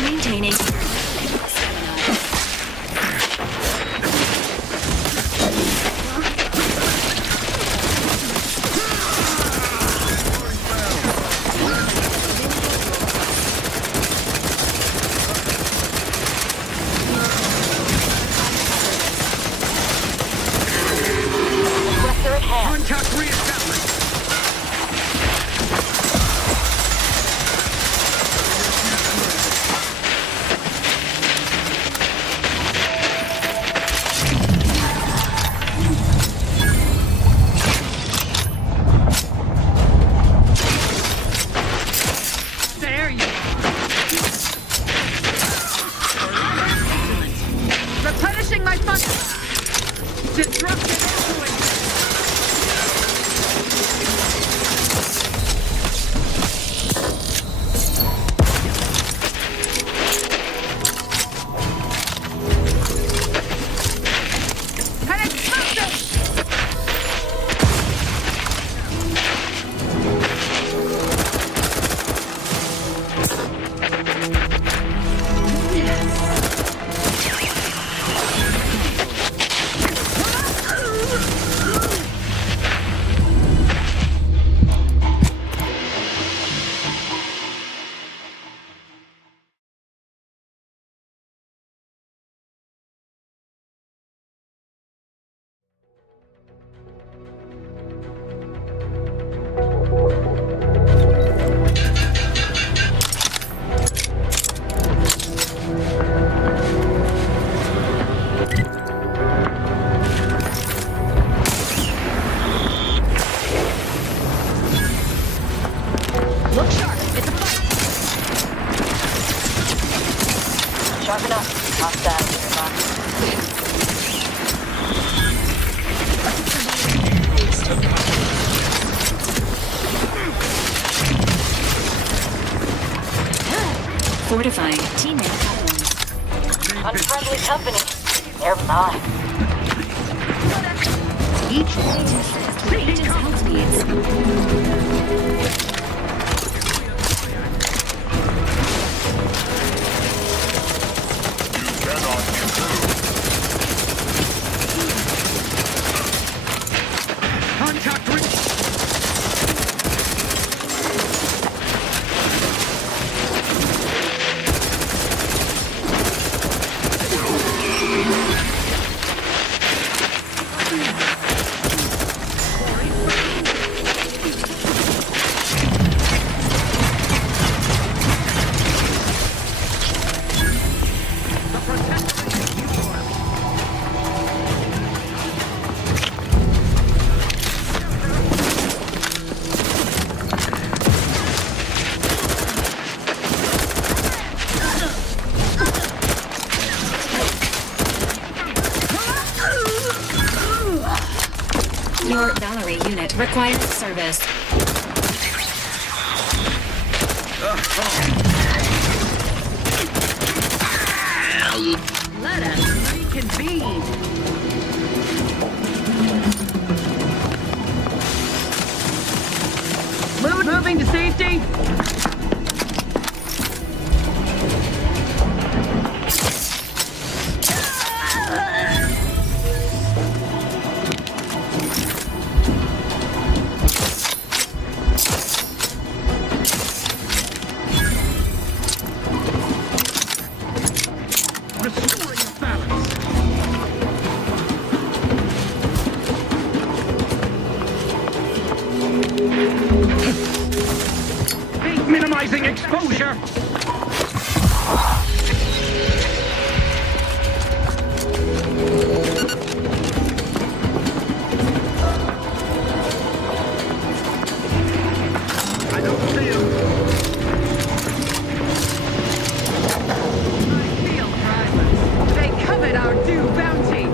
Maintaining. Contact reestablished. There you are. Replenishing my funds. Disruptive influence. Fortified teammate items. Unfriendly company. Nearby. Each agent's health needs. Contact reach. Your Valerie unit requires service. Let us reconvene. Moving to safety. Restoring balance. Minimizing exposure. I don't see him. Field drivers. They covet our due bounty.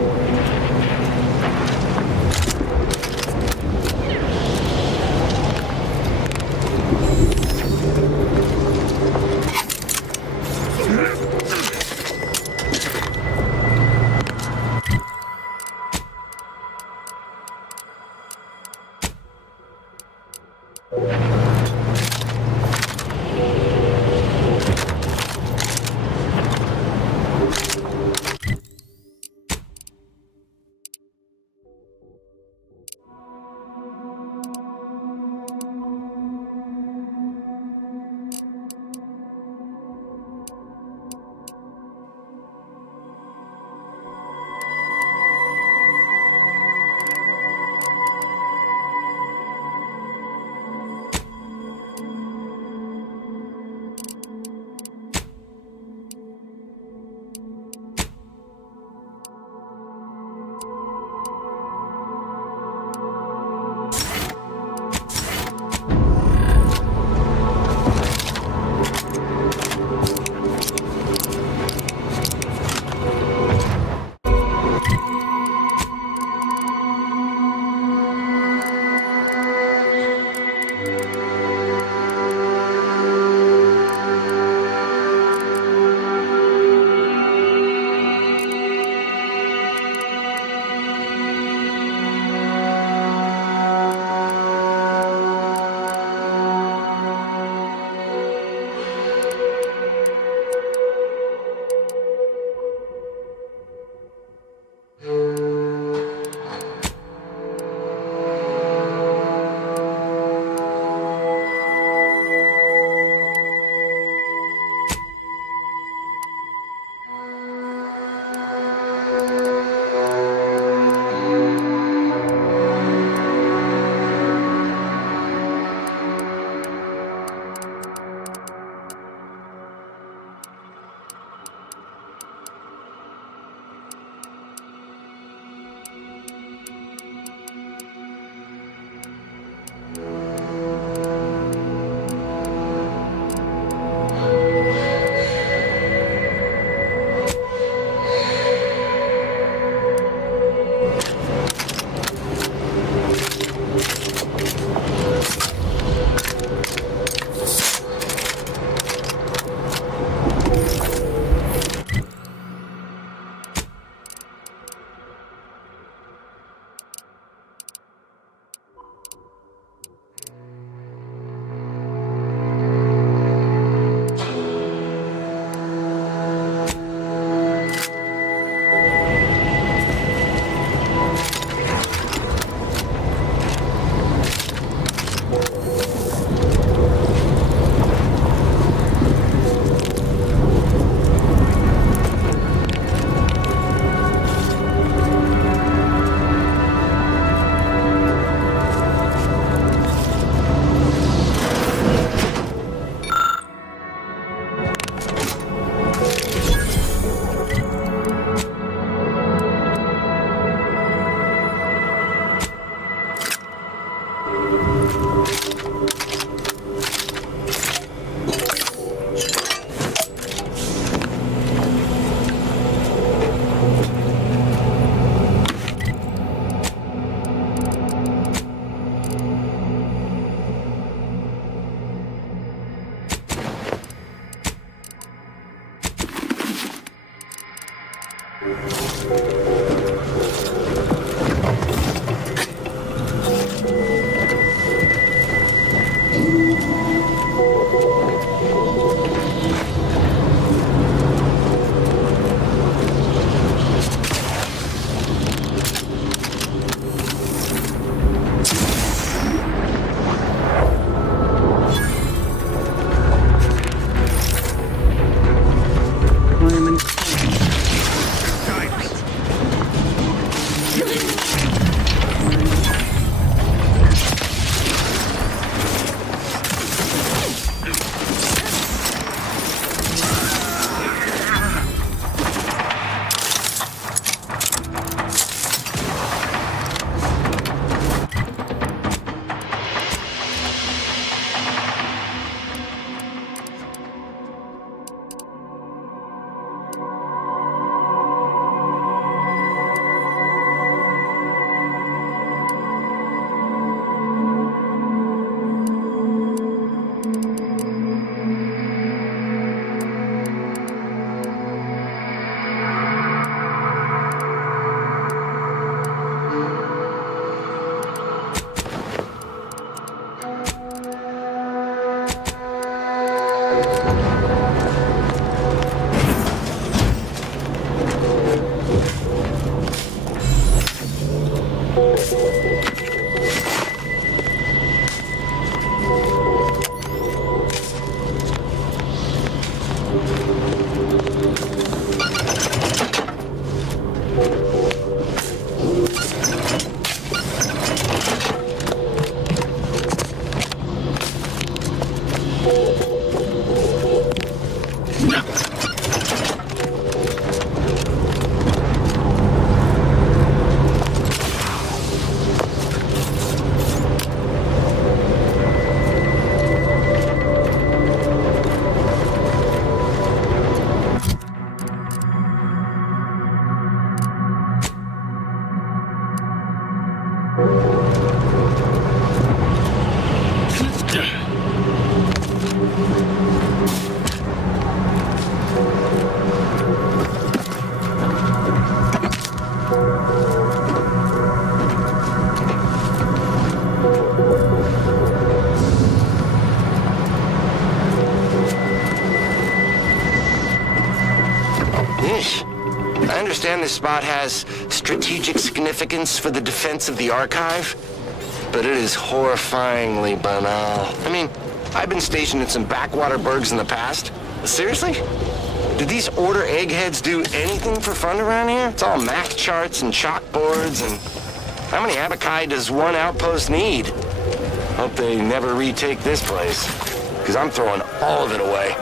I understand this spot has strategic significance for the defense of the archive, but it is horrifyingly banal. I mean, I've been stationed in some backwater burgs in the past. Seriously? Do these order eggheads do anything for fun around here? It's all math charts and chalkboards, and how many abaci does one outpost need? Hope they never retake this place, because I'm throwing all of it away.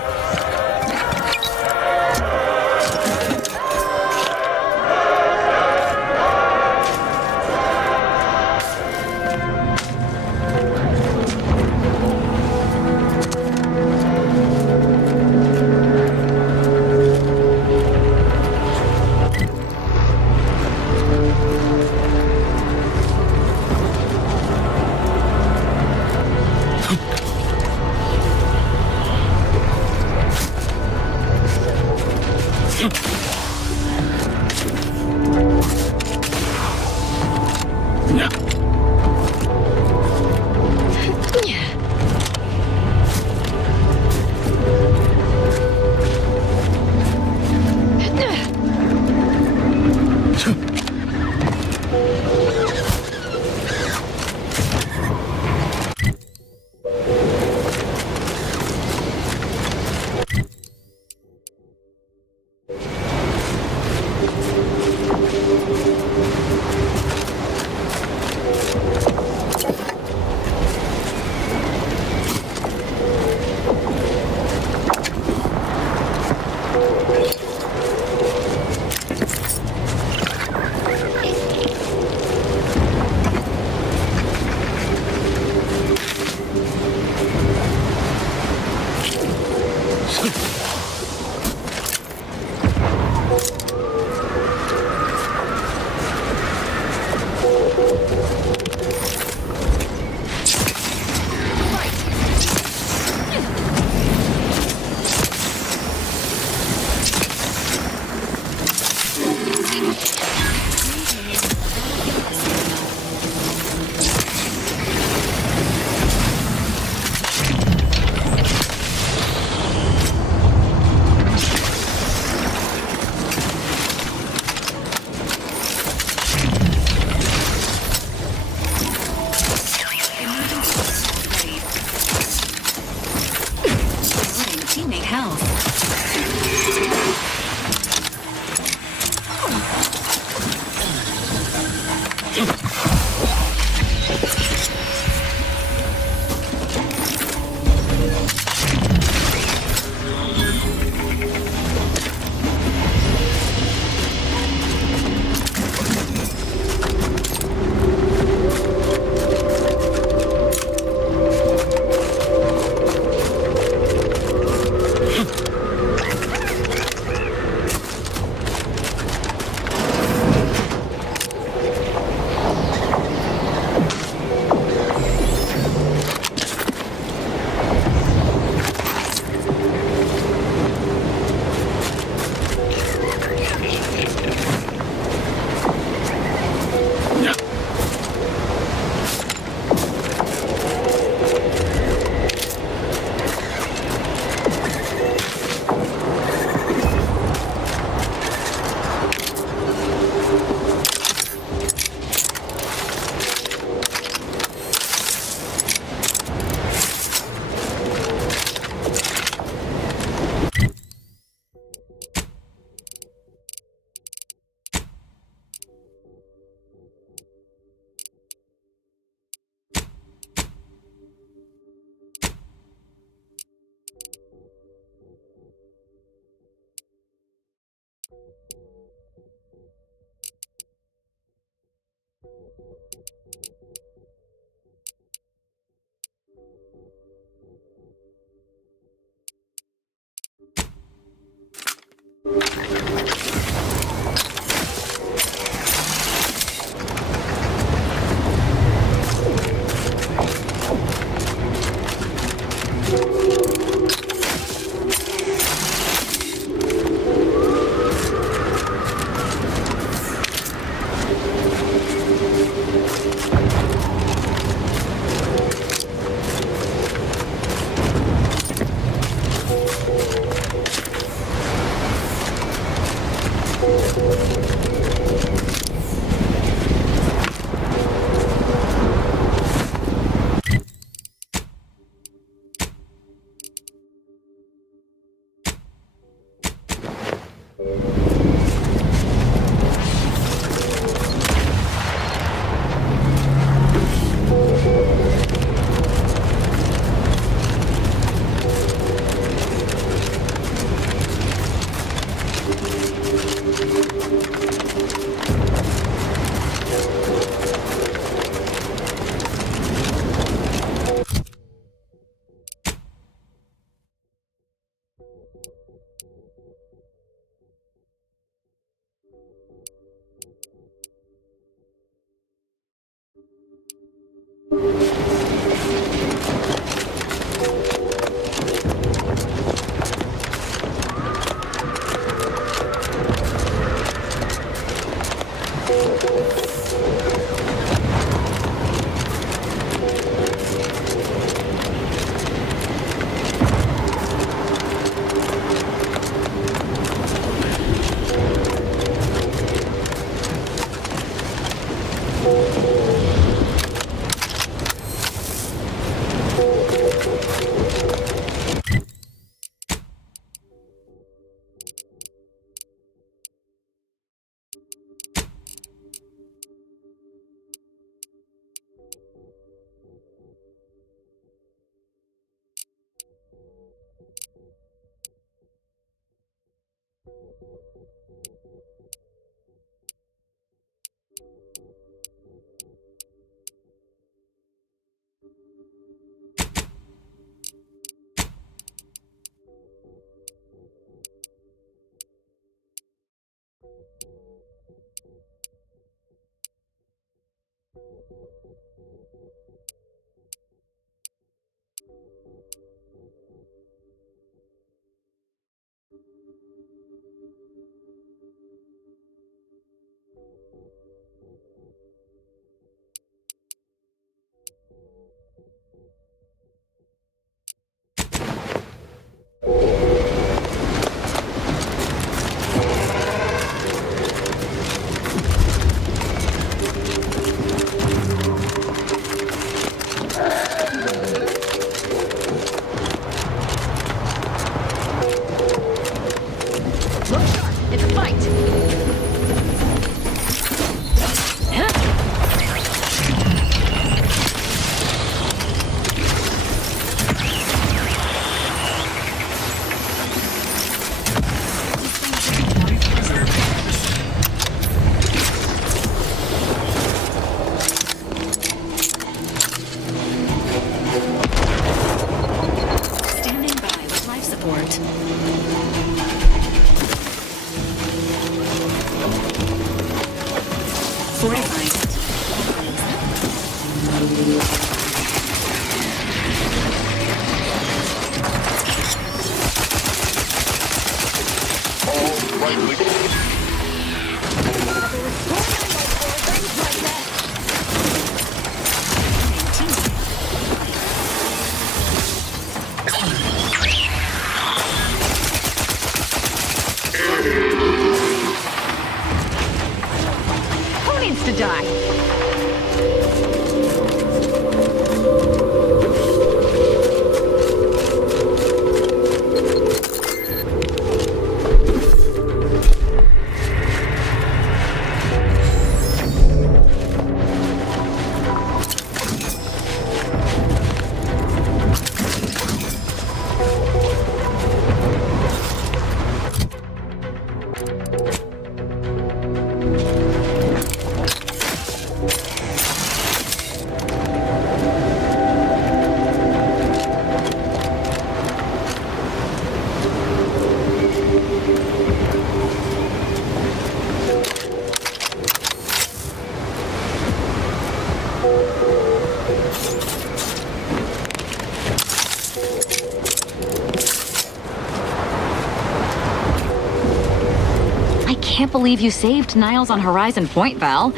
Who needs to die? I can't believe you saved Niles on Horizon Point, Val.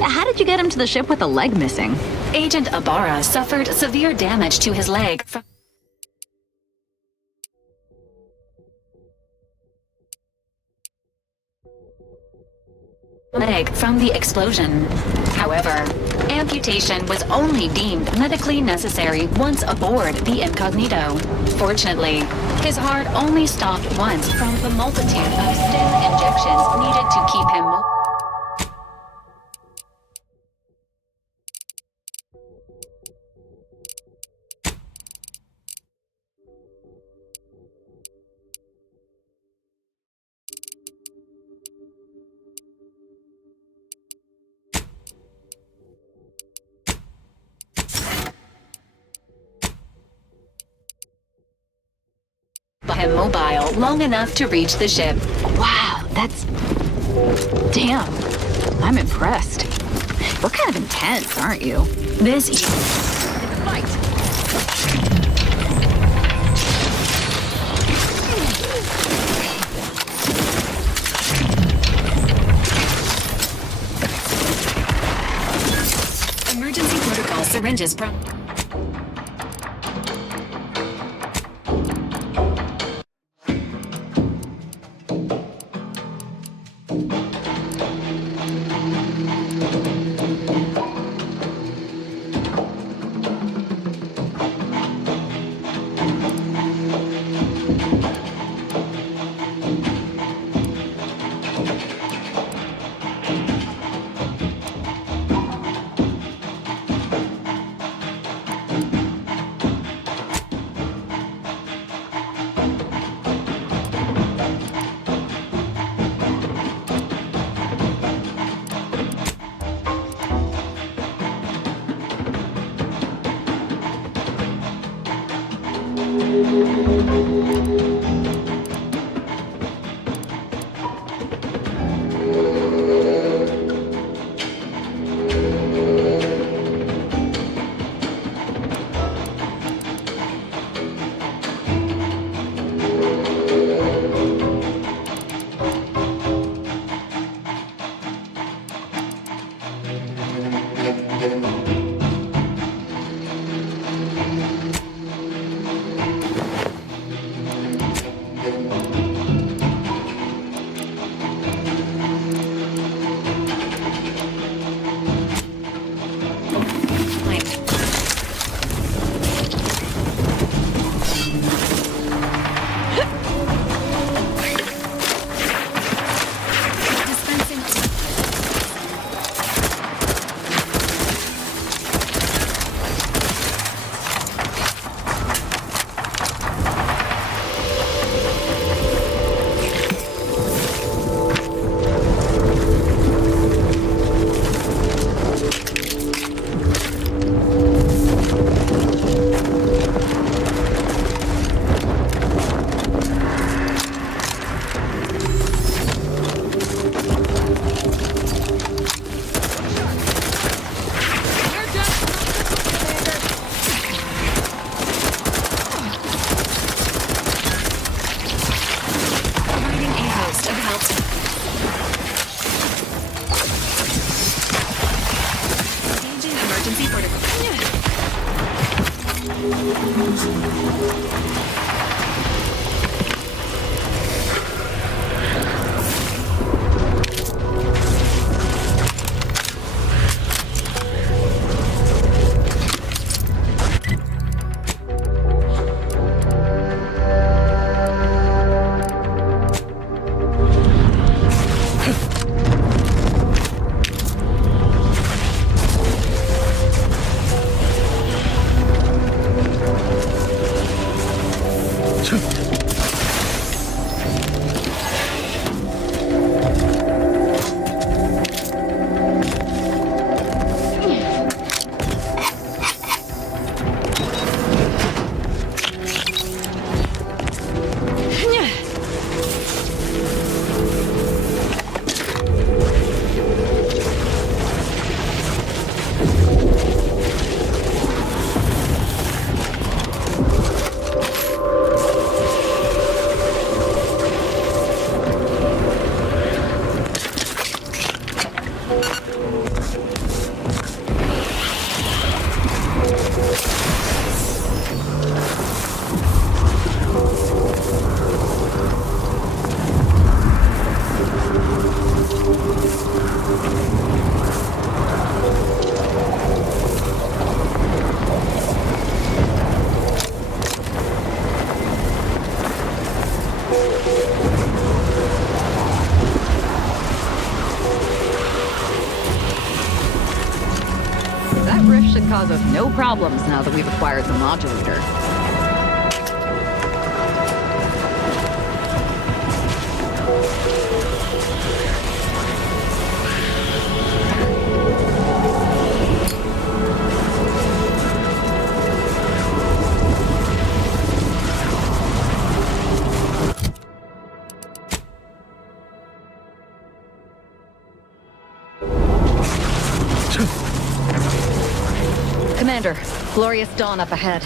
How did you get him to the ship with a leg missing? Agent Ibarra suffered severe damage to his leg from the explosion. However, amputation was only deemed medically necessary once aboard the Incognito. Fortunately, his heart only stopped once from the multitude of stem injections needed to keep him mobile. Him mobile long enough to reach the ship. Wow, that's... Damn. I'm impressed. You're kind of intense, aren't you? This... Fight! Emergency protocol syringes emergency vertical. That rift should cause us no problems now that we've acquired the modulator. Commander, glorious dawn up ahead.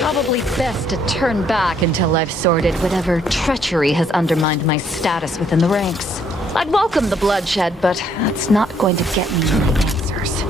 Probably best to turn back until I've sorted whatever treachery has undermined my status within the ranks. I'd welcome the bloodshed, but that's not going to get me my answers.